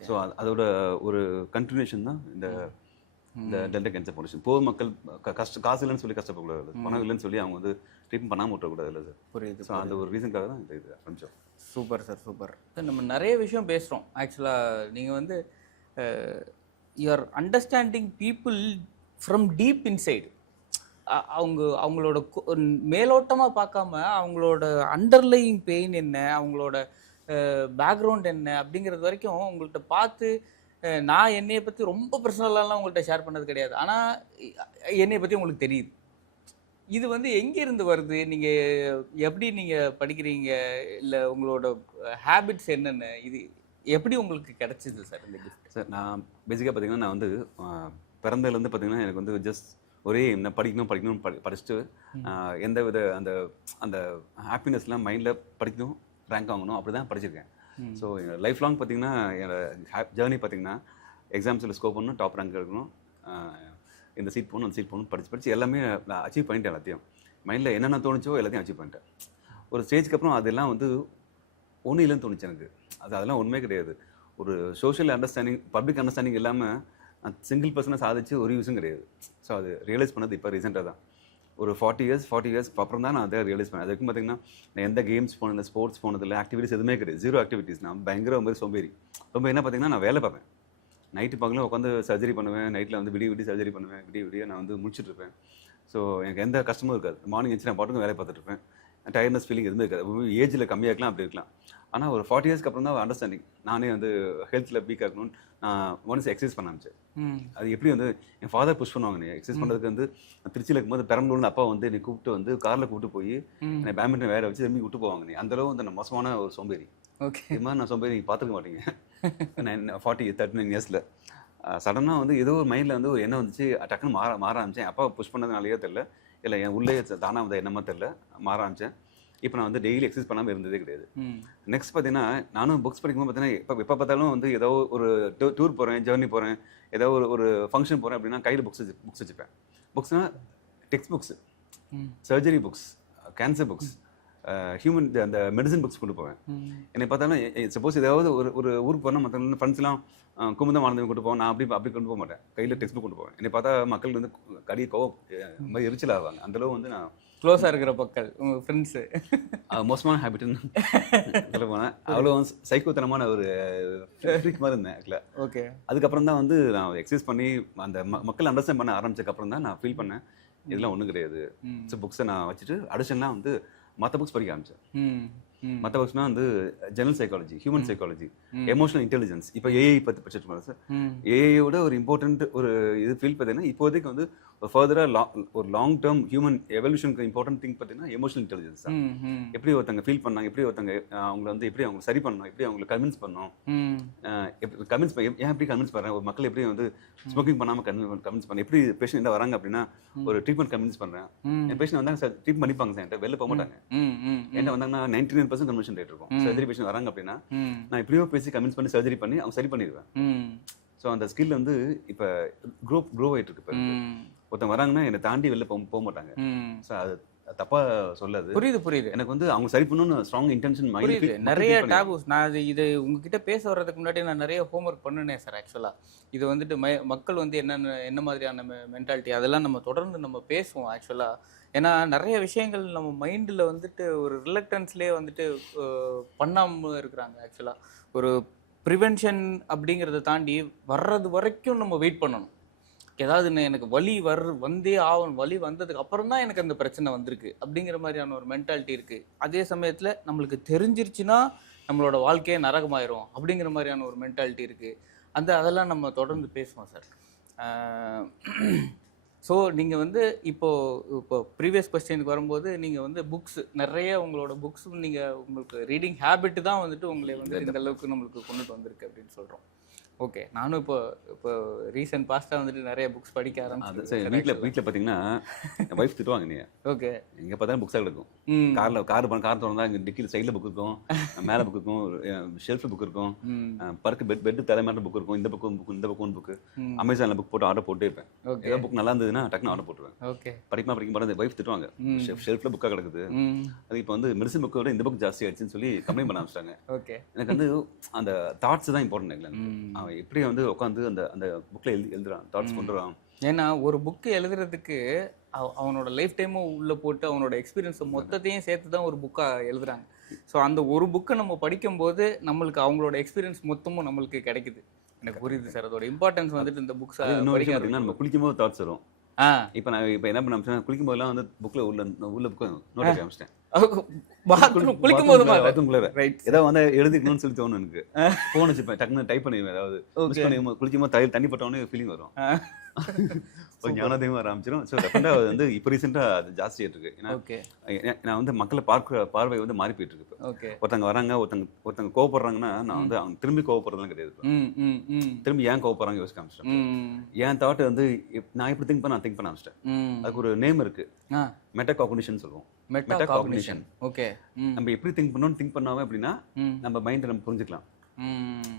ஸோ அதோட ஒரு கண்டினியூஷன் தான் இந்த டெல்டா கேன்சர் ஃபவுண்டேஷன். போர் மக்கள் காசு இல்லைன்னு சொல்லி கஷ்டப்படக்கூடாது, பணம் இல்லைன்னு சொல்லி அவங்க ட்ரீட்மெண்ட் பண்ணாமல் விட்டுறக்கூடாது இல்லை சார். புரியுது. ஸோ அந்த ஒரு ரீசனுக்காக தான் இது கொஞ்சம். Super sir, super. நம்ம நிறைய விஷயம் பேசுகிறோம். ஆக்சுவலாக நீங்கள் you are understanding people from deep inside. அவங்களோட மேலோட்டமாக பார்க்காம அவங்களோட அண்டர்லையிங் பெயின் என்ன, அவங்களோட பேக்ரவுண்ட் என்ன அப்படிங்கிறது வரைக்கும் உங்கள்கிட்ட பார்த்து. நான் என்னையை பற்றி ரொம்ப பர்சனலாலாம் உங்கள்கிட்ட ஷேர் பண்ணது கிடையாது, ஆனால் என்னையை பற்றி உங்களுக்கு தெரியுது. இது எங்கேருந்து வருது? நீங்கள் எப்படி நீங்கள் படிக்கிறீங்க, இல்லை உங்களோட ஹேபிட்ஸ் என்னென்ன, இது எப்படி உங்களுக்கு கிடைச்சிது சார் இந்த கிஃப்ட்? சார் நான் பேசிக்காக பார்த்தீங்கன்னா நான் பிறந்ததுலேருந்து பார்த்தீங்கன்னா எனக்கு ஜஸ்ட் ஒரே என்ன படிக்கணும் படிச்சுட்டு எந்த வித அந்த அந்த ஹாப்பினஸ்லாம் மைண்டில் படிக்கணும், ரேங்க் வாங்கணும், அப்படி தான் படிச்சிருக்கேன். ஸோ எங்கள் லைஃப் லாங் பார்த்தீங்கன்னா என்னோட ஜேர்னி பார்த்தீங்கன்னா எக்ஸாம்ஸில் ஸ்கோர் பண்ணணும், டாப் ரேங்க் எடுக்கணும், இந்த சீட் போகணும், அந்த சீட் போகணும், படித்து எல்லாமே நான் அச்சீவ் பண்ணிட்டேன். எல்லாத்தையும் மைண்டில் என்னென்ன தோணுச்சோ எல்லாத்தையும் அச்சீவ் பண்ணிட்டேன். ஒரு ஸ்டேஜ்க்கு அப்புறம் அதெல்லாம் ஒன்றும் இல்லைன்னு தோணுச்சு எனக்கு. அதெல்லாம் உண்மையே கிடையாது. ஒரு சோஷியல் அண்டர்ஸ்டாண்டிங், பப்ளிக் அண்டர்ஸ்டாண்டிங் இல்லாமல் சிங்கிள் பர்சனாக சாதிச்சு ஒரு யூஸும் கிடையாது. ஸோ அது ரியலைஸ் பண்ணது இப்போ ரீசெண்டாக தான். ஒரு 40 இயர்ஸ் அப்புறம் தான் நான் அதை ரியலைஸ் பண்ணேன். அதுக்கு பார்த்தீங்கன்னா நான் எந்த கேம்ஸ் போனதில்லை, ஸ்போர்ட்ஸ் போனதில்லை, ஆக்டிவிட்டிஸ் எதுவுமே கிடையாது, 0 ஆக்டிவிட்டிஸ். நான் பயங்கர மாதிரி சோம்பேறி. என்ன பார்த்தீங்கன்னா நான் வேலை பார்ப்பேன், நைட்டு பகலும் உட்காந்து சர்ஜரி பண்ணுவேன், நைட்டில் விடிய சர்ஜரி பண்ணுவேன், விடிய நான் முடிச்சுட்டு இருப்பேன். ஸோ எனக்கு எந்த கஷ்டமும் இருக்காது. மார்னிங் எழுந்து நான் பாட்டுக்கும் வேலை பார்த்துட்டு இருப்பேன். டயர்னஸ் ஃபீலிங் எதுவுமே இருக்காது. ஏஜில் கம்மியாக இருக்கலாம், அப்படி இருக்கலாம். ஆனால் ஒரு 40 இயர்ஸ்க்கு அப்புறம் தான் அண்டர்ஸ்டாண்டிங். நானே ஹெல்த்தில் வீக் ஆகணும்னு நான் ஒன்ஸ் எக்ஸசைஸ் பண்ண ஆரம்பிச்சேன். அது எப்படி என் ஃபாதர் புஷ் பண்ணுவாங்க. நீ எக்ஸசைஸ் பண்ணுறதுக்கு திருச்சியில் இருக்கும்போது பெரம்பலூர்னு அப்பா நீ கூப்பிட்டு காரில் கூப்பிட்டு போய் என்னை பேட்மிண்டன் வேற வச்சு திரும்பி விட்டு போவாங்க. நீ அந்தளவு நான் மோசமான ஒரு சோம்பேறி. ஓகே, இது மாதிரி நான் சோம்பேறி நீங்கள் பார்த்துக்க மாட்டீங்க. நான் 39 இயர்ஸில் சடனாக ஏதோ ஒரு மைண்டில் ஒரு எண்ணம் வந்துச்சு, டக்குன்னு மாற ஆரம்பித்தேன். அப்பா புஷ் பண்ணதுனாலேயே தெரில, இல்லை என் உள்ளே தானாக என்னமா தெரில, மாற ஆரம்பித்தேன். இப்போ நான் டெய்லி எக்ஸசைஸ் பண்ணாமல் இருந்ததே கிடையாது. நெக்ஸ்ட் பார்த்தீங்கன்னா நானும் புக்ஸ் படிக்கும்போது பார்த்தீங்கன்னா எப்போ பார்த்தாலும் ஏதோ ஒரு டூர் போகிறேன், ஜேர்னி போகிறேன், ஏதோ ஒரு ஃபங்க்ஷன் போகிறேன் அப்படின்னா கையில் புக்ஸ் வச்சுப்பேன். புக்ஸ்னால் text books, surgery books, cancer books, human அந்த மெடிசன் புக்ஸ் கொண்டு போவேன். என்னை பார்த்தாலும் சப்போஸ் ஏதாவது ஒரு ஊருக்கு போனால் மற்ற ஃப்ரெண்ட்ஸ்லாம் குமுதம் ஆனந்தம் கொண்டு போவேன், நான் அப்படி கொண்டு போக மாட்டேன், கையில் டெக்ஸ்ட் புக் கொண்டு போவேன். என்னை பார்த்தா மக்கள் கடிய கோவம் மாதிரி எரிச்சல் ஆவாங்க. அந்தளவு நான் க்ளோஸாக இருக்கிற மக்கள் உங்கள் ஃப்ரெண்ட்ஸு மோசமான ஹேபிட்னு சொல்ல போனேன். அவ்வளோ சைக்கோத்தனமான ஒரு ஃப்ரீக் மாதிரி இருந்தேன் ஆக்சுவலாக. ஓகே. அதுக்கப்புறம் தான் நான் எக்ஸசைஸ் பண்ணி அந்த மக்கள் அண்டர்ஸ்டாண்ட் பண்ண ஆரம்பிச்சதுக்கப்புறம் தான் நான் ஃபீல் பண்ணேன் இதெல்லாம் ஒன்றும் கிடையாது. ஸோ புக்ஸை நான் வச்சுட்டு அடிஷன்லாம் மற்ற புக்ஸ் படிக்க ஆரம்பித்தேன். மற்ற புக்ஸ்னா general psychology, human psychology, emotional intelligence. இப்போ ஏஐ பற்றி படிச்சுட்டு இருக்கோம் சார். ஏஐயோட ஒரு இம்பார்ட்டன்ட் ஒரு இது ஃபீல் பார்த்தீங்கன்னா இப்போதைக்கு ஃபர்தராக ஒரு லாங் டேர்ம் ஹியூமன் எவல்யூஷனுக்கு இம்பார்ட்டன்ட் திங் பார்த்தீங்கன்னா எமோஷனல் இன்டெலிஜென்ஸ் தான். எப்படி ஒருத்தங்க ஃபீல் பண்ணாங்க, எப்படி ஒருத்தங்க அவங்கள எப்படி அவங்க சரி பண்ணணும், எப்படி அவங்களை கன்வின்ஸ் பண்ணணும், எப்படி கன்வின்ஸ் பண்ணுறேன், ஒரு மக்கள் எப்படி ஸ்மோக்கிங் பண்ணாமல் கன்வின்ஸ் பண்ண, எப்படி பேஷண்ட் என்ன வராங்க அப்படின்னா ஒரு ட்ரீட்மெண்ட் கன்வின்ஸ் பண்ணுறேன். என் பேஷண்ட் வந்தாங்க சார் ட்ரீட் பண்ணிப்பாங்க சார், என்கிட்ட வெளில போக மாட்டாங்க. என்கிட்ட வந்தாங்கன்னா 99% கன்வென்ஷன் ரேட் இருக்கும். சர்ஜரி பேஷண்ட் வராங்க அப்படின்னா நான் எப்படியோ பேசி கன்வின்ஸ் பண்ணி சர்ஜரி பண்ணி அவங்க சரி பண்ணிடுவேன். ஸோ அந்த ஸ்கில் இப்போ க்ரோ ஆகிட்டு இருக்கு. இப்போ ஒருத்தங்க வராங்கன்னா என்னை தாண்டி வெளில போக மாட்டாங்க. ஸோ அது தப்பா சொல்லாது. புரியுது. எனக்கு வந்து அவங்க சரி பண்ணணும்னு ஸ்ட்ராங் இன்டென்ஷன் புரியுது. நிறைய டேபூஸ் நான் இது உங்ககிட்ட பேச வர்றதுக்கு முன்னாடி நான் நிறைய ஹோம்ஒர்க் பண்ணுனேன் சார் ஆக்சுவலா. இது வந்துட்டு மக்கள் வந்து என்ன மாதிரியான மென்டாலிட்டி அதெல்லாம் நம்ம தொடர்ந்து நம்ம பேசுவோம் ஆக்சுவலா. ஏன்னா நிறைய விஷயங்கள் நம்ம மைண்டில் வந்துட்டு ஒரு ரிலக்டன்ஸ்லேயே வந்துட்டு பண்ணாம இருக்கிறாங்க ஆக்சுவலா. ஒரு ப்ரிவென்ஷன் அப்படிங்கிறத தாண்டி வர்றது வரைக்கும் நம்ம வெயிட் பண்ணணும். ஏதாவது எனக்கு வலி வந்தே ஆகணும், வலி வந்ததுக்கு அப்புறம் தான் எனக்கு அந்த பிரச்சனை வந்திருக்கு அப்படிங்கிற மாதிரியான ஒரு மென்டாலிட்டி இருக்குது. அதே சமயத்தில் நம்மளுக்கு தெரிஞ்சிருச்சுன்னா நம்மளோட வாழ்க்கையே நரகமாயிரும் அப்படிங்கிற மாதிரியான ஒரு மென்டாலிட்டி இருக்குது. அதெல்லாம் நம்ம தொடர்ந்து பேசுவோம் சார். ஸோ நீங்கள் வந்து இப்போ ப்ரீவியஸ் கொஸ்டினுக்கு வரும்போது நீங்கள் வந்து புக்ஸ் நிறைய உங்களோட புக்ஸ் உங்களுக்கு ரீடிங் ஹேபிட் தான் வந்துட்டு உங்களை வந்து இந்த அளவுக்கு நம்மளுக்கு கொண்டுட்டு வந்திருக்கு அப்படின்னு சொல்கிறோம். ஓகே, நானும் இப்போ ரீசெண்ட் பாஸ்ட்டாக வந்துட்டு நிறைய புக்ஸ் படிக்க ஆரம்பிச்சேன். வீட்டில் பார்த்தீங்கன்னா என் ஒய்ஃப் திட்டுவாங்க. நீ ஓகே எங்கே பார்த்தாலும் புக்ஸாக இருக்கும். கார் திறந்தா இங்கே டிக்கில் சைடில் புக் இருக்கும், மேலே புக் இருக்கும், ஷெல்ஃபில் புக் இருக்கும், பெட்டு தலை மேலே புக் இருக்கும், இந்த பக்கம் புக்கு. அமேசானில் புக் போட்டு ஆர்டர் போட்டே இருப்பேன். ஏதாவது புக் நல்லா இருந்ததுன்னா டக்குன்னு ஆர்டர் போட்டுருவேன். ஓகே படிக்கும் போது ஒய்ஃப் திட்டுவாங்க, ஷெல்ஃபில் புக்காக கிடக்குது, அது இப்போ வந்து மெடிசன் புக்கை விட இந்த புக் ஜாஸ்தி ஆயிடுச்சுன்னு சொல்லி கம்ப்ளைண்ட் பண்ண ஆரம்பிச்சிட்டாங்க. ஓகே எனக்கு வந்து அந்த தாட்ஸ் தான் இம்பார்ட்டன்ட் இல்லை. எப்படி வந்து உட்காந்து அந்த புக்கில் எழுதுறான், தாட்ஸ் கொண்டு வரான். ஏன்னா ஒரு புக்கு எழுதுறதுக்கு அவனோட லைஃப் டைமும் உள்ளே போட்டு அவனோட எக்ஸ்பீரியன்ஸை மொத்தத்தையும் சேர்த்து தான் ஒரு புக்காக எழுதுறாங்க. ஸோ அந்த ஒரு புக்கை நம்ம படிக்கும்போது நம்மளுக்கு அவங்களோட எக்ஸ்பீரியன்ஸ் மொத்தமும் நம்மளுக்கு கிடைக்குது. எனக்கு புரியுது சார் அதோட இம்பார்ட்டன்ஸ் வந்துட்டு இந்த புக்ஸ் படிக்கிறதுனா நம்ம குளிக்கும் போது தாட்ஸ் வரும். இப்போ நான் என்ன பண்ண குளிக்கும் போதெல்லாம் வந்து புக்கில் உள்ள புக்கை நோட் பண்ணி ஆரம்பிச்சிட்டேன். குளிக்கும் போது ஏதாவது வந்து எழுதிக்கணும்னு சொல்லி தோணும். எனக்கு போன் வச்சுப்பேன், டக்குன்னு டைப் பண்ணிடுவேன். ஏதாவது குளிக்கும் போது தண்ணி பட்டவொடனே ஃபீலிங் வரும், ஒரு ஞானோதயமா ஆரம்பிச்சிடும். ஸோ டெஃபினட்டாக அது வந்து இப்போ ரீசெண்டாக அது ஜாஸ்தியாக இருக்கு. ஏன்னா நான் வந்து மக்களை பார்க்குற பார்வை வந்து மாறி போயிட்டு இருக்கு. ஒருத்தங்க வராங்க, ஒருத்தங்க கோவப்படுறாங்கன்னா நான் வந்து அவங்க திரும்பி கோவப்படுறதுலாம் கிடையாது. திரும்பி ஏன் கோவப்படுறாங்க யோசிக்க ஆரம்பிச்சிட்டேன். என் தாட் வந்து நான் எப்படி திங்க் பண்ண ஆரம்பிச்சிட்டேன். அதுக்கு ஒரு நேம் இருக்கு, மெட்டாகாக்னிஷன் சொல்லுவோம். மெட்டாகாக்னிஷன். ஓகே நம்ம எப்படி திங்க் பண்ணோம்னு திங்க் பண்ணாம அப்படின்னா நம்ம மைண்டை நம்ம புரிஞ்சுக்கலாம்,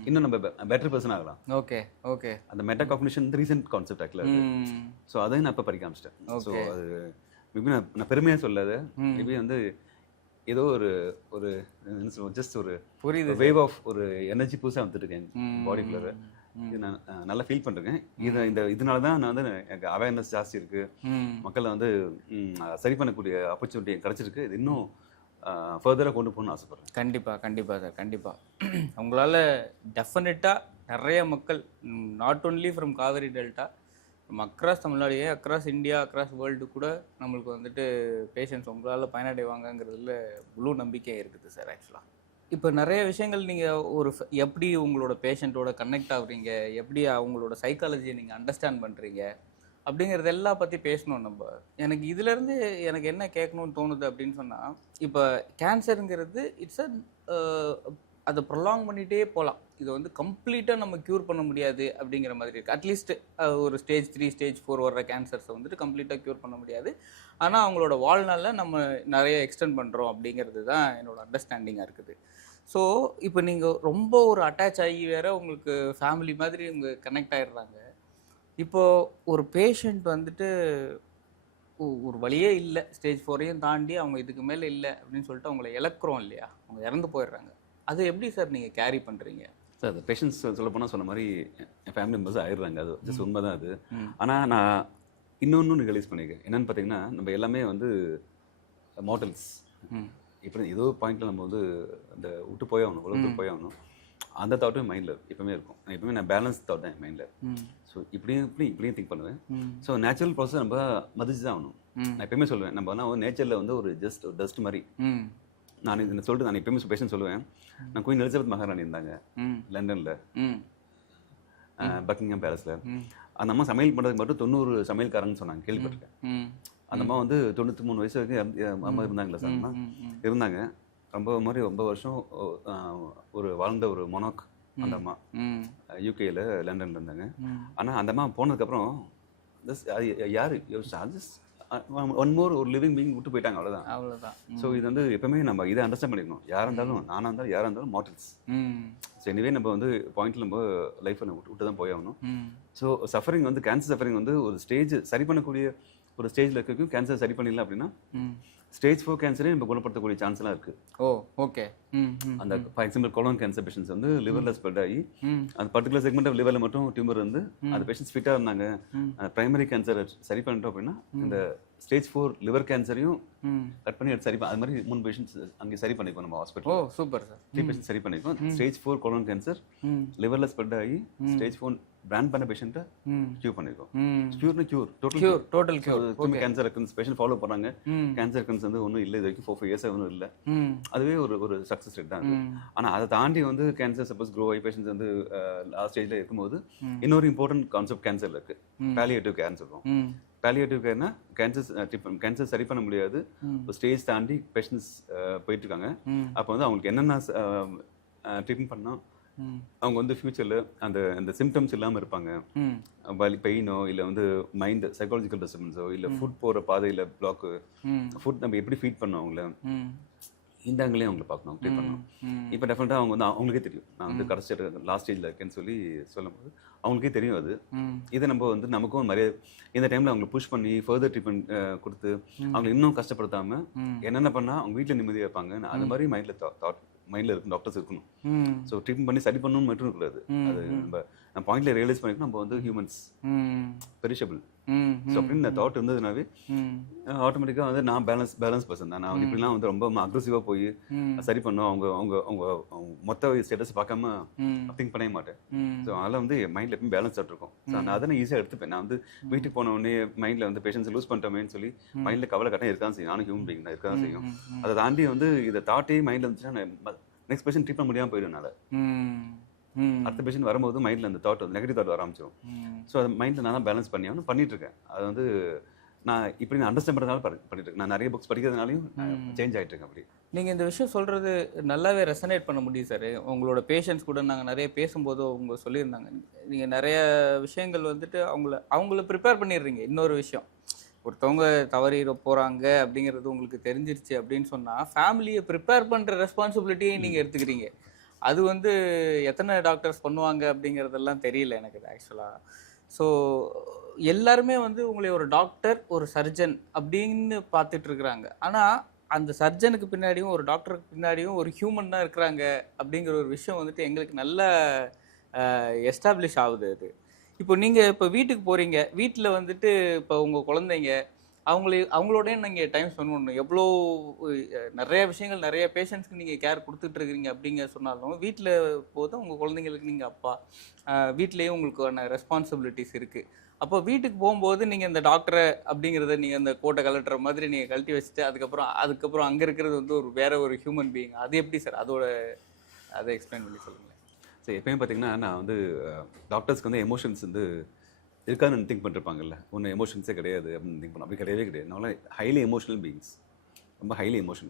இன்னும் நம்ம பெட்டர் பர்சன் ஆகலாம். ஓகே ஓகே அந்த மெட்டாகாக்னிஷன் ரீசெண்ட் கான்செப்ட் ஆக்சுவலா. ஸோ அதையும் நான் இப்போ படிக்க ஆரம்பிச்சிட்டேன். ஸோ அது மேபி நான் பெருமையாக சொல்லாத, மேபி வந்து ஏதோ ஒரு ஜஸ்ட் ஒரு வேவ் ஆஃப் ஒரு எனர்ஜி புதுசாக வந்துட்டு இருக்கேன் பாடிக்குள்ள. இது நான் நல்லா ஃபீல் பண்ணுறேன். இதனால தான் நான் வந்து எனக்கு அவேர்னஸ் ஜாஸ்தி இருக்கு, மக்களை வந்து சரி பண்ணக்கூடிய ஆப்பர்ச்சுனிட்டி கிடைச்சிருக்கு. இது இன்னும் ஃபர்தராக கொண்டு போகணும்னு ஆசைப்படுறேன். கண்டிப்பாக சார், கண்டிப்பாக உங்களால் டெஃபினட்டாக நிறைய மக்கள் not only from Kaveri delta, across தமிழ்நாடுயே, அக்ராஸ் இந்தியா, அக்ராஸ் வேர்ல்டு கூட நம்மளுக்கு வந்துட்டு பேஷண்ட்ஸ் உங்களால் பயனடைவாங்கங்கிறதுல முழு நம்பிக்கை இருக்குது சார். ஆக்சுவலாக இப்போ நிறைய விஷயங்கள் நீங்கள் எப்படி உங்களோட பேஷண்ட்டோட கனெக்ட் ஆகுறீங்க, எப்படி அவங்களோட சைக்காலஜியை நீங்கள் அண்டர்ஸ்டாண்ட் பண்ணுறீங்க அப்படிங்கிறது எல்லாம் பற்றி பேசணும் நம்ம. எனக்கு இதுலேருந்து எனக்கு என்ன கேட்கணும்னு தோணுது அப்படின்னு சொன்னால், இப்போ கேன்சருங்கிறது இட்ஸ் அதை ப்ரொலாங் பண்ணிகிட்டே போகலாம். இதை வந்து கம்ப்ளீட்டாக நம்ம க்யூர் பண்ண முடியாது அப்படிங்கிற மாதிரி இருக்குது. அட்லீஸ்ட் ஒரு ஸ்டேஜ் 3 ஸ்டேஜ் 4 வர்ற கேன்சர்ஸை வந்துட்டு கம்ப்ளீட்டாக க்யூர் பண்ண முடியாது. ஆனால் அவங்களோட வாழ்நாளில் நம்ம நிறைய எக்ஸ்டெண்ட் பண்ணுறோம் அப்படிங்கிறது தான் என்னோடய அண்டர்ஸ்டாண்டிங்காக இருக்குது. ஸோ இப்போ நீங்கள் ரொம்ப ஒரு அட்டாச் ஆகி வேறு உங்களுக்கு ஃபேமிலி மாதிரி இவங்க கனெக்ட் ஆகிடுறாங்க. இப்போது ஒரு பேஷண்ட் வந்துட்டு ஒரு வழியே இல்லை, ஸ்டேஜ் 4ஐயும் தாண்டி அவங்க இதுக்கு மேலே இல்லை அப்படின்னு சொல்லிட்டு அவங்கள இழக்கிறோம் இல்லையா, அவங்க இறந்து போயிடுறாங்க. அது எப்படி சார் நீங்கள் கேரி பண்ணுறீங்க? சார் அது பேஷண்ட்ஸ் சொல்ல போனால் சொன்ன மாதிரி என் ஃபேமிலி மெம்பர்ஸ் ஆயிடுறாங்க, அது ஜஸ்ட் உண்மை தான் அது. ஆனால் நான் இன்னொன்று ரியலைஸ் பண்ணியிருக்கேன். என்னென்னு பார்த்தீங்கன்னா, நம்ம எல்லாமே வந்து மார்டல்ஸ். இப்படி ஏதோ பாயிண்ட்டில் நம்ம வந்து அந்த விட்டு போயாகணும், உலகத்துக்கு போயாகணும். அந்த தாட்டும் மைண்டில் எப்பவுமே இருக்கும். எப்பவுமே நான் பேலன்ஸ் தாட் தான் என் மைண்டில். ஸோ இப்படியும் திங்க் பண்ணுவேன். ஸோ நேச்சுரல் ப்ராசஸ் நம்ம மதிச்சு தான் ஆகணும். நான் எப்பயுமே சொல்லுவேன், நம்ம ஆனால் நேச்சரில் வந்து ஒரு டஸ்ட் மாதிரி. நான் இதை சொல்லிட்டு நான் எப்பயுமே பேஷண்ட் சொல்லுவேன். நான் குயின் எலிசபெத் மகாராணி இருந்தாங்க லண்டனில், பக்கிங்ஹாம் பேலஸில். அந்த அம்மா சமையல் பண்ணுறதுக்கு மட்டும் 90 சமையல்காரங்கன்னு சொன்னாங்க, கேள்விப்பட்டிருக்கேன். அந்த அம்மா வந்து 93 வயசு வரைக்கும் அம்மா இருந்தாங்களா சார்? அம்மா இருந்தாங்க. ரொம்ப வருஷம் ஒரு வாழ்ந்த ஒரு மொனாக் அந்த அம்மா. யூகேயில் லண்டனில் இருந்தாங்க. ஆனால் அந்த அம்மா போனதுக்கப்புறம் அது யார் ஒன் மோர் ஒரு லிவிங் பீயிங் விட்டு போயிட்டாங்க, அவ்வளோதான். அவ்வளோதான். ஸோ இது வந்து எப்பவுமே நம்ம இதை அண்டர்ஸ்டாண்ட் பண்ணிக்கணும். யாராக இருந்தாலும், நானாக இருந்தாலும், யாராக இருந்தாலும் மார்டல்ஸ். ஸோ எனிவே நம்ம வந்து பாயிண்ட்ல நம்ம லைஃப்பில் விட்டு தான் போய் ஆகணும். ஸோ சஃபரிங் வந்து கேன்சர் சஃபரிங் வந்து ஒரு ஸ்டேஜ் சரி பண்ணக்கூடிய ஒரு ஸ்டேஜில் இருக்கும். கேன்சர் சரி பண்ணிடலாம் அப்படின்னா ஸ்டேஜ் 4 கேன்சரே நம்ம குணப்படுத்தக்கூடிய சான்ஸ்லாம் இருக்குது. Oh okay. அந்த for example colon cancer patients வந்து லிவரில் ஸ்ப்ரெட் ஆகி அந்த பர்டிகுலர் செக்மெண்ட் ஆஃப் லிவரில் மட்டும் டியூமர் வந்து அந்த பேஷன்ஸ் ஃபிட்டாக இருந்தாங்க, அந்த பிரைமரி கேன்சரை சரி பண்ணிட்டோம் அப்படின்னா இந்த ஸ்டேஜ் 4 லிவர் கேன்சரையும் கட் பண்ணி எடுத்து சரி அது மாதிரி 3 பேஷன்ட்ஸ் அங்கே சரி பண்ணிப்போம் நம்ம hospital. Oh super sir. 3 patient சரி பண்ணிப்போம். ஸ்டேஜ் 4 கொலோன் கேன்சர் லிவரில் ஸ்ப்ரெட் ஆகி ஸ்டேஜ் 4 பிராண்ட் பண்ண பேஷண்ட்டை க்யூர் பண்ணிருக்கோம். க்யூர்னு க்யூர், டோட்டல் க்யூர். கேன்சர் ரெக்கன்ஸ் பேஷண்ட் ஃபாலோ பண்ணாங்க. கேன்சர் ரெக்கன்ஸ் வந்து ஒன்றும் இல்லை, இது வரைக்கும் 4-5 இயர்ஸ் ஒன்றும் இல்லை. அதுவே ஒரு சக்ஸஸ் ரேட் தான். ஆனால் அதை தாண்டி வந்து கேன்சர் சப்போஸ் க்ரோ ஆகி பேஷன்ஸ் வந்து லாஸ்ட் ஸ்டேஜில் இருக்கும்போது இன்னொரு இம்பார்ட்டன்ட் கான்செப்ட் கேன்சரில் இருக்கு, பாலியேட்டிவ் கேர்னு சொல்லுவோம். பாலியேட்டிவ் கேர்னா கேன்சர் சரி பண்ண முடியாது, ஒரு ஸ்டேஜ் தாண்டி பேஷண்ட்ஸ் போயிட்டு இருக்காங்க. அப்போ வந்து அவங்களுக்கு என்னென்ன ட்ரீட்மெண்ட் பண்ணால் அவங்க வந்து ஃபியூச்சரில் அந்த சிம்டம்ஸ் இல்லாமல் இருப்பாங்க. வலி பெயினோ இல்லை வந்து மைண்ட் சைக்காலஜிக்கல் டிஸ்டர்பன்ஸோ இல்லை ஃபுட் போகிற பாதையில் பிளாக்கு, ஃபுட் நம்ம எப்படி ஃபீட் பண்ணோம் அவங்கள, இந்த ஆங்கிலையும் அவங்களை பார்க்கணும், ட்ரீட் பண்ணணும். இப்போ டெஃபினட்டாக அவங்க வந்து அவங்களுக்கே தெரியும் நான் வந்து கடைசி லாஸ்ட் ஸ்டேஜில் இருக்கேன்னு சொல்லும்போது அவங்களுக்கே தெரியும் அது. இதை நம்ம வந்து நமக்கும் நிறைய இந்த டைமில் அவங்களை புஷ் பண்ணி ஃபர்தர் ட்ரீட்மெண்ட் கொடுத்து அவங்களை இன்னும் கஷ்டப்படுத்தாமல் என்னென்ன பண்ணால் அவங்க வீட்டில் நிம்மதியாக இருப்பாங்க, அது மாதிரி மைண்டில் இருக்கும் டாக்டர்ஸ் இருக்கணும். ஸோ ட்ரீட்மெண்ட் பண்ணி சரி பண்ணணும் மட்டும் இருக்கக்கூடாது. அது நம்ம பாயிண்ட்ல ரியலைஸ் பண்ணிக்கணும் நம்ம வந்து ஹியூமன்ஸ் பெரிஷபிள். ஸோ அப்படின்னு இந்த தாட் இருந்ததுனாவே ஆட்டோமேட்டிக்காக வந்து நான் பேலன்ஸ் பர்சன் தான். நான் வந்து இப்படிலாம் வந்து ரொம்ப அக்ரெசிவாக போய் சரி பண்ணோம் அவங்க அவங்க அவங்க மொத்த ஸ்டேட்டஸ் பார்க்காம திங்க் பண்ணவே மாட்டேன். ஸோ அதெல்லாம் வந்து என் மைண்டில் எப்பயும் பேலன்ஸ் இருக்கும். ஸோ நான் அதை நான் ஈஸியாக எடுத்துப்பேன். நான் வந்து வீட்டுக்கு போன உடனே மைண்டில் வந்து பேஷன்ஸை லூஸ் பண்ணிட்டோமேன்னு சொல்லி மைண்டில் கவலை கட்டாயம் இருக்கான்னு செய்யும். நானும் ஹியூமன் பீயிங் தான் இருக்காதான் செய்யும். அதை தாண்டி வந்து இதை தாட்டே மைண்டில் இருந்துச்சுன்னா நெக்ஸ்ட் பேஷண்ட் ட்ரீட் பண்ண முடியாமல் போயிடுனால அடுத்த பேஷண்ட் வரும்போது மைண்டில் அந்த தாட் வந்து நெகட்டிவ் தாட் வர ஆரம்பிச்சிடும். ஸோ அதை மைண்டில் நான் தான் பேலன்ஸ் பண்ணிட்டு இருக்கேன். அது வந்து நான் இப்படி நான் அண்டர்ஸ்டாண்ட் பண்ணுறதுனால பண்ணிட்டு இருக்கேன். நான் நிறைய புக்ஸ் படிக்கிறதுனாலையும் சேஞ்ச் ஆகிட்டு இருக்கேன். அப்படி நீங்கள் இந்த விஷயம் சொல்கிறது நல்லாவே ரெசனேட் பண்ண முடியும் சார். உங்களோட பேஷண்ட்ஸ் கூட நாங்கள் நிறைய பேசும்போது அவங்க சொல்லியிருந்தாங்க, நீங்கள் நிறைய விஷயங்கள் வந்துட்டு அவங்கள ப்ரிப்பேர் பண்ணிடுறீங்க. இன்னொரு விஷயம், ஒருத்தவங்க தவறிட போகிறாங்க அப்படிங்கிறது உங்களுக்கு தெரிஞ்சிருச்சு அப்படின்னு சொன்னால் ஃபேமிலியை ப்ரிப்பேர் பண்ணுற ரெஸ்பான்சிபிலிட்டியை நீங்கள் எடுத்துக்கிறீங்க. அது வந்து எத்தனை டாக்டர்ஸ் பண்ணுவாங்க அப்படிங்கிறதெல்லாம் தெரியல எனக்கு ஆக்சுவலாக. ஸோ எல்லாருமே வந்து உங்களை ஒரு டாக்டர் ஒரு சர்ஜன் அப்படின்னு பார்த்துட்டு இருக்கிறாங்க. ஆனால் அந்த சர்ஜனுக்கு பின்னாடியும் ஒரு டாக்டருக்கு பின்னாடியும் ஒரு ஹியூமன் தான் இருக்கிறாங்க அப்படிங்கிற ஒரு விஷயம் வந்துட்டு எங்களுக்கு நல்லா எஸ்டாப்ளிஷ் ஆகுது. அது இப்போ நீங்கள் இப்போ வீட்டுக்கு போகிறீங்க, வீட்டில் வந்துட்டு இப்போ உங்கள் குழந்தைங்க அவங்களோடய நீங்கள் டைம் ஸ்பெண்ட் பண்ணணும். எவ்வளோ நிறைய விஷயங்கள் நிறைய பேஷண்ட்ஸ்க்கு நீங்கள் கேர் கொடுத்துட்ருக்கிறீங்க அப்படிங்க சொன்னாலும் வீட்டில் போது உங்கள் குழந்தைங்களுக்கு நீங்கள் அப்பா, வீட்லேயும் உங்களுக்கான ரெஸ்பான்சிபிலிட்டிஸ் இருக்குது. அப்போ வீட்டுக்கு போகும்போது நீங்கள் இந்த டாக்டரை அப்படிங்கிறத நீங்கள் அந்த கோட்டை கலட்டுற மாதிரி நீங்கள் கழட்டி வச்சுட்டு அதுக்கப்புறம் அங்கே இருக்கிறது வந்து வேற ஒரு ஹியூமன் பீயிங். அது எப்படி சார் அதை எக்ஸ்பிளைன் பண்ணி சொல்லுங்கள். சரி, எப்பயுமே பார்த்தீங்கன்னா நான் வந்து டாக்டர்ஸ்க்கு வந்து எமோஷன்ஸ் வந்து இருக்கான்னு திங்க் பண்ணிருப்பாங்கல்ல, ஒன்றும் எமோஷன்ஸே கிடையாது அப்படின்னு திங்க் பண்ண. அப்படி கிடையவே கிடையாது. நான் ஹைலி எமோஷனல் பீயிங்ஸ், ரொம்ப ஹைலி எமோஷன்.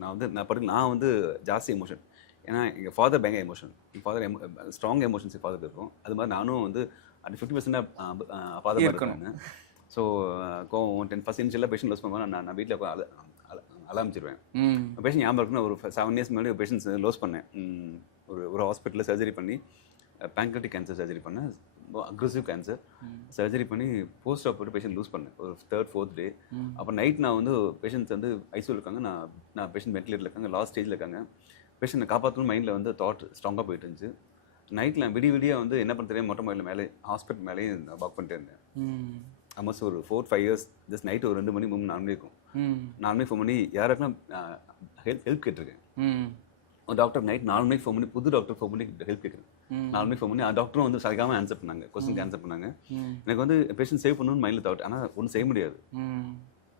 நான் வந்து ஜாஸ்தி எமோஷன். ஏன்னா எங்கள் ஃபாதர் பயங்கர எமோஷன். எங்கள் ஃபாதர் ஸ்ட்ராங் எமோஷன்ஸ் ஃபாதர் இருக்கும். அது மாதிரி நானும் வந்து அது 50% ஃபாதர் இருக்காங்க. ஸோ கோவம் ஃபஸ்ட் இனிஷியலாக பேஷண்ட் லோஸ் பண்ணுவேன். நான் வீட்டில் அலாமிச்சிருவேன். பேஷண்ட் ஞாபகம் இருக்குன்னு ஒரு 7 இயர்ஸ் முன்னாடி ஒரு பேஷண்ட்ஸ் லோஸ் பண்ணேன். ஒரு ஹாஸ்பிட்டலில் சர்ஜரி பண்ணி பேங்க்ரியாட்டிக் கேன்சர் சர்ஜரி பண்ணேன், அக்ரெசிவ் கேன்சர் சர்ஜரி பண்ணி போஸ்ட் ஆப்ரேட்டிவ் பேஷண்ட் லூஸ் பண்ணேன் ஒரு 3rd 4th டே. அப்போ நைட் நான் வந்து பேஷண்ட்ஸ் வந்து ஐசியூவில் இருக்காங்க, நான் பேஷண்ட் வென்டிலேட்டரில் இருக்காங்க, லாஸ்ட் ஸ்டேஜில் இருக்காங்க. பேஷண்ட்டை காப்பாற்றணும் மைண்டில் வந்து தாட் ஸ்ட்ராங்காக போயிட்டு இருந்துச்சு. நைட்டில் விடிய வந்து என்ன பண்ண தெரியாது, மொட்டை மாடியில் மேலே ஹாஸ்பிட்டல் மேலேயே வாக் பண்ணிட்டே இருந்தேன். ஆல்மோஸ்ட் ஒரு 4-5 years. ஜஸ்ட் நைட்டு ஒரு 2 மணி 3 மணி 4 மணி இருக்கும். 4 மணி 4 மணி யாருக்கெல்லாம் ஹெல்ப் கேட்டிருக்கேன். ஒரு டாக்டர் நைட் 4 மணிக்கு 4 மணி புது டாக்டர் 4 மணிக்கு ஹெல்ப் கேட்குறேன். 4 மணிக்கு 4 மணி டாக்டரும் வந்து சரிக்காமல் ஆன்சர் பண்ணாங்க, கொஸ்டின் ஆன்சர் பண்ணாங்க. எனக்கு வந்து பேஷண்ட் சேவ் பண்ணணும்னு மைண்டில் தாட், ஆனால் ஒன்றும் செய்ய முடியாது.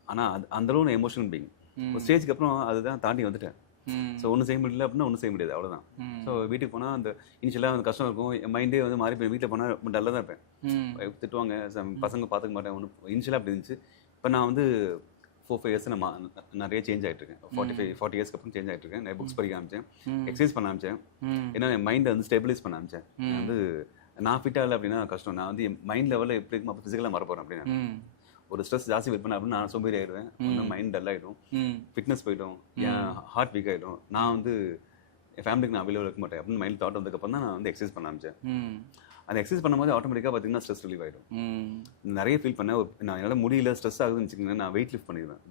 ஆனால் அந்தளவு எமோஷனல் பீயிங். ஒரு ஸ்டேஜ்க்கு அப்புறம் அதுதான் தாண்டி வந்துட்டேன். ஸோ ஒன்றும் செய்ய முடியல அப்படின்னா ஒன்றும் செய்ய முடியாது, அவ்வளோதான். ஸோ வீட்டுக்கு போனால் அந்த இனிஷியலாக அந்த கஷ்டம் இருக்கும், என் மைண்டே வந்து மாறி போய் வீட்டில் போனால் டல்லாக தான் இருப்பேன். திட்டுவாங்க, பசங்க பார்த்துக்க மாட்டேன். ஒன்று இனிஷியலாக அப்படி இருந்துச்சு. இப்போ நான் வந்து 4-5 years நான் நிறைய சேஞ்ச் ஆகிட்டு இருக்கேன். 40 yearsக்கு அப்புறம் சேஞ்ச் ஆகிட்டு இருக்கேன். நிறைய புக்ஸ் படிக்க ஆரம்பிச்சேன், எக்ஸசைஸ் பண்ண ஆரம்பிச்சேன். ஏன்னா என் மைண்டை வந்து ஸ்டெபிலைஸ் பண்ண ஆரம்பிச்சேன். வந்து நான் ஃபிட்டாக இல்லை அப்படின்னா கஷ்டம். நான் வந்து என் மைண்ட் லெவலில் எப்படி இருக்கும் அப்போ ஃபிசிக்கலாக மாற போகிறேன் அப்படின்னா ஒரு ஸ்ட்ரெஸ் ஜாஸ்தி ஃபீல் பண்ண அப்படின்னு நான் சோம்பேறி ஆயிடுவேன், இன்னும் மைண்ட் டல் ஆகிடும், ஃபிட்னஸ் போயிடும், என் ஹார்ட் வீக் ஆகிடும், நான் வந்து என் ஃபேமிலிக்கு நான் அவைலபிள் இருக்க மாட்டேன் அப்படின்னு மைண்ட் தாட் வந்ததுக்கப்புறம் தான் நான் வந்து எக்ஸசைஸ் பண்ண ஆரம்பிச்சேன். அந்த எக்ஸசைஸ் பண்ணும்போது ஆட்டோமேட்டிக்காக பார்த்தீங்கன்னா ஸ்ட்ரெஸ் ரிலீவ் ஆகிடும். நிறைய ஃபீல் பண்ணேன். நான் என்னால் முடியல, ஸ்ட்ரெஸ் ஆகுதுன்னு வச்சுக்கோங்க, நான் வெயிட் லிஃப்ட் பண்ணிடுவேன்,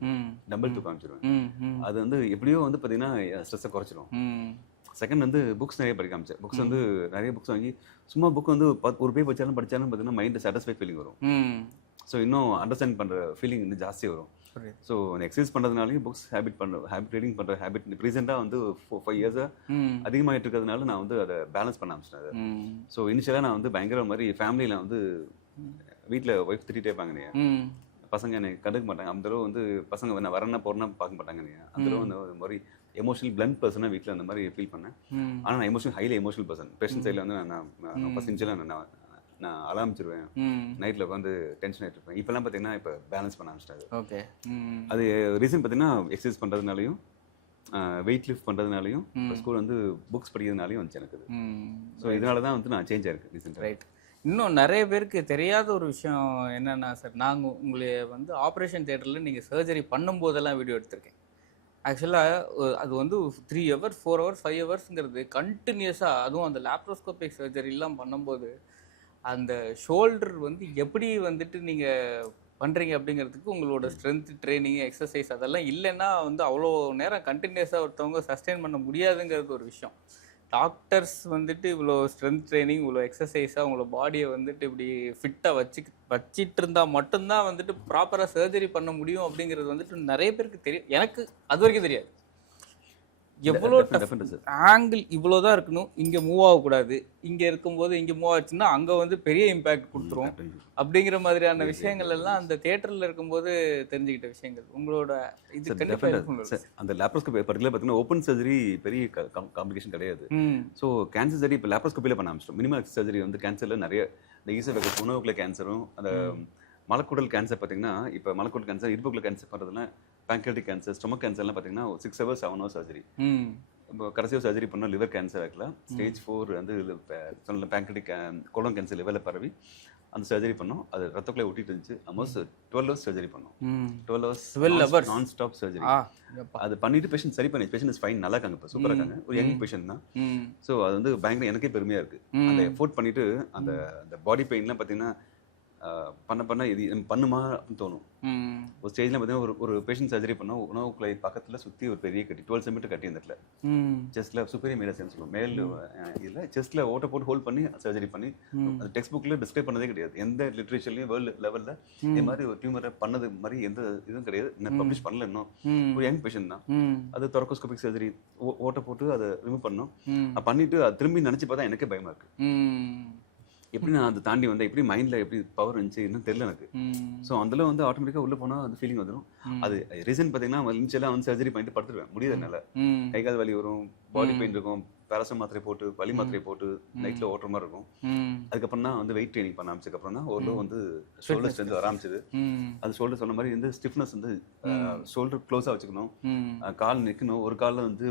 டம்பிள் தூக்க ஆரம்பிச்சிடுவேன். அது வந்து எப்படியோ வந்து பார்த்தீங்கன்னா ஸ்ட்ரெஸ்ஸை குறைச்சிடும். செகண்ட் வந்து புக்ஸ் நிறைய படிக்க ஆரம்பிச்சேன். புக்ஸ் வந்து நிறைய புக்ஸ் வாங்கி சும்மா புக் வந்து ஒரு பேஜ் படித்தாலும் பார்த்தீங்கன்னா மைண்ட் சாட்டிஸ்ஃபை ஃபீலிங் வரும். ஸோ இன்னும் அண்டர்ஸ்டாண்ட் பண்ணுற ஃபீலிங் வந்து ஜாஸ்தி வரும். ஸோ எக்ஸசைஸ் பண்ணுறதுனாலையும் புக்ஸ் ஹேபிட் ரீடிங் பண்ணுற ஹேபிட் ரீசெண்டாக வந்து 4-5 இயர்ஸாக அதிகமாகிட்டு இருக்கிறதுனால நான் வந்து அதை பேலன்ஸ் பண்ண ஆரம்பிச்சிட்டேன். ஸோ இனிஷியலாக நான் வந்து பயங்கர மாதிரி ஃபேமிலியில் வந்து வீட்டில் ஒய்ஃப் திட்டிகிட்டே இருப்பாங்க, பசங்க என்னை கண்டுக்க மாட்டாங்க, அந்தளவு வந்து பசங்க நான் வரேன்னா போகிறேன்னா பார்க்க மாட்டாங்க, அந்தளவு வந்து ஒரு மாதிரி எமோஷனல் பிளண்ட் பர்சனாக வீட்டில் அந்த மாதிரி ஃபீல் பண்ணேன். ஆனால் நான் ஹைலி எமோஷனல் பர்சன். பேஷண்ட் சைடில் வந்து நான் ஃபஸ்ட் இன்ஷியலாக நான் அலாமிச்சிருவேன், நைட்டில் உட்காந்து டென்ஷன் ஆகிட்டு இருப்பேன். இப்போலாம் பார்த்தீங்கன்னா இப்போ பேலன்ஸ் பண்ண ஆரம்பிச்சிட்டாரு. ஓகே, அது ரீசன் பார்த்தீங்கன்னா எக்ஸசைஸ் பண்ணுறதுனாலையும் வெயிட் லிஃப்ட் பண்ணுறதுனாலையும் ஸ்கூல் வந்து புக்ஸ் படிக்கிறதுனாலையும் வந்துச்சு எனக்கு. ஸோ இதனால தான் வந்து நான் சேஞ்ச் ஆயிருக்கு ரீசெண்டாக. ரைட். இன்னும் நிறைய பேருக்கு தெரியாத ஒரு விஷயம் என்னென்னா சார், நாங்கள் உங்களை வந்து ஆப்ரேஷன் தியேட்டரில் நீங்கள் சர்ஜரி பண்ணும்போதெல்லாம் வீடியோ எடுத்திருக்கேன். ஆக்சுவலாக அது வந்து 3 hours 4 hours 5 ஹவர்ஸுங்கிறது கண்டினியூஸாக, அதுவும் அந்த லேப்ரோஸ்கோபிக் சர்ஜரிலாம் பண்ணும்போது அந்த ஷோல்டர் வந்து எப்படி வந்துட்டு நீங்கள் பண்ணுறீங்க அப்படிங்கிறதுக்கு உங்களோட ஸ்ட்ரென்த் ட்ரைனிங் எக்ஸசைஸ் அதெல்லாம் இல்லைன்னா வந்து அவ்வளோ நேரம் கண்டினியூஸாக ஒருத்தவங்க சஸ்டெயின் பண்ண முடியாதுங்கிறது ஒரு விஷயம். டாக்டர்ஸ் வந்துட்டு இவ்வளோ ஸ்ட்ரென்த் ட்ரைனிங் இவ்வளோ எக்ஸசைஸாக உங்களோட பாடியை வந்துட்டு இப்படி ஃபிட்டாக வச்சிட்டு இருந்தால் மட்டும்தான் வந்துட்டு ப்ராப்பராக சர்ஜரி பண்ண முடியும் அப்படிங்கிறது வந்துட்டு நிறைய பேருக்கு தெரியும். எனக்கு அது வரைக்கும் தெரியாது. எவ்வளோ ஆங்கிள் இவ்வளோ தான் இருக்கணும், இங்கே மூவ் ஆகக்கூடாது, இங்கே இருக்கும்போது இங்கே மூவ் ஆச்சுன்னா அங்கே வந்து பெரிய இம்பேக்ட் கொடுத்துரும் அப்படிங்கிற மாதிரியான விஷயங்கள் எல்லாம் அந்த தியேட்டரில் இருக்கும்போது தெரிஞ்சுக்கிட்ட விஷயங்கள். உங்களோட இது அந்த லேப்ரோஸ்கோபி பர்டிகுலர் பார்த்தீங்கன்னா ஓப்பன் சர்ஜரி பெரிய காம்ப்ளிகேஷன் கிடையாது. ஸோ கேன்சர் சர்ஜரி இப்போ லேப்ரோஸ்கோபியில் பண்ண ஆரம்பிச்சிட்டோம். மினிமல் சர்ஜரி வந்து கேன்சரில் நிறைய இந்த ஈசோஃபேகஸ் உணவுக்குள்ள கேன்சரும், அந்த மலக்குடல் கேன்சர் பார்த்தீங்கன்னா இப்போ மலக்குடல் கேன்சர் இடுப்புக்குள்ள கேன்சர் பண்ணுறதுனா பேங்க்ரியாட்டிக் கேன்சர் ஸ்டொமக் கேன்சர்லாம் பார்த்தீங்கன்னா 6 hours 7 hours சர்ஜரி. இப்போ கடைசியாக சர்ஜரி பண்ணோம் லிவர் கேன்சர் ஆகலாம், ஸ்டேஜ் 4 வந்து சொன்ன பேங்க்ரியாட்டிக் கோலன் கேன்சர் லிவரில் பரவி அந்த சர்ஜரி பண்ணோம். அது ரத்தக்குள்ளே ஒட்டிட்டு இருந்துச்சு. ஆல்மோஸ்ட் 12 hours சர்ஜரி பண்ணோம். 12 hours நான் ஸ்டாப் சர்ஜரி. அது பண்ணிட்டு பேஷண்ட் சரி பண்ணி பேஷண்ட் இஸ் ஃபைன், நல்லா இருக்காங்க, இப்போ சூப்பராக இருக்காங்க, ஒரு யங் பேஷண்ட் தான். ஸோ அது வந்து பயங்கர எனக்கே பெருமையாக இருக்குது. அந்த எஃபோர்ட் பண்ணிட்டு அந்த பாடி பெயின்லாம் பார்த்தீங்கன்னா பண்ண இது பண்ணுமா அப்படின்னு தோணும். ஒரு ஸ்டேஜில் பார்த்தீங்கன்னா ஒரு பேஷண்ட் சர்ஜரி பண்ணோம், உணவு குழாய் பக்கத்தில் சுற்றி ஒரு பெரிய கட்டி 12 cm கட்டி இருந்துல செஸ்ட்டில் சுப்பீரியர் மீடியஸ்ன்னு சொல்லுவோம். மேல் இதில் செஸ்ட்டில் ஓட்ட போட்டு ஹோல்ட் பண்ணி சர்ஜரி பண்ணி அது டெக்ஸ்ட் புக்கில் டிஸ்கிரைப் பண்ணதே கிடையாது. எந்த லிட்ரேச்சர்லையும் வேர்ல்டு லெவலில் இந்த மாதிரி ஒரு டியூமரை பண்ணது மாதிரி எந்த இதுவும் கிடையாது. இன்னும் பப்ளிஷ் பண்ணல. இன்னும் ஒரு யங் பேஷண்ட் தான். அது தொரக்கோஸ்கோபிக் சர்ஜரி ஓட்ட போட்டு அதை ரிமூவ் பண்ணோம். பண்ணிட்டு அது திரும்பி நினச்சி பார்த்தா எனக்கே பயமாக இருக்குது. எப்படி நான் அதை தாண்டி வந்தேன், எப்படி மைண்டில் எப்படி பவர் இருந்துச்சு இன்னும் தெரியல எனக்கு. ஸோ அதில் வந்து ஆட்டோமேட்டிக்காக உள்ளே போனால் அந்த ஃபீலிங் வந்துடும். அது ரீசன் பார்த்தீங்கன்னா இனிஷியலாக வந்து சர்ஜரி பண்ணிட்டு படுத்துருவேன், முடியாது என்னால். கை கால் வலி வரும், பாடி பெயின் இருக்கும், பேராசிட்டமால் மாத்திரை போட்டு வலி மாத்திரை போட்டு நைட்டில் ஓட்டுற மாதிரி இருக்கும். அதுக்கப்புறம் தான் வந்து வெயிட் ட்ரைனிங் பண்ண ஆரம்பிச்சதுக்கப்புறம் தான் ஓரளவு வந்து ஷோல்டர் ஸ்ட்ரென்த் வர ஆரம்பிச்சது. அது ஷோல்டர் சொன்ன மாதிரி வந்து ஸ்டிஃப்னஸ் வந்து ஷோல்டர் க்ளோஸாக வச்சுக்கணும், கால் நிற்கணும். ஒரு காலில் வந்து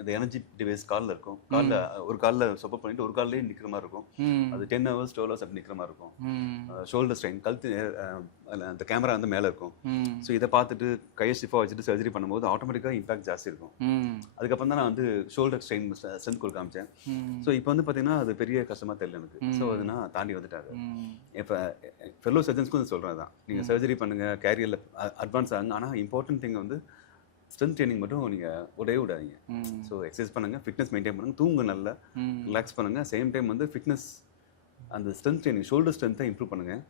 அந்த எனர்ஜி டிவைஸ் காலில் இருக்கும், காலில் ஒரு காலில் சப்போர்ட் பண்ணிட்டு ஒரு காலிலே நிற்கிற மாதிரி இருக்கும். அது 10 hours 12 hours அப்படி நிற்கிற மாதிரி இருக்கும். ஷோல்டர் ஸ்ட்ரெயின் கழுத்து அந்த கேமரா வந்து மேலே இருக்கும். ஸோ இதை பார்த்துட்டு கையை ஸ்டிஃபாக வச்சுட்டு சர்ஜரி பண்ணும்போது ஆட்டோமேட்டிக்காக இம்பாக்ட் ஜாஸ்தி இருக்கும். அதுக்கப்புறம் தான் நான் வந்து ஷோல்டர் ஸ்ட்ரெயின் ஸ்ட்ரென்த் கொடுக்க ஆரம்பிச்சேன். ஸோ இப்போ வந்து பார்த்தீங்கன்னா அது பெரிய கஷ்டமாக தெரியல எனக்கு. ஸோ அது நான் தாண்டி வந்துட்டாரு. இப்போ ஃபெல்லோ சர்ஜன்ஸ்க்கும் சொல்கிறது தான், நீங்கள் சர்ஜரி பண்ணுங்கள், கேரியரில் அட்வான்ஸ் ஆகுங்க, ஆனால் இம்பார்ட்டன்ட் திங் வந்து ஸ்ட்ரென்த் ட்ரைனிங் மட்டும் நீங்கள் விடாதீங்க. ஸோ எக்ஸசைஸ் பண்ணுங்கள், ஃபிட்னஸ் மெயின்டைன் பண்ணுங்கள், தூங்க நல்லா ரிலாக்ஸ் பண்ணுங்கள். சேம் டைம் வந்து ஃபிட்னஸ் அந்த ஸ்ட்ரென்த் ட்ரைனிங் ஷோல்டர் ஸ்ட்ரென்த்தை இம்ப்ரூவ் பண்ணுங்கள்.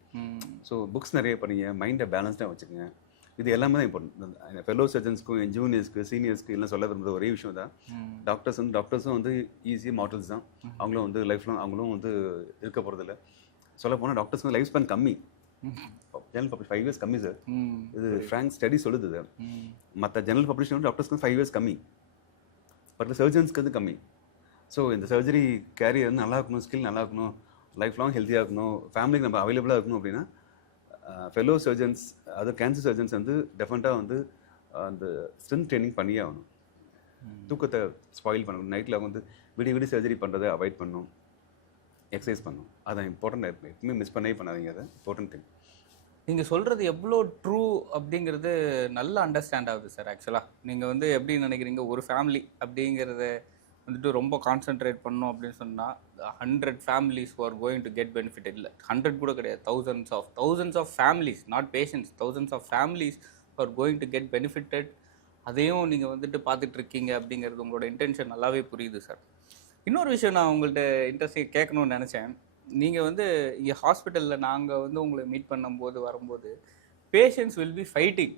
ஸோ புக்ஸ் நிறைய படிங்க, மைண்டை பேலன்ஸ்டாக வச்சுக்கோங்க. இது எல்லாமே தான் இம்பார்ட்டன்ட். ஃபெல்லோ சர்ஜன்ஸ்க்கும் ஜூனியர்ஸ்க்கு சீனியர்ஸ்க்கு எல்லாம் சொல்ல விரும்புகிற ஒரே விஷயம் தான், டாக்டர்ஸும் வந்து ஈஸியாக மாடல்ஸ் தான். அவங்களும் வந்து லைஃப்லாம் அவங்களும் வந்து இருக்க போகிறதில்ல. சொல்ல போனால் டாக்டர்ஸ் வந்து லைஃப் ஸ்பேன் கம்மி, ஜெனரல் பப்ளிஷ் 5 years கம்மி சார். இது ஃப்ராங்க் ஸ்டடி சொல்லுது சார். மற்ற ஜெனரல் பப்ளிஷன் வந்து டாக்டர்ஸ்க்கு 5 years கம்மி, பட் சர்ஜன்ஸ்க்கு வந்து கம்மி. ஸோ இந்த சர்ஜரி கேரியர் வந்து நல்லா இருக்கணும், ஸ்கில் நல்லா இருக்கணும், லைஃப் லாங் ஹெல்த்தியாக இருக்கணும், ஃபேமிலிக்கு நம்ம அவைலபிளாக இருக்கணும் அப்படின்னா ஃபெல்லோ சர்ஜன்ஸ் அது கேன்சர் சர்ஜன்ஸ் வந்து டெஃபினட்டாக வந்து அந்த ஸ்ட்ரென்த் ட்ரைனிங் பண்ணியே ஆகணும். தூக்கத்தை ஸ்பாயில் பண்ணணும், நைட்டில் வந்து விடி சர்ஜரி பண்ணுறதை அவாய்ட் பண்ணணும், எக்ஸசைஸ் பண்ணணும். அதான் இம்பார்ட்டன்ட். எப்பவுமே மிஸ் பண்ணவே பண்ணாதீங்க, அது இம்பார்ட்டன்ட் திங். நீங்கள் சொல்கிறது எவ்வளோ ட்ரூ அப்படிங்கிறது நல்லா அண்டர்ஸ்டாண்ட் ஆகுது சார். ஆக்சுவலாக நீங்கள் வந்து எப்படி நினைக்கிறீங்க, ஒரு ஃபேமிலி அப்படிங்கிறத வந்துட்டு ரொம்ப கான்சென்ட்ரேட் பண்ணோம் அப்படின்னு சொன்னால் 100 families who are going to get benefited. இல்லை 100 கூட கிடையாது, thousands of families, not patients, thousands of families who are going to get benefited. அதையும் நீங்கள் வந்துட்டு பார்த்துட்டு இருக்கீங்க அப்படிங்கிறது உங்களோட இன்டென்ஷன் நல்லாவே புரியுது சார். இன்னொரு விஷயம் நான் உங்கள்கிட்ட இன்ட்ரெஸ்டிங் கேட்கணும்னு நினச்சேன். நீங்கள் வந்து இங்கே ஹாஸ்பிட்டலில் நாங்கள் வந்து உங்களை மீட் பண்ணும்போது வரும்போது பேஷண்ட்ஸ் வில் பி ஃபைட்டிங்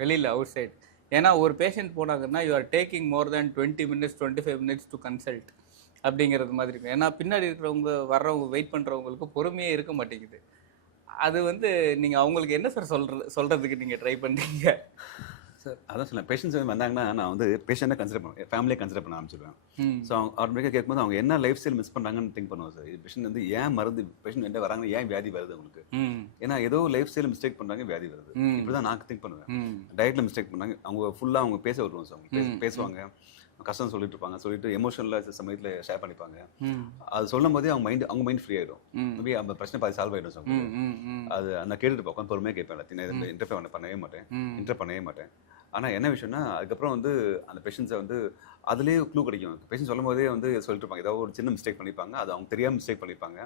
வெளியில் அவுட் சைட். ஏன்னா ஒரு பேஷண்ட் போனாங்கன்னா you are taking more than 20 minutes 25 minutes to consult அப்படிங்கிறது மாதிரி இருக்கும். ஏன்னா பின்னாடி இருக்கிறவங்க வர்றவங்க வெயிட் பண்ணுறவங்களுக்கு பொறுமையே இருக்க மாட்டேங்குது. அது வந்து நீங்கள் அவங்களுக்கு என்ன சார் சொல்கிறதுக்கு நீங்கள் ட்ரை பண்ணுறீங்க சார்? அதான் சொல்லுவேன், பேஷண்ட்ஸ் வந்தாங்கன்னா நான் வந்து பேஷண்ட்டாக கன்சிடர் பண்ணுவேன், ஃபேமிலியை கன்சிடர் பண்ண ஆரம்பிச்சிடுவேன். ஸோ அவங்க ஆட்டோமேட்டிக்காக கேட்கும்போது அவங்க என்ன லைஃப் ஸ்டைல் மிஸ் பண்ணுறாங்கன்னு திங்க் பண்ணுவோம் சார். இது பேஷண்ட் வந்து ஏன் மருந்து பேஷண்ட் என்ன வராங்க, ஏன் வியாதி வருது அவங்களுக்கு, ஏன்னா ஏதோ லைஃப் ஸ்டைல் மிஸ்டேக் பண்ணுறாங்க வியாதி வருது. இப்படி தான் நான் திங்க் பண்ணுவேன். டயட்டில் மிஸ்டேக் பண்ணுறாங்க, அவங்க ஃபுல்லாக அவங்க பேச வருவோம் சார். அவங்க பேசுவாங்க, கஷ்டம் சொல்லிட்டு இருப்பாங்க, சொல்லிட்டு எமோஷனலாக சமயத்தில் ஷேர் பண்ணிப்பாங்க. அது சொல்லும் போதே அவங்க மைண்ட் ஃப்ரீ ஆகிடும். மேபி அந்த பிரச்சனை பாதி சால்வ் ஆகிடும் சார். அது நான் கேட்டுட்டு உட்காந்து பொறுமையாக கேட்பேன். எல்லாத்தையும் இன்டர்ஃபியர் பண்ணவே மாட்டேன். ஆனால் என்ன விஷயம்னா அதுக்கப்புறம் வந்து அந்த பேஷண்ட்ஸை வந்து அதுலேயே க்ளூ கிடைக்கும். பேஷண்ட் சொல்லும் போதே வந்து சொல்லிட்டு இருப்பாங்க, ஏதாவது ஒரு சின்ன மிஸ்டேக் பண்ணிப்பாங்க, அது அவங்க தெரியாமல் மிஸ்டேக் பண்ணிப்பாங்க.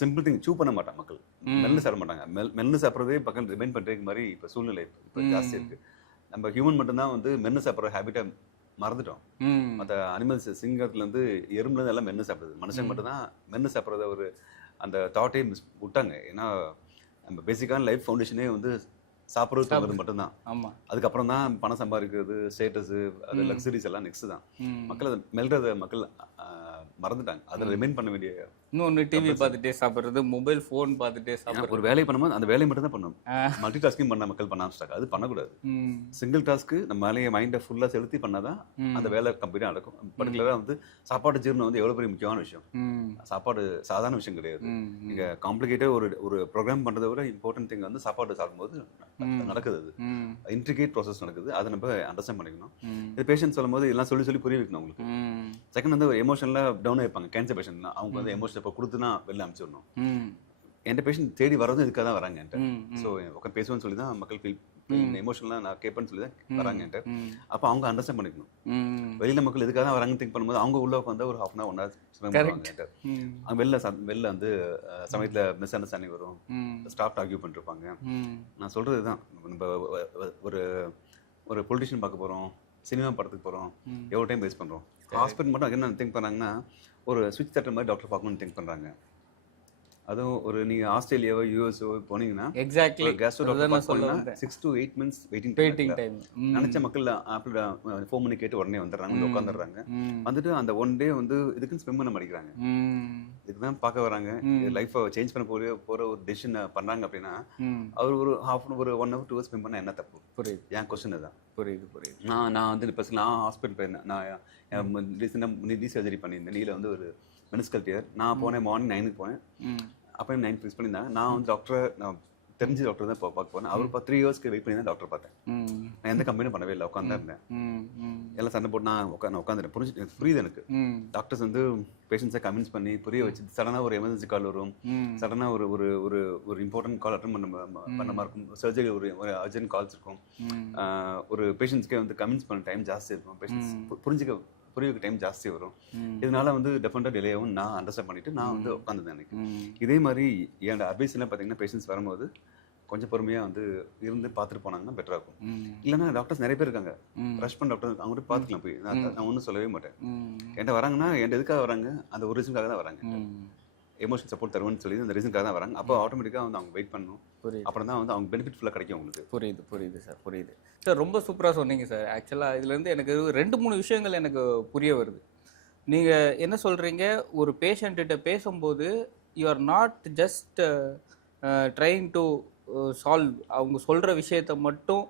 சிம்பிள் திங் சூ பண்ண மாட்டாங்க மக்கள், மென்னு சாப்பிட மாட்டாங்க. மென்னு சாப்பிட்றதே பக்கம் ரிமைண்ட் பண்ணுறதுக்கு மாதிரி இப்போ சூழ்நிலை இப்போ ஜாஸ்தி இருக்குது. நம்ம ஹியூமன் மட்டும்தான் வந்து மென்னு சாப்பிட்ற ஹேபிட்டை மறந்துட்டோம். மற்ற அனிமல்ஸ் சிங்கத்துலேருந்து எறும்புலேருந்து எல்லாம் மென்னு சாப்பிடுது. மனுஷன் மட்டும்தான் மென்னு சாப்பிட்றத ஒரு அந்த தாட்டே விட்டாங்க. ஏன்னா நம்ம பேசிக்கான லைஃப் ஃபவுண்டேஷனே வந்து சாப்பிட்றது மட்டும்தான். ஆமாம், அதுக்கப்புறம் தான் பணம் சம்பாதிக்கிறது, ஸ்டேட்டஸு, அது லக்ஸரிஸ் எல்லாம் நெக்ஸ்ட் தான். மக்கள் அதை மெல்றதை மக்கள் மறந்துட்டாங்க. அதை ரிமைண்ட் பண்ண வேண்டிய இன்னொன்று டிவி பார்த்துட்டே சாப்பிட்றது, மொபைல் ஃபோன் பார்த்துட்டே சாப்பிட்றது. ஒரு வேலையை பண்ணும்போது அந்த வேலையை மட்டும் தான் பண்ணணும். மல்டி டாஸ்கிங் பண்ண மக்கள் பண்ண ஆரம்பிச்சிட்டாங்க. அது பண்ணக்கூடாது. சிங்கிள் டாஸ்க்கு நம்ம வேலையை மைண்டை ஃபுல்லாக செலுத்தி பண்ணாதான் அந்த வேலை கம்ப்ளீட்டாக நடக்கும். பர்டிகுலராக வந்து சாப்பாடு ஜீரணம் வந்து எவ்வளோ பெரிய முக்கியமான விஷயம். சாப்பாடு சாதாரண விஷயம் கிடையாது. நீங்கள் காம்ப்ளிகேட்டாக ஒரு ப்ரோக்ராம் பண்ணுறதை விட இம்பார்ட்டன்ட் திங் வந்து சாப்பாடு சாப்பிடும்போது நடக்குது. அது இன்ட்ரிகேட் ப்ராசஸ் நடக்குது. அதை நம்ம அண்டர்ஸ்டாண்ட் பண்ணிக்கணும். இது பேஷண்ட் சொல்லும் போது எல்லாம் சொல்லி புரிய வைக்கணும் அவங்களுக்கு. செகண்ட் வந்து எமோஷனலாக டவுன் ஆகிப்பாங்க. கேன்சர் பேஷண்ட்லாம் அவங்க வந்து எமோஷன் இப்போ கொடுத்துனா வெளில அனுப்பிச்சிடணும். என்கிட்ட பேஷண்ட் தேடி வரதும் இதுக்காக தான் வராங்க என்கிட்ட. ஸோ உட்காந்து பேசுவேன்னு சொல்லி தான் மக்கள் ஃபீல் எமோஷனலாக நான் கேட்பேன்னு சொல்லி தான் வராங்க என்கிட்ட. அப்போ அவங்க அண்டர்ஸ்டாண்ட் பண்ணிக்கணும். வெளியில் மக்கள் எதுக்காக தான் வராங்கன்னு திங்க் பண்ணும்போது அவங்க உள்ள உட்காந்து ஒரு half an hour 1 hour spend பண்ணுவாங்க என்கிட்ட. அவங்க வெளில வந்து சமயத்தில் மிஸ் அண்டர்ஸ்டாண்டிங் வரும், ஸ்டாஃப் ஆர்கியூ பண்ணிருப்பாங்க. நான் சொல்கிறது தான், நம்ம ஒரு பொலிட்டிஷியன் பார்க்க போகிறோம், சினிமா படத்துக்கு போகிறோம், எவ்வளோ டைம் வேஸ்ட் பண்ணுறோம். ஹாஸ்பிட்டல் மட்டும் என்ன திங்க் பண்ணுறாங்கன்னா ஒரு சுவிட்ச் தட்டுற மாதிரி டாக்டர் பார்க்கணும்னு திங்க் பண்ணுறாங்க. அதுவும் ஒரு நீங்கள் ஆஸ்திரேலியாவோ யூஎஸ்ஓ போனீங்கன்னா எக்ஸாக்ட்லி கேஸ்ட்ரோ டாக்டர் பார்க்கணும்னா 6 to 8 months வெயிட்டிங் டைம். நினச்ச மக்கள் ஆப்பிள் ஃபோன் பண்ணி கேட்டு உடனே வந்துடுறாங்க, உட்காந்துடுறாங்க. வந்துட்டு அந்த 1 day வந்து இதுக்குன்னு ஸ்பெண்ட் பண்ண மாட்டேங்கிறாங்க. இதுக்கு தான் பார்க்க வராங்க. லைஃப்பை சேஞ்ச் பண்ண போகிற ஒரு டெசிஷன் பண்ணுறாங்க அப்படின்னா அவர் ஒரு ஒரு 1 hour 2 hours ஸ்பெண்ட் பண்ணால் என்ன தப்பு? புரியுது. என் கொஸ்டின் தான். புரியுது. நான் வந்து இப்போ நான் ஹாஸ்பிட்டல் போயிருந்தேன். நான் ரீசெண்டாக நீ சர்ஜரி பண்ணியிருந்தேன். நீல வந்து ஒரு மெனிஸ்கல் டியர். நான் போனேன் மார்னிங் 9 போனேன். அப்போ 9 ஃபிக்ஸ் பண்ணியிருந்தாங்க. நான் வந்து நான் தெரிஞ்ச டாக்டர் தான் பார்க்க போனேன். அவர் 3 years வெயிட் பண்ணி தான் டாக்டர் பார்த்தேன். நான் எந்த கம்பெனியும் பண்ணவே இல்லை, உட்காந்து இருந்தேன். எல்லாம் சண்டை போட்டு நான் உட்காந்துட்டேன். புரியுது எனக்கு. டாக்டர்ஸ் வந்து பேஷண்ட்ஸை கன்வின்ஸ் பண்ணி புரிய வச்சு சடனாக ஒரு எமர்ஜென்சி கால் வரும், சடனாக ஒரு ஒரு ஒரு இம்பார்ட்டன்ட் கால் அட்டன் பண்ண மாதிரி இருக்கும், சர்ஜரி ஒரு அர்ஜென்ட் கால்ஸ் இருக்கும். ஒரு பேஷண்ட்ஸ்க்கே வந்து கன்வின்ஸ் பண்ண டைம் ஜாஸ்தி இருக்கும், பேஷண்ட்ஸ் புரிய டைம் ஜாஸ்தி வரும். இதனால வந்து டெஃபினட்டாக டிலே ஆகும். நான் அண்டர்ஸ்டாண்ட் பண்ணிட்டு நான் வந்து உட்காந்துருந்தேன் எனக்கு. இதே மாதிரி என்னோட அட்வைஸ் எல்லாம் பார்த்தீங்கன்னா பேஷண்ட்ஸ் வரும்போது கொஞ்சம் பொறுமையாக வந்து இருந்து பார்த்துட்டு போனாங்கன்னா பெட்டராக இருக்கும். இல்லைன்னா டாக்டர்ஸ் நிறைய பேர் இருக்காங்க, ரஷ் பண்ண டாக்டர் அவங்க கூட பார்த்துக்கலாம் போய். நான் ஒன்றும் சொல்லவே மாட்டேன். என்கிட்ட வராங்கன்னா என்கிட்ட எதுக்காக வராங்க, அந்த ஒரு ரீசனுக்காக தான் வராங்க. எமோஷன் சப்போர்ட் தருவேன்னு சொல்லி அந்த ரீசனுக்காக தான் வராங்க. அப்போ ஆட்டோமேட்டிக்காக வந்து அவங்க வெயிட் பண்ணணும். அப்புறம் தான் வந்து அவங்க பெனிஃபிட் ஃபுல்லாக கிடைக்கும் உங்களுக்கு. புரியுது சார், புரியுது சார். ரொம்ப சூப்பராக சொன்னீங்க சார். ஆக்சுவலாக இதுலேருந்து எனக்கு 2-3 விஷயங்கள் எனக்கு புரிய வருது. நீங்கள் என்ன சொல்கிறீங்க, ஒரு பேஷண்ட்டிட்ட பேசும்போது you are not just trying to solve, அவங்க சொல்கிற விஷயத்தை மட்டும்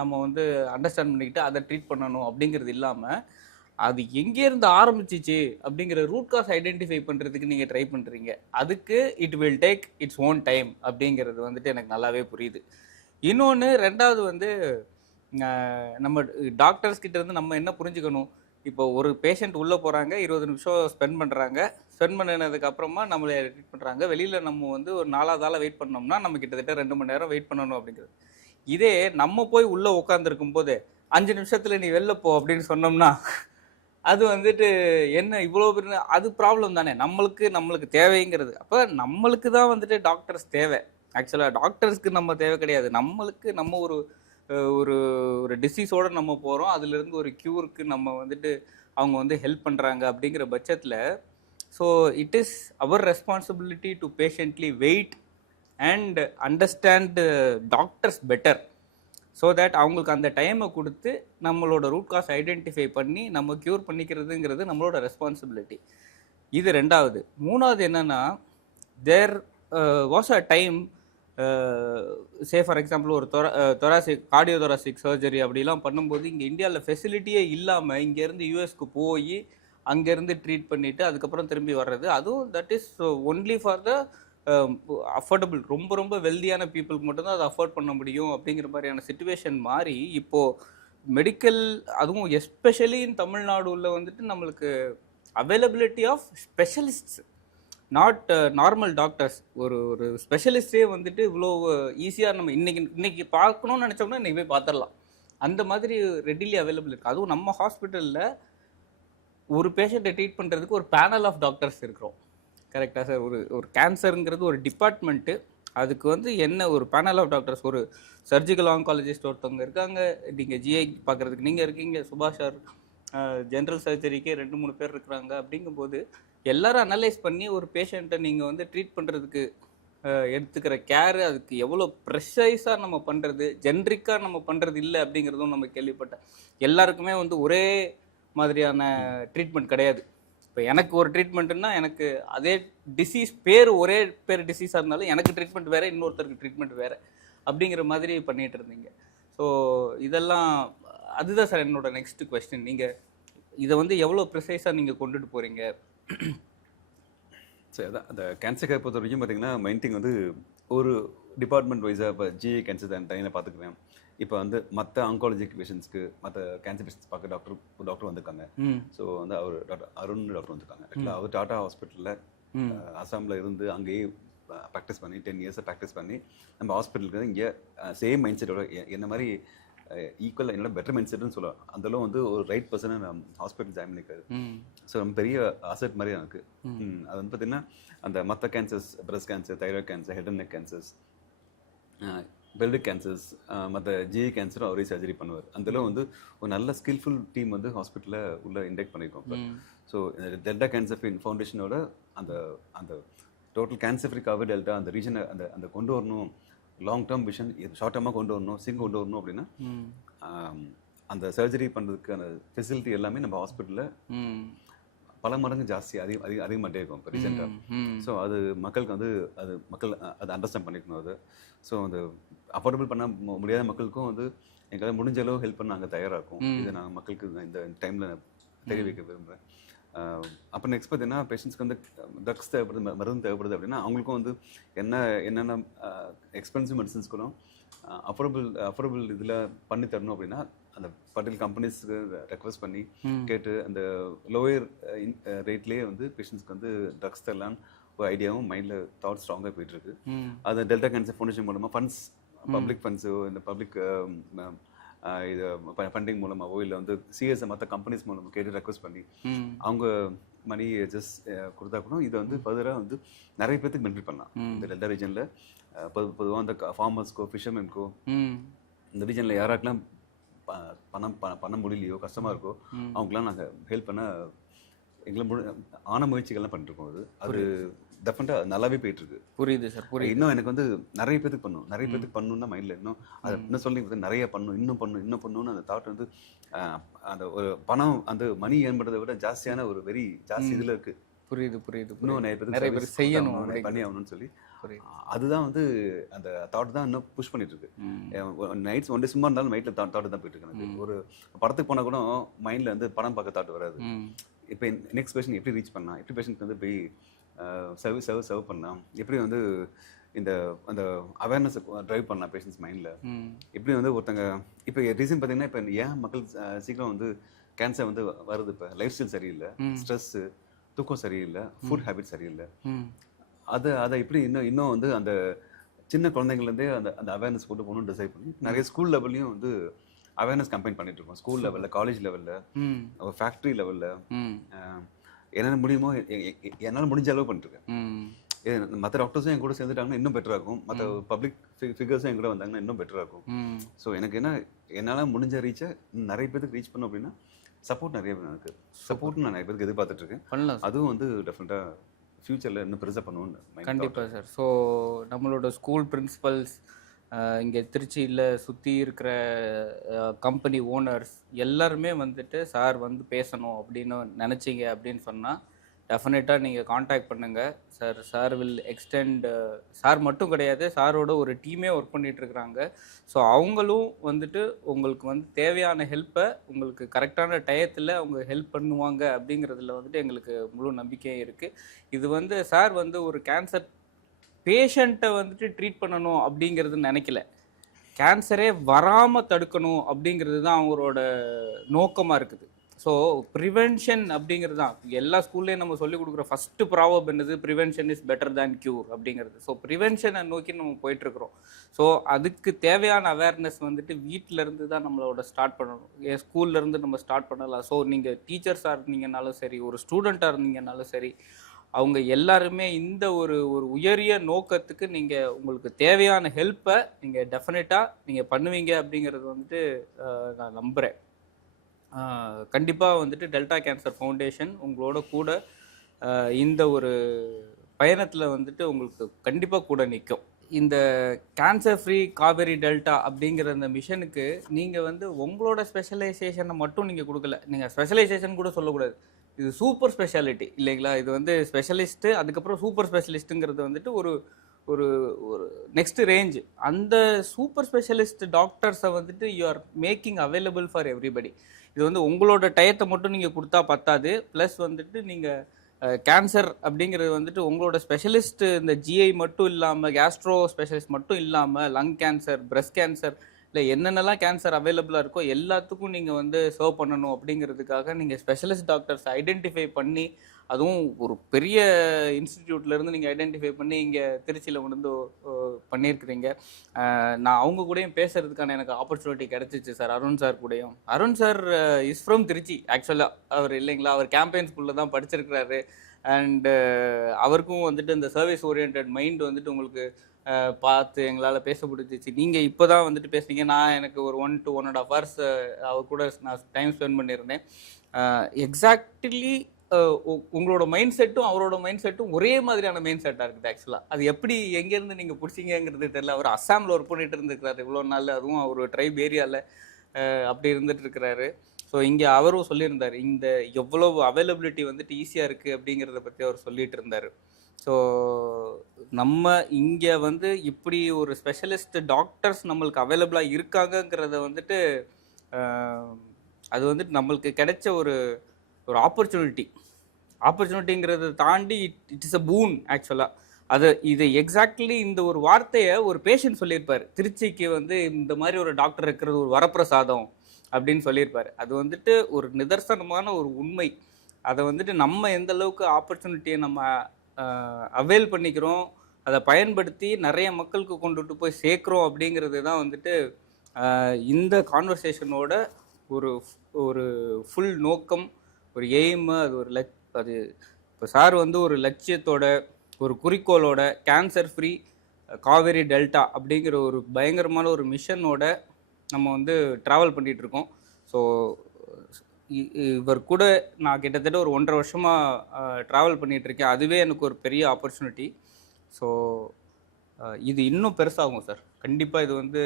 நம்ம வந்து அண்டர்ஸ்டாண்ட் பண்ணிக்கிட்டு அதை ட்ரீட் பண்ணணும் அப்படிங்கிறது இல்லாமல் அது எங்கேருந்து ஆரம்பிச்சிச்சு அப்படிங்கிற ரூட் காஸ் ஐடென்டிஃபை பண்ணுறதுக்கு நீங்கள் ட்ரை பண்ணுறீங்க. அதுக்கு it will take its own time அப்படிங்கிறது வந்துட்டு எனக்கு நல்லாவே புரியுது. இன்னொன்று 2வது வந்து நம்ம டாக்டர்ஸ் கிட்ட இருந்து நம்ம என்ன புரிஞ்சுக்கணும், இப்போ ஒரு பேஷண்ட் உள்ளே போகிறாங்க, 20 நிமிஷம் ஸ்பெண்ட் பண்ணுறாங்க. ஸ்பெண்ட் பண்ணினதுக்கு அப்புறமா நம்மளை ட்ரீட் பண்ணுறாங்க. வெளியில் நம்ம வந்து ஒரு 4வது ஆளை வெயிட் பண்ணோம்னா நம்ம கிட்டத்தட்ட 2 மணி நேரம் வெயிட் பண்ணணும் அப்படிங்கிறது. இதே நம்ம போய் உள்ளே உட்காந்துருக்கும் போது 5 நிமிஷத்தில் நீ வெளில போ அப்படின்னு சொன்னோம்னா அது வந்துட்டு என்ன இவ்வளோ பெரிய அது ப்ராப்ளம் தானே. நம்மளுக்கு தேவைங்கிறது. அப்போ நம்மளுக்கு தான் வந்துட்டு டாக்டர்ஸ் தேவை. ஆக்சுவலாக டாக்டர்ஸ்க்கு நம்ம தேவை கிடையாது. நம்மளுக்கு நம்ம ஒரு ஒரு ஒரு டிசீஸோடு நம்ம போகிறோம். அதுலேருந்து ஒரு க்யூருக்கு நம்ம வந்துட்டு அவங்க வந்து ஹெல்ப் பண்ணுறாங்க அப்படிங்கிற பட்சத்தில், so it is our responsibility to patiently wait and understand doctors better. So that அவங்களுக்கு அந்த டைமை கொடுத்து நம்மளோட ரூட் காஸ் ஐடென்டிஃபை பண்ணி நம்ம க்யூர் பண்ணிக்கிறதுங்கிறது நம்மளோட ரெஸ்பான்சிபிலிட்டி. இது 2வது. 3வது என்னென்னா, there was a time, say for example ஒரு தொராசிக் கார்டியோதொராசிக் சர்ஜரி அப்படிலாம் பண்ணும்போது இங்கே இந்தியாவில் ஃபெசிலிட்டியே இல்லாமல் இங்கேருந்து யூஎஸ்க்கு போய் அங்கேருந்து ட்ரீட் பண்ணிவிட்டு அதுக்கப்புறம் திரும்பி வர்றது, அதுவும் that is only for the affordable. ரொம்ப ரொம்ப வெல்தியான பீப்புளுக்கு மட்டும்தான் அதை அஃபோர்ட் பண்ண முடியும் அப்படிங்கிற மாதிரியான சிச்சுவேஷன் மாறி இப்போது மெடிக்கல், அதுவும் எஸ்பெஷலி இன் தமிழ்நாடுல வந்துட்டு நம்மளுக்கு availability of specialists, not normal doctors. ஒரு ஸ்பெஷலிஸ்டே வந்துட்டு இவ்வளோ ஈஸியாக நம்ம இன்னைக்கு பார்க்கணும்னு நினச்சோம்னா இன்றைக்கி போய் பார்த்துடலாம். அந்த மாதிரி ரெடிலி அவைலபிள் இருக்குது. அதுவும் நம்ம ஹாஸ்பிட்டலில் ஒரு பேஷண்ட்டை ட்ரீட் பண்ணுறதுக்கு ஒரு பேனல் ஆஃப் டாக்டர்ஸ் இருக்கிறோம். கரெக்டாக சார்? ஒரு கேன்சருங்கிறது ஒரு டிபார்ட்மெண்ட்டு. அதுக்கு வந்து என்ன ஒரு பேனல் ஆஃப் டாக்டர்ஸ், ஒரு சர்ஜிக்கல் ஆங்காலஜிஸ்ட் ஒருத்தவங்க இருக்காங்க, நீங்கள் ஜிஐ பார்க்குறதுக்கு நீங்கள் இருக்கீங்க, சுபாஷ் சார் ஜென்ரல் சர்ஜரிக்கே 2-3 பேர் இருக்கிறாங்க. அப்படிங்கும்போது எல்லாரும் அனலைஸ் பண்ணி ஒரு பேஷண்ட்டை நீங்கள் வந்து ட்ரீட் பண்ணுறதுக்கு எடுத்துக்கிற கேரு, அதுக்கு எவ்வளோ ப்ரெஷைஸாக நம்ம பண்ணுறது, ஜென்ரிக்காக நம்ம பண்ணுறது இல்லை அப்படிங்கிறதும் நம்ம கேள்விப்பட்டேன். எல்லாருக்குமே வந்து ஒரே மாதிரியான ட்ரீட்மெண்ட் கிடையாது. இப்போ எனக்கு ஒரு ட்ரீட்மெண்ட்டுன்னா எனக்கு அதே டிசீஸ் ஒரே பேர் டிசீஸாக இருந்தாலும் எனக்கு ட்ரீட்மெண்ட் வேறு, இன்னொருத்தருக்கு ட்ரீட்மெண்ட் வேறு அப்படிங்கிற மாதிரி பண்ணிகிட்டு இருந்தீங்க. ஸோ இதெல்லாம் அதுதான் சார் என்னோட நெக்ஸ்ட் கொஸ்டின். நீங்கள் இதை வந்து எவ்வளோ ப்ரிசைஸாக நீங்கள் கொண்டுட்டு போகிறீங்க? சரி, அதான் அந்த கேன்சர் கேர் பொறுத்த வரைக்கும் பார்த்தீங்கன்னா மெயின் திங் வந்து ஒரு டிபார்ட்மெண்ட் வைஸாக இப்போ ஜிஐ கேன்சர் தான் டைமில் பார்த்துக்குவேன். இப்போ வந்து மற்ற ஆங்காலஜிக் பேஷண்ட்ஸ்க்கு மற்ற கேன்சர் பேஷண்ட்ஸ் பார்க்க டாக்டர் வந்திருக்காங்க. ஸோ வந்து அவர் டாக்டர் அருண் டாக்டர் வந்திருக்காங்க. ஆக்சுவலாக அவர் டாடா ஹாஸ்பிட்டலில் அசாமில் இருந்து அங்கேயே ப்ராக்டிஸ் பண்ணி 10 இயர்ஸை ப்ராக்டிஸ் பண்ணி நம்ம ஹாஸ்பிட்டலுக்கு இங்கே சேம் மைண்ட் செட்டோட என்ன மாதிரி ஈக்குவலாக என்னோட பெட்டர் மைண்ட் செட்னு சொல்லலாம். அந்தளவு வந்து ஒரு ரைட் பர்சனை நம்ம ஹாஸ்பிட்டல் ஜாயின் பண்ணியிருக்காரு. ஸோ நம்ம பெரிய அசெட் மாதிரி எனக்கு அது வந்து பார்த்திங்கன்னா அந்த மற்ற cancers, breast cancer, thyroid cancer, head and neck cancers, pelvic cancers, மற்ற ஜிஐ கேன்சரும் அவரே சர்ஜரி பண்ணுவார். அந்தளவு வந்து ஒரு நல்ல ஸ்கில்ஃபுல் டீம் வந்து ஹாஸ்பிட்டலில் உள்ள இன்டெக்ட் பண்ணியிருக்கோம் இப்போ. ஸோ டெல்டா கேன்சர் ஃபவுண்டேஷனோட அந்த அந்த total cancer free cover delta அந்த ரீஜனை அந்த கொண்டு வரணும், லாங் டேர்ம் விஷன் ஷார்ட் டேர்மாக கொண்டு வரணும், கொண்டு வரணும் அப்படின்னா அந்த சர்ஜரி பண்ணுறதுக்கு அந்த ஃபெசிலிட்டி எல்லாமே நம்ம ஹாஸ்பிட்டலில் பல மடங்கு ஜாஸ்தி அதிகமாகிட்டே இருக்கும் இப்போ ரீசெண்டாக. ஸோ அது மக்களுக்கு வந்து மக்கள் அதை அண்டர்ஸ்டாண்ட் பண்ணிக்கணும். அது ஸோ அந்த அஃபோர்டபுள் பண்ண முடியாத மக்களுக்கும் வந்து எங்களால் முடிஞ்ச அளவு ஹெல்ப் பண்ண நாங்கள் தயாராக இருக்கும். இதை நான் மக்களுக்கு இந்த டைமில் தெரிய வைக்க விரும்புகிறேன். அப்போ நெக்ஸ்ட் பார்த்தீங்கன்னா பேஷண்ட்ஸ்க்கு வந்து ட்ரக்ஸ் தேவைப்படுது, மருந்து தேவைப்படுது அப்படின்னா அவங்களுக்கும் வந்து என்னென்ன எக்ஸ்பென்சிவ் மெடிசன்ஸ்களும் அஃபோர்டபுள் இதில் பண்ணி தரணும் அப்படின்னா அந்த பர்டிகுலர் கம்பெனிஸ்க்கு ரெக்வஸ்ட் பண்ணி கேட்டு அந்த லோயர் ரேட்லேயே வந்து பேஷண்ட்ஸ்க்கு வந்து ட்ரக்ஸ் தரலான்னு ஒரு ஐடியாவும் மைண்டில் தாட் ஸ்ட்ராங்காக போயிட்டுருக்கு. அது டெல்டா கேன்சர் ஃபவுண்டேஷன் மூலமாக ஃபண்ட்ஸ், பப்ளிக் ஃபண்ட்ஸோ இந்த பப்ளிக் இது ஃபண்டிங் மூலமாகவோ இல்லை வந்து சிஎஸ்ஐ மற்ற கம்பெனிஸ் மூலமாக கேட்டு ரெக்வஸ்ட் பண்ணி அவங்க மணி ஜஸ்ட் கொடுத்தா கூட இதை வந்து ஃபர்தராக வந்து நிறைய பேருக்கு பெனிஃபிட் பண்ணலாம். இந்த டெல்டா ரீஜனில் பொதுவாக அந்த ஃபார்மர்ஸ்க்கோ ஃபிஷர்மேன்க்கோ இந்த ரீஜனில் யாராக்கெல்லாம் பண்ண முடியலையோ கஷ்டமாக இருக்கோ அவங்களாம் நாங்கள் ஹெல்ப் பண்ண எங்களை ஆன முயற்சிகள்லாம் பண்ணிருக்கோம். அது டெஃபினட்டாக நல்லாவே போயிட்டுருக்கு. புரியுது சார், புரியுது. இன்னும் எனக்கு வந்து நிறைய பேருக்கு பண்ணணும்னா மைண்டில் இன்னும் அதை இன்னும் சொல்லி நிறைய இன்னும் பண்ணணும்னு அந்த தாட் வந்து அந்த ஒரு பணம் அந்த மணி ஏற்படுறதை விட ஜாஸ்தியான ஒரு வெரி ஜாஸ்தி இதில் இருக்குது. புரியுது. இன்னும் நிறைய பேர் செய்யணும், பண்ணி ஆகணும்னு சொல்லி அதுதான் வந்து அந்த தாட் தான் இன்னும் புஷ் பண்ணிட்டு இருக்கு. நைட்ஸ் ஒன் டே சும்மா இருந்தாலும் நைட்டில் தாட் தான் போயிட்டு இருக்கு. எனக்கு ஒரு படத்துக்கு போனால் கூட மைண்டில் வந்து படம் பார்க்க தாட் வராது. இப்போ நெக்ஸ்ட் பேஷண்ட் எப்படி ரீச் பண்ணலாம், எப்படி பேஷண்ட்க்கு வந்து போய் சர்வ் பண்ணலாம், எப்படி வந்து இந்த அந்த அவேர்னஸ் ட்ரைவ் பண்ணலாம் பேஷண்ட்ஸ் மைண்டில். எப்படி வந்து ஒருத்தங்க இப்போ ரீசன் பார்த்தீங்கன்னா இப்போ ஏன் மக்கள் சீக்கிரம் வந்து கேன்சர் வந்து வருது? இப்போ லைஃப் ஸ்டைல் சரியில்லை, ஸ்ட்ரெஸ்ஸு, தூக்கம் சரியில்லை, ஃபுட் ஹேபிட் சரியில்லை. அதை எப்படி இன்னும் வந்து அந்த சின்ன குழந்தைங்கள்லேருந்தே அந்த அந்த அவேர்னஸ் கொண்டு போகணும்னு டிசைட் பண்ணி நிறைய ஸ்கூல் லெவல்லையும் வந்து அவேர்னஸ் கம்பெயின் பண்ணிட்டு இருக்கோம். ஸ்கூல் லெவலில், காலேஜ் லெவலில், ஃபேக்ட்ரி லெவலில் என்னென்ன முடியுமோ என்னால் முடிஞ்ச அளவு பண்ணிட்டுருக்கேன். மற்ற டாக்டர்ஸும் என் கூட சேர்ந்துட்டாங்கன்னா இன்னும் பெட்டராக இருக்கும். மற்ற பப்ளிக் ஃபிகர்ஸும் என் கூட வந்தாங்கன்னா இன்னும் பெட்டராக இருக்கும். ஸோ எனக்கு என்ன என்னால் முடிஞ்ச ரீச்சை நிறைய பேருக்கு ரீச் பண்ணோம் அப்படின்னா சப்போர்ட் நிறைய எனக்கு சப்போர்ட் நான் நிறைய பேருக்கு எதிர்பார்த்துட்ருக்கேன். அதுவும் வந்து டெஃபினட்டாக ஃப்யூச்சரில் இன்னும் பெருசாக பண்ணுவோன்னு. கண்டிப்பாக சார். ஸோ நம்மளோட ஸ்கூல் பிரின்சிபல்ஸ், இங்கே திருச்சியில் சுற்றி இருக்கிற கம்பெனி ஓனர்ஸ் எல்லாருமே வந்துட்டு சார் வந்து பேசணும் அப்படின்னு நினச்சிங்க அப்படின்னு சொன்னால் டெஃபினட்டாக நீங்கள் காண்டாக்ட் பண்ணுங்கள் sir. Sir will extend, sir மட்டும் கிடையாது, சாரோட ஒரு டீமே ஒர்க் பண்ணிகிட்ருக்குறாங்க. ஸோ அவங்களும் வந்துட்டு உங்களுக்கு வந்து தேவையான ஹெல்ப்பை உங்களுக்கு கரெக்டான டயத்தில் அவங்க ஹெல்ப் பண்ணுவாங்க அப்படிங்கிறதுல வந்துட்டு எங்களுக்கு முழு நம்பிக்கையும் இருக்குது. இது வந்து சார் வந்து ஒரு கேன்சர் பேஷண்ட்டை வந்துட்டு ட்ரீட் பண்ணணும் அப்படிங்கிறது நினைக்கல, கேன்சரே வராமல் தடுக்கணும் அப்படிங்கிறது தான் அவங்களோட நோக்கமாக இருக்குது. ஸோ ப்ரிவென்ஷன் அப்படிங்கிறது தான் எல்லா ஸ்கூல்லேயும் நம்ம சொல்லிக் கொடுக்குற ஃபஸ்ட்டு ப்ராவப் என்னது, prevention is better than cure அப்படிங்கிறது. ஸோ ப்ரிவென்ஷனை நோக்கி நம்ம போயிட்டுருக்குறோம். ஸோ அதுக்கு தேவையான அவேர்னஸ் வந்துட்டு வீட்டிலேருந்து தான் நம்மளோட ஸ்டார்ட் பண்ணணும். ஸ்கூல்லேருந்து நம்ம ஸ்டார்ட் பண்ணலாம். ஸோ நீங்கள் டீச்சர்ஸாக இருந்தீங்கன்னாலும் சரி, ஒரு ஸ்டூடெண்ட்டாக இருந்தீங்கன்னாலும் சரி, அவங்க எல்லாருமே இந்த ஒரு உயரிய நோக்கத்துக்கு நீங்கள் உங்களுக்கு தேவையான ஹெல்ப்பை நீங்கள் டெஃபினட்டாக நீங்கள் பண்ணுவீங்க அப்படிங்கிறது வந்துட்டு நான் நம்புகிறேன். கண்டிப்பாக வந்துட்டு டெல்டா கேன்சர் ஃபவுண்டேஷன் உங்களோட கூட இந்த ஒரு பயணத்தில் வந்துட்டு உங்களுக்கு கண்டிப்பாக கூட நிற்கும். இந்த கேன்சர் ஃப்ரீ காவேரி டெல்டா அப்படிங்கிற அந்த மிஷனுக்கு நீங்கள் வந்து உங்களோட ஸ்பெஷலைசேஷனை மட்டும் நீங்கள் கொடுக்கல. நீங்கள் ஸ்பெஷலைசேஷன் கூட சொல்லக்கூடாது, இது சூப்பர் ஸ்பெஷாலிட்டி இல்லைங்களா? இது வந்து ஸ்பெஷலிஸ்ட்டு, அதுக்கப்புறம் சூப்பர் ஸ்பெஷலிஸ்ட்டுங்கிறது வந்துட்டு ஒரு ஒரு ஒரு நெக்ஸ்ட் ரேஞ்ச். அந்த சூப்பர் ஸ்பெஷலிஸ்ட் டாக்டர்ஸை வந்துட்டு you are making available for everybody. இது வந்து உங்களோட டயத்தை மட்டும் நீங்கள் கொடுத்தா பத்தாது, ப்ளஸ் வந்துட்டு நீங்கள் கேன்சர் அப்படிங்கிறது வந்துட்டு உங்களோட ஸ்பெஷலிஸ்ட் இந்த ஜிஐ மட்டும் இல்லாமல், கேஸ்ட்ரோ ஸ்பெஷலிஸ்ட் மட்டும் இல்லாமல், லங் கேன்சர், பிரஸ்ட் கேன்சர், இல்லை என்னென்னலாம் கேன்சர் அவைலபிளாக இருக்கோ எல்லாத்துக்கும் நீங்கள் வந்து சர்வ் பண்ணணும் அப்படிங்கிறதுக்காக நீங்கள் ஸ்பெஷலிஸ்ட் டாக்டர்ஸ் ஐடென்டிஃபை பண்ணி, அதுவும் ஒரு பெரிய இன்ஸ்டிடியூட்லேருந்து நீங்கள் ஐடென்டிஃபை பண்ணி இங்கே திருச்சியில் கொண்டு பண்ணியிருக்கிறீங்க. நான் அவங்க கூடயும் பேசுகிறதுக்கான எனக்கு ஆப்பர்ச்சுனிட்டி கிடச்சிச்சு சார், அருண் சார் கூடயும். Arun sir is from Trichy ஆக்சுவலாக, அவர் இல்லைங்களா, அவர் கேம்பெயின் ஸ்கூலில் தான் படிச்சிருக்கிறாரு. அண்டு அவருக்கும் வந்துட்டு இந்த சர்வீஸ் ஓரியன்ட் மைண்ட் வந்துட்டு உங்களுக்கு பார்த்து எங்களால் பேச முடிஞ்சிச்சு. நீங்கள் இப்போ தான் வந்துட்டு பேசுனீங்க. நான் எனக்கு ஒரு 1 to 1.5 hours அவர் கூட நான் டைம் ஸ்பெண்ட் பண்ணியிருந்தேன். எக்ஸாக்ட்லி உங்களோட மைண்ட் செட்டும் அவரோட மைண்ட் செட்டும் ஒரே மாதிரியான மைண்ட் செட்டாக இருக்குது ஆக்சுவலாக. அது எப்படி எங்கேருந்து நீங்கள் பிடிச்சிங்கிறது தெரியல. அவர் அஸ்ஸாமில் ஒர்க் பண்ணிட்டு இருந்துருக்கிறாரு இவ்வளோ நாள், அதுவும் அவர் ட்ரைப் ஏரியாவில் அப்படி இருந்துட்டு இருக்கிறாரு. ஸோ இங்கே அவரும் சொல்லியிருந்தார், இந்த எவ்வளோ அவைலபிலிட்டி வந்துட்டு ஈஸியாக இருக்குது அப்படிங்கிறத பற்றி அவர் சொல்லிட்டு இருந்தார். ஸோ நம்ம இங்கே வந்து இப்படி ஒரு ஸ்பெஷலிஸ்ட் டாக்டர்ஸ் நம்மளுக்கு அவைலபிளாக இருக்காங்கங்கிறத வந்துட்டு அது வந்துட்டு நம்மளுக்கு கிடைச்ச ஒரு ஆப்பர்ச்சுனிட்டிங்கிறத தாண்டி இட் இஸ் அ பூன் ஆக்சுவலாக. இது எக்ஸாக்ட்லி இந்த ஒரு வார்த்தையை ஒரு பேஷண்ட் சொல்லியிருப்பார், திருச்சிக்கு வந்து இந்த மாதிரி ஒரு டாக்டர் இருக்கிறது ஒரு வரப்பிரசாதம் அப்படின்னு சொல்லியிருப்பார். அது வந்துட்டு ஒரு நிதர்சனமான ஒரு உண்மை. அதை வந்துட்டு நம்ம எந்த அளவுக்கு ஆப்பர்ச்சுனிட்டியை நம்ம அவைல் பண்ணிக்கிறோம், அதை பயன்படுத்தி நிறைய மக்களுக்கு கொண்டுட்டு போய் சேர்க்குறோம் அப்படிங்கிறது தான் வந்துட்டு இந்த கான்வர்சேஷனோட ஒரு ஒரு ஃபுல் நோக்கம், ஒரு எய்மு, அது ஒரு அது இப்போ சார் வந்து ஒரு லட்சியத்தோட, ஒரு குறிக்கோளோட கேன்சர் ஃப்ரீ காவேரி டெல்டா அப்படிங்கிற ஒரு பயங்கரமான ஒரு மிஷனோட நம்ம வந்து ட்ராவல் பண்ணிகிட்ருக்கோம். ஸோ இவர் கூட நான் கிட்டத்தட்ட ஒரு 1.5 வருஷமாக ட்ராவல் பண்ணிகிட்ருக்கேன். அதுவே எனக்கு ஒரு பெரிய ஆப்பர்ச்சுனிட்டி. ஸோ இது இன்னும் பெருசாகும் சார். கண்டிப்பாக இது வந்து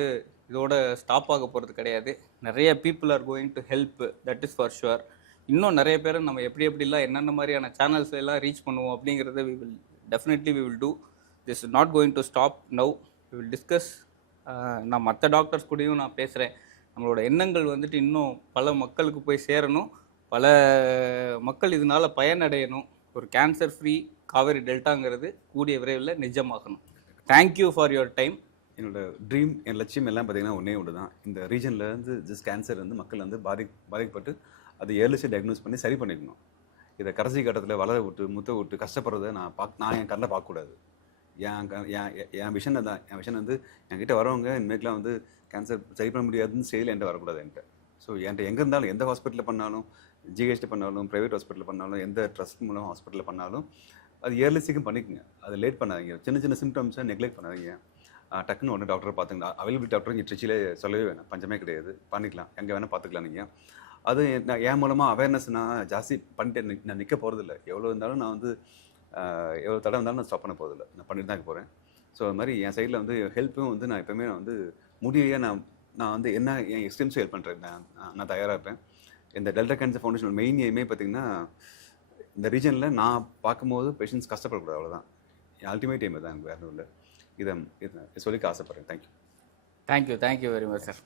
இதோட ஸ்டாப் ஆக போகிறது கிடையாது. நிறைய people are going to help, that is for sure. இன்னும் நிறைய பேர் நம்ம எப்படிலாம் என்னென்ன மாதிரியான சேனல்ஸ் எல்லாம் ரீச் பண்ணுவோம் அப்படிங்கிறத we will do. This is not going to stop now. We will discuss. நான் மற்ற டாக்டர்ஸ் கூடயும் நான் பேசுகிறேன். நம்மளோட எண்ணங்கள் வந்துட்டு இன்னும் பல மக்களுக்கு போய் சேரணும், பல மக்கள் இதனால் பயனடையணும். ஒரு கேன்சர் ஃப்ரீ காவேரி டெல்டாங்கிறது கூடிய விரைவில் நிஜமாகணும். Thank you for your time. என்னோட ட்ரீம், என் லட்சியம் எல்லாம் பார்த்தீங்கன்னா ஒன்றே ஒன்று தான். இந்த ரீஜனில் இருந்து ஜஸ்ட் கேன்சர் வந்து மக்கள் வந்து பாதிக்கப்பட்டு அதை ஏர்லிஸ்ட் டயக்னோஸ் பண்ணி சரி பண்ணிக்கணும். இதை கடைசி கட்டத்தில் வளர விட்டு முத்த விட்டு கஷ்டப்படுறத நான் என் கண்ணில் பார்க்கக்கூடாது. என் விஷன் தான். என் விஷன் வந்து என்கிட்ட வரவங்க இனிமேட்லாம் வந்து கேன்சர் சரி பண்ண முடியாதுன்னு ஸ்டேஜில் என்கிட்ட வரக்கூடாது என்கிட்ட. ஸோ என்கிட்ட எங்கே இருந்தாலும், எந்த ஹாஸ்பிட்டலில் பண்ணாலும், ஜிஹெச்ல பண்ணாலும், ப்ரைவேட் ஹாஸ்பிட்டலில் பண்ணாலும், எந்த ட்ரஸ்ட் மூலம் ஹாஸ்பிட்டலில் பண்ணாலும் அது ஏர்லிஸ்டிக்கும் பண்ணிக்கோங்க. அதை லேட் பண்ணாதீங்க. சின்ன சின்ன சிம்டம்ஸை நெக்லெக்ட் பண்ணாதீங்க. டக்குன்னு உடனே டாக்டரை பார்த்துங்களா. அவைலபிள் டாக்டர் இங்கே ட்ரிச்சிலே சொல்லவே வேணாம், பஞ்சமே கிடையாது. பண்ணிக்கலாம், எங்கே வேணால் பார்த்துக்கலாம் நீங்கள். அது என் மூலமாக அவேர்னஸ் நான் ஜாஸ்தி பண்ணிட்டு நான் நிற்க போகிறதில்ல. எவ்வளோ இருந்தாலும் நான் வந்து எவ்வளோ தடவை இருந்தாலும் நான் ஸ்டாப் பண்ண போகிறதில்ல. நான் பண்ணிட்டு தான் போகிறேன். ஸோ அது மாதிரி என் சைடில் வந்து ஹெல்ப்பும் வந்து நான் எப்போவுமே நான் வந்து முடிவையாக நான் வந்து என்ன என் எக்ஸ்டென்ஸும் ஹெல்ப் பண்ணுறேன். நான் தயாராக இருப்பேன். இந்த டெல்டா கேன்சர் ஃபவுண்டேஷன் மெயின் எய்மே பார்த்திங்கன்னா இந்த ரீஜனில் நான் பார்க்கும்போது பேஷண்ட்ஸ் கஷ்டப்படக்கூடாது, அவ்வளோதான். என் அல்டிமேட் எய்ம் தான், எனக்கு வேறு இல்லை. இதை சொல்லிக்க ஆசைப்பட்றேன். Thank you. Thank you very much sir.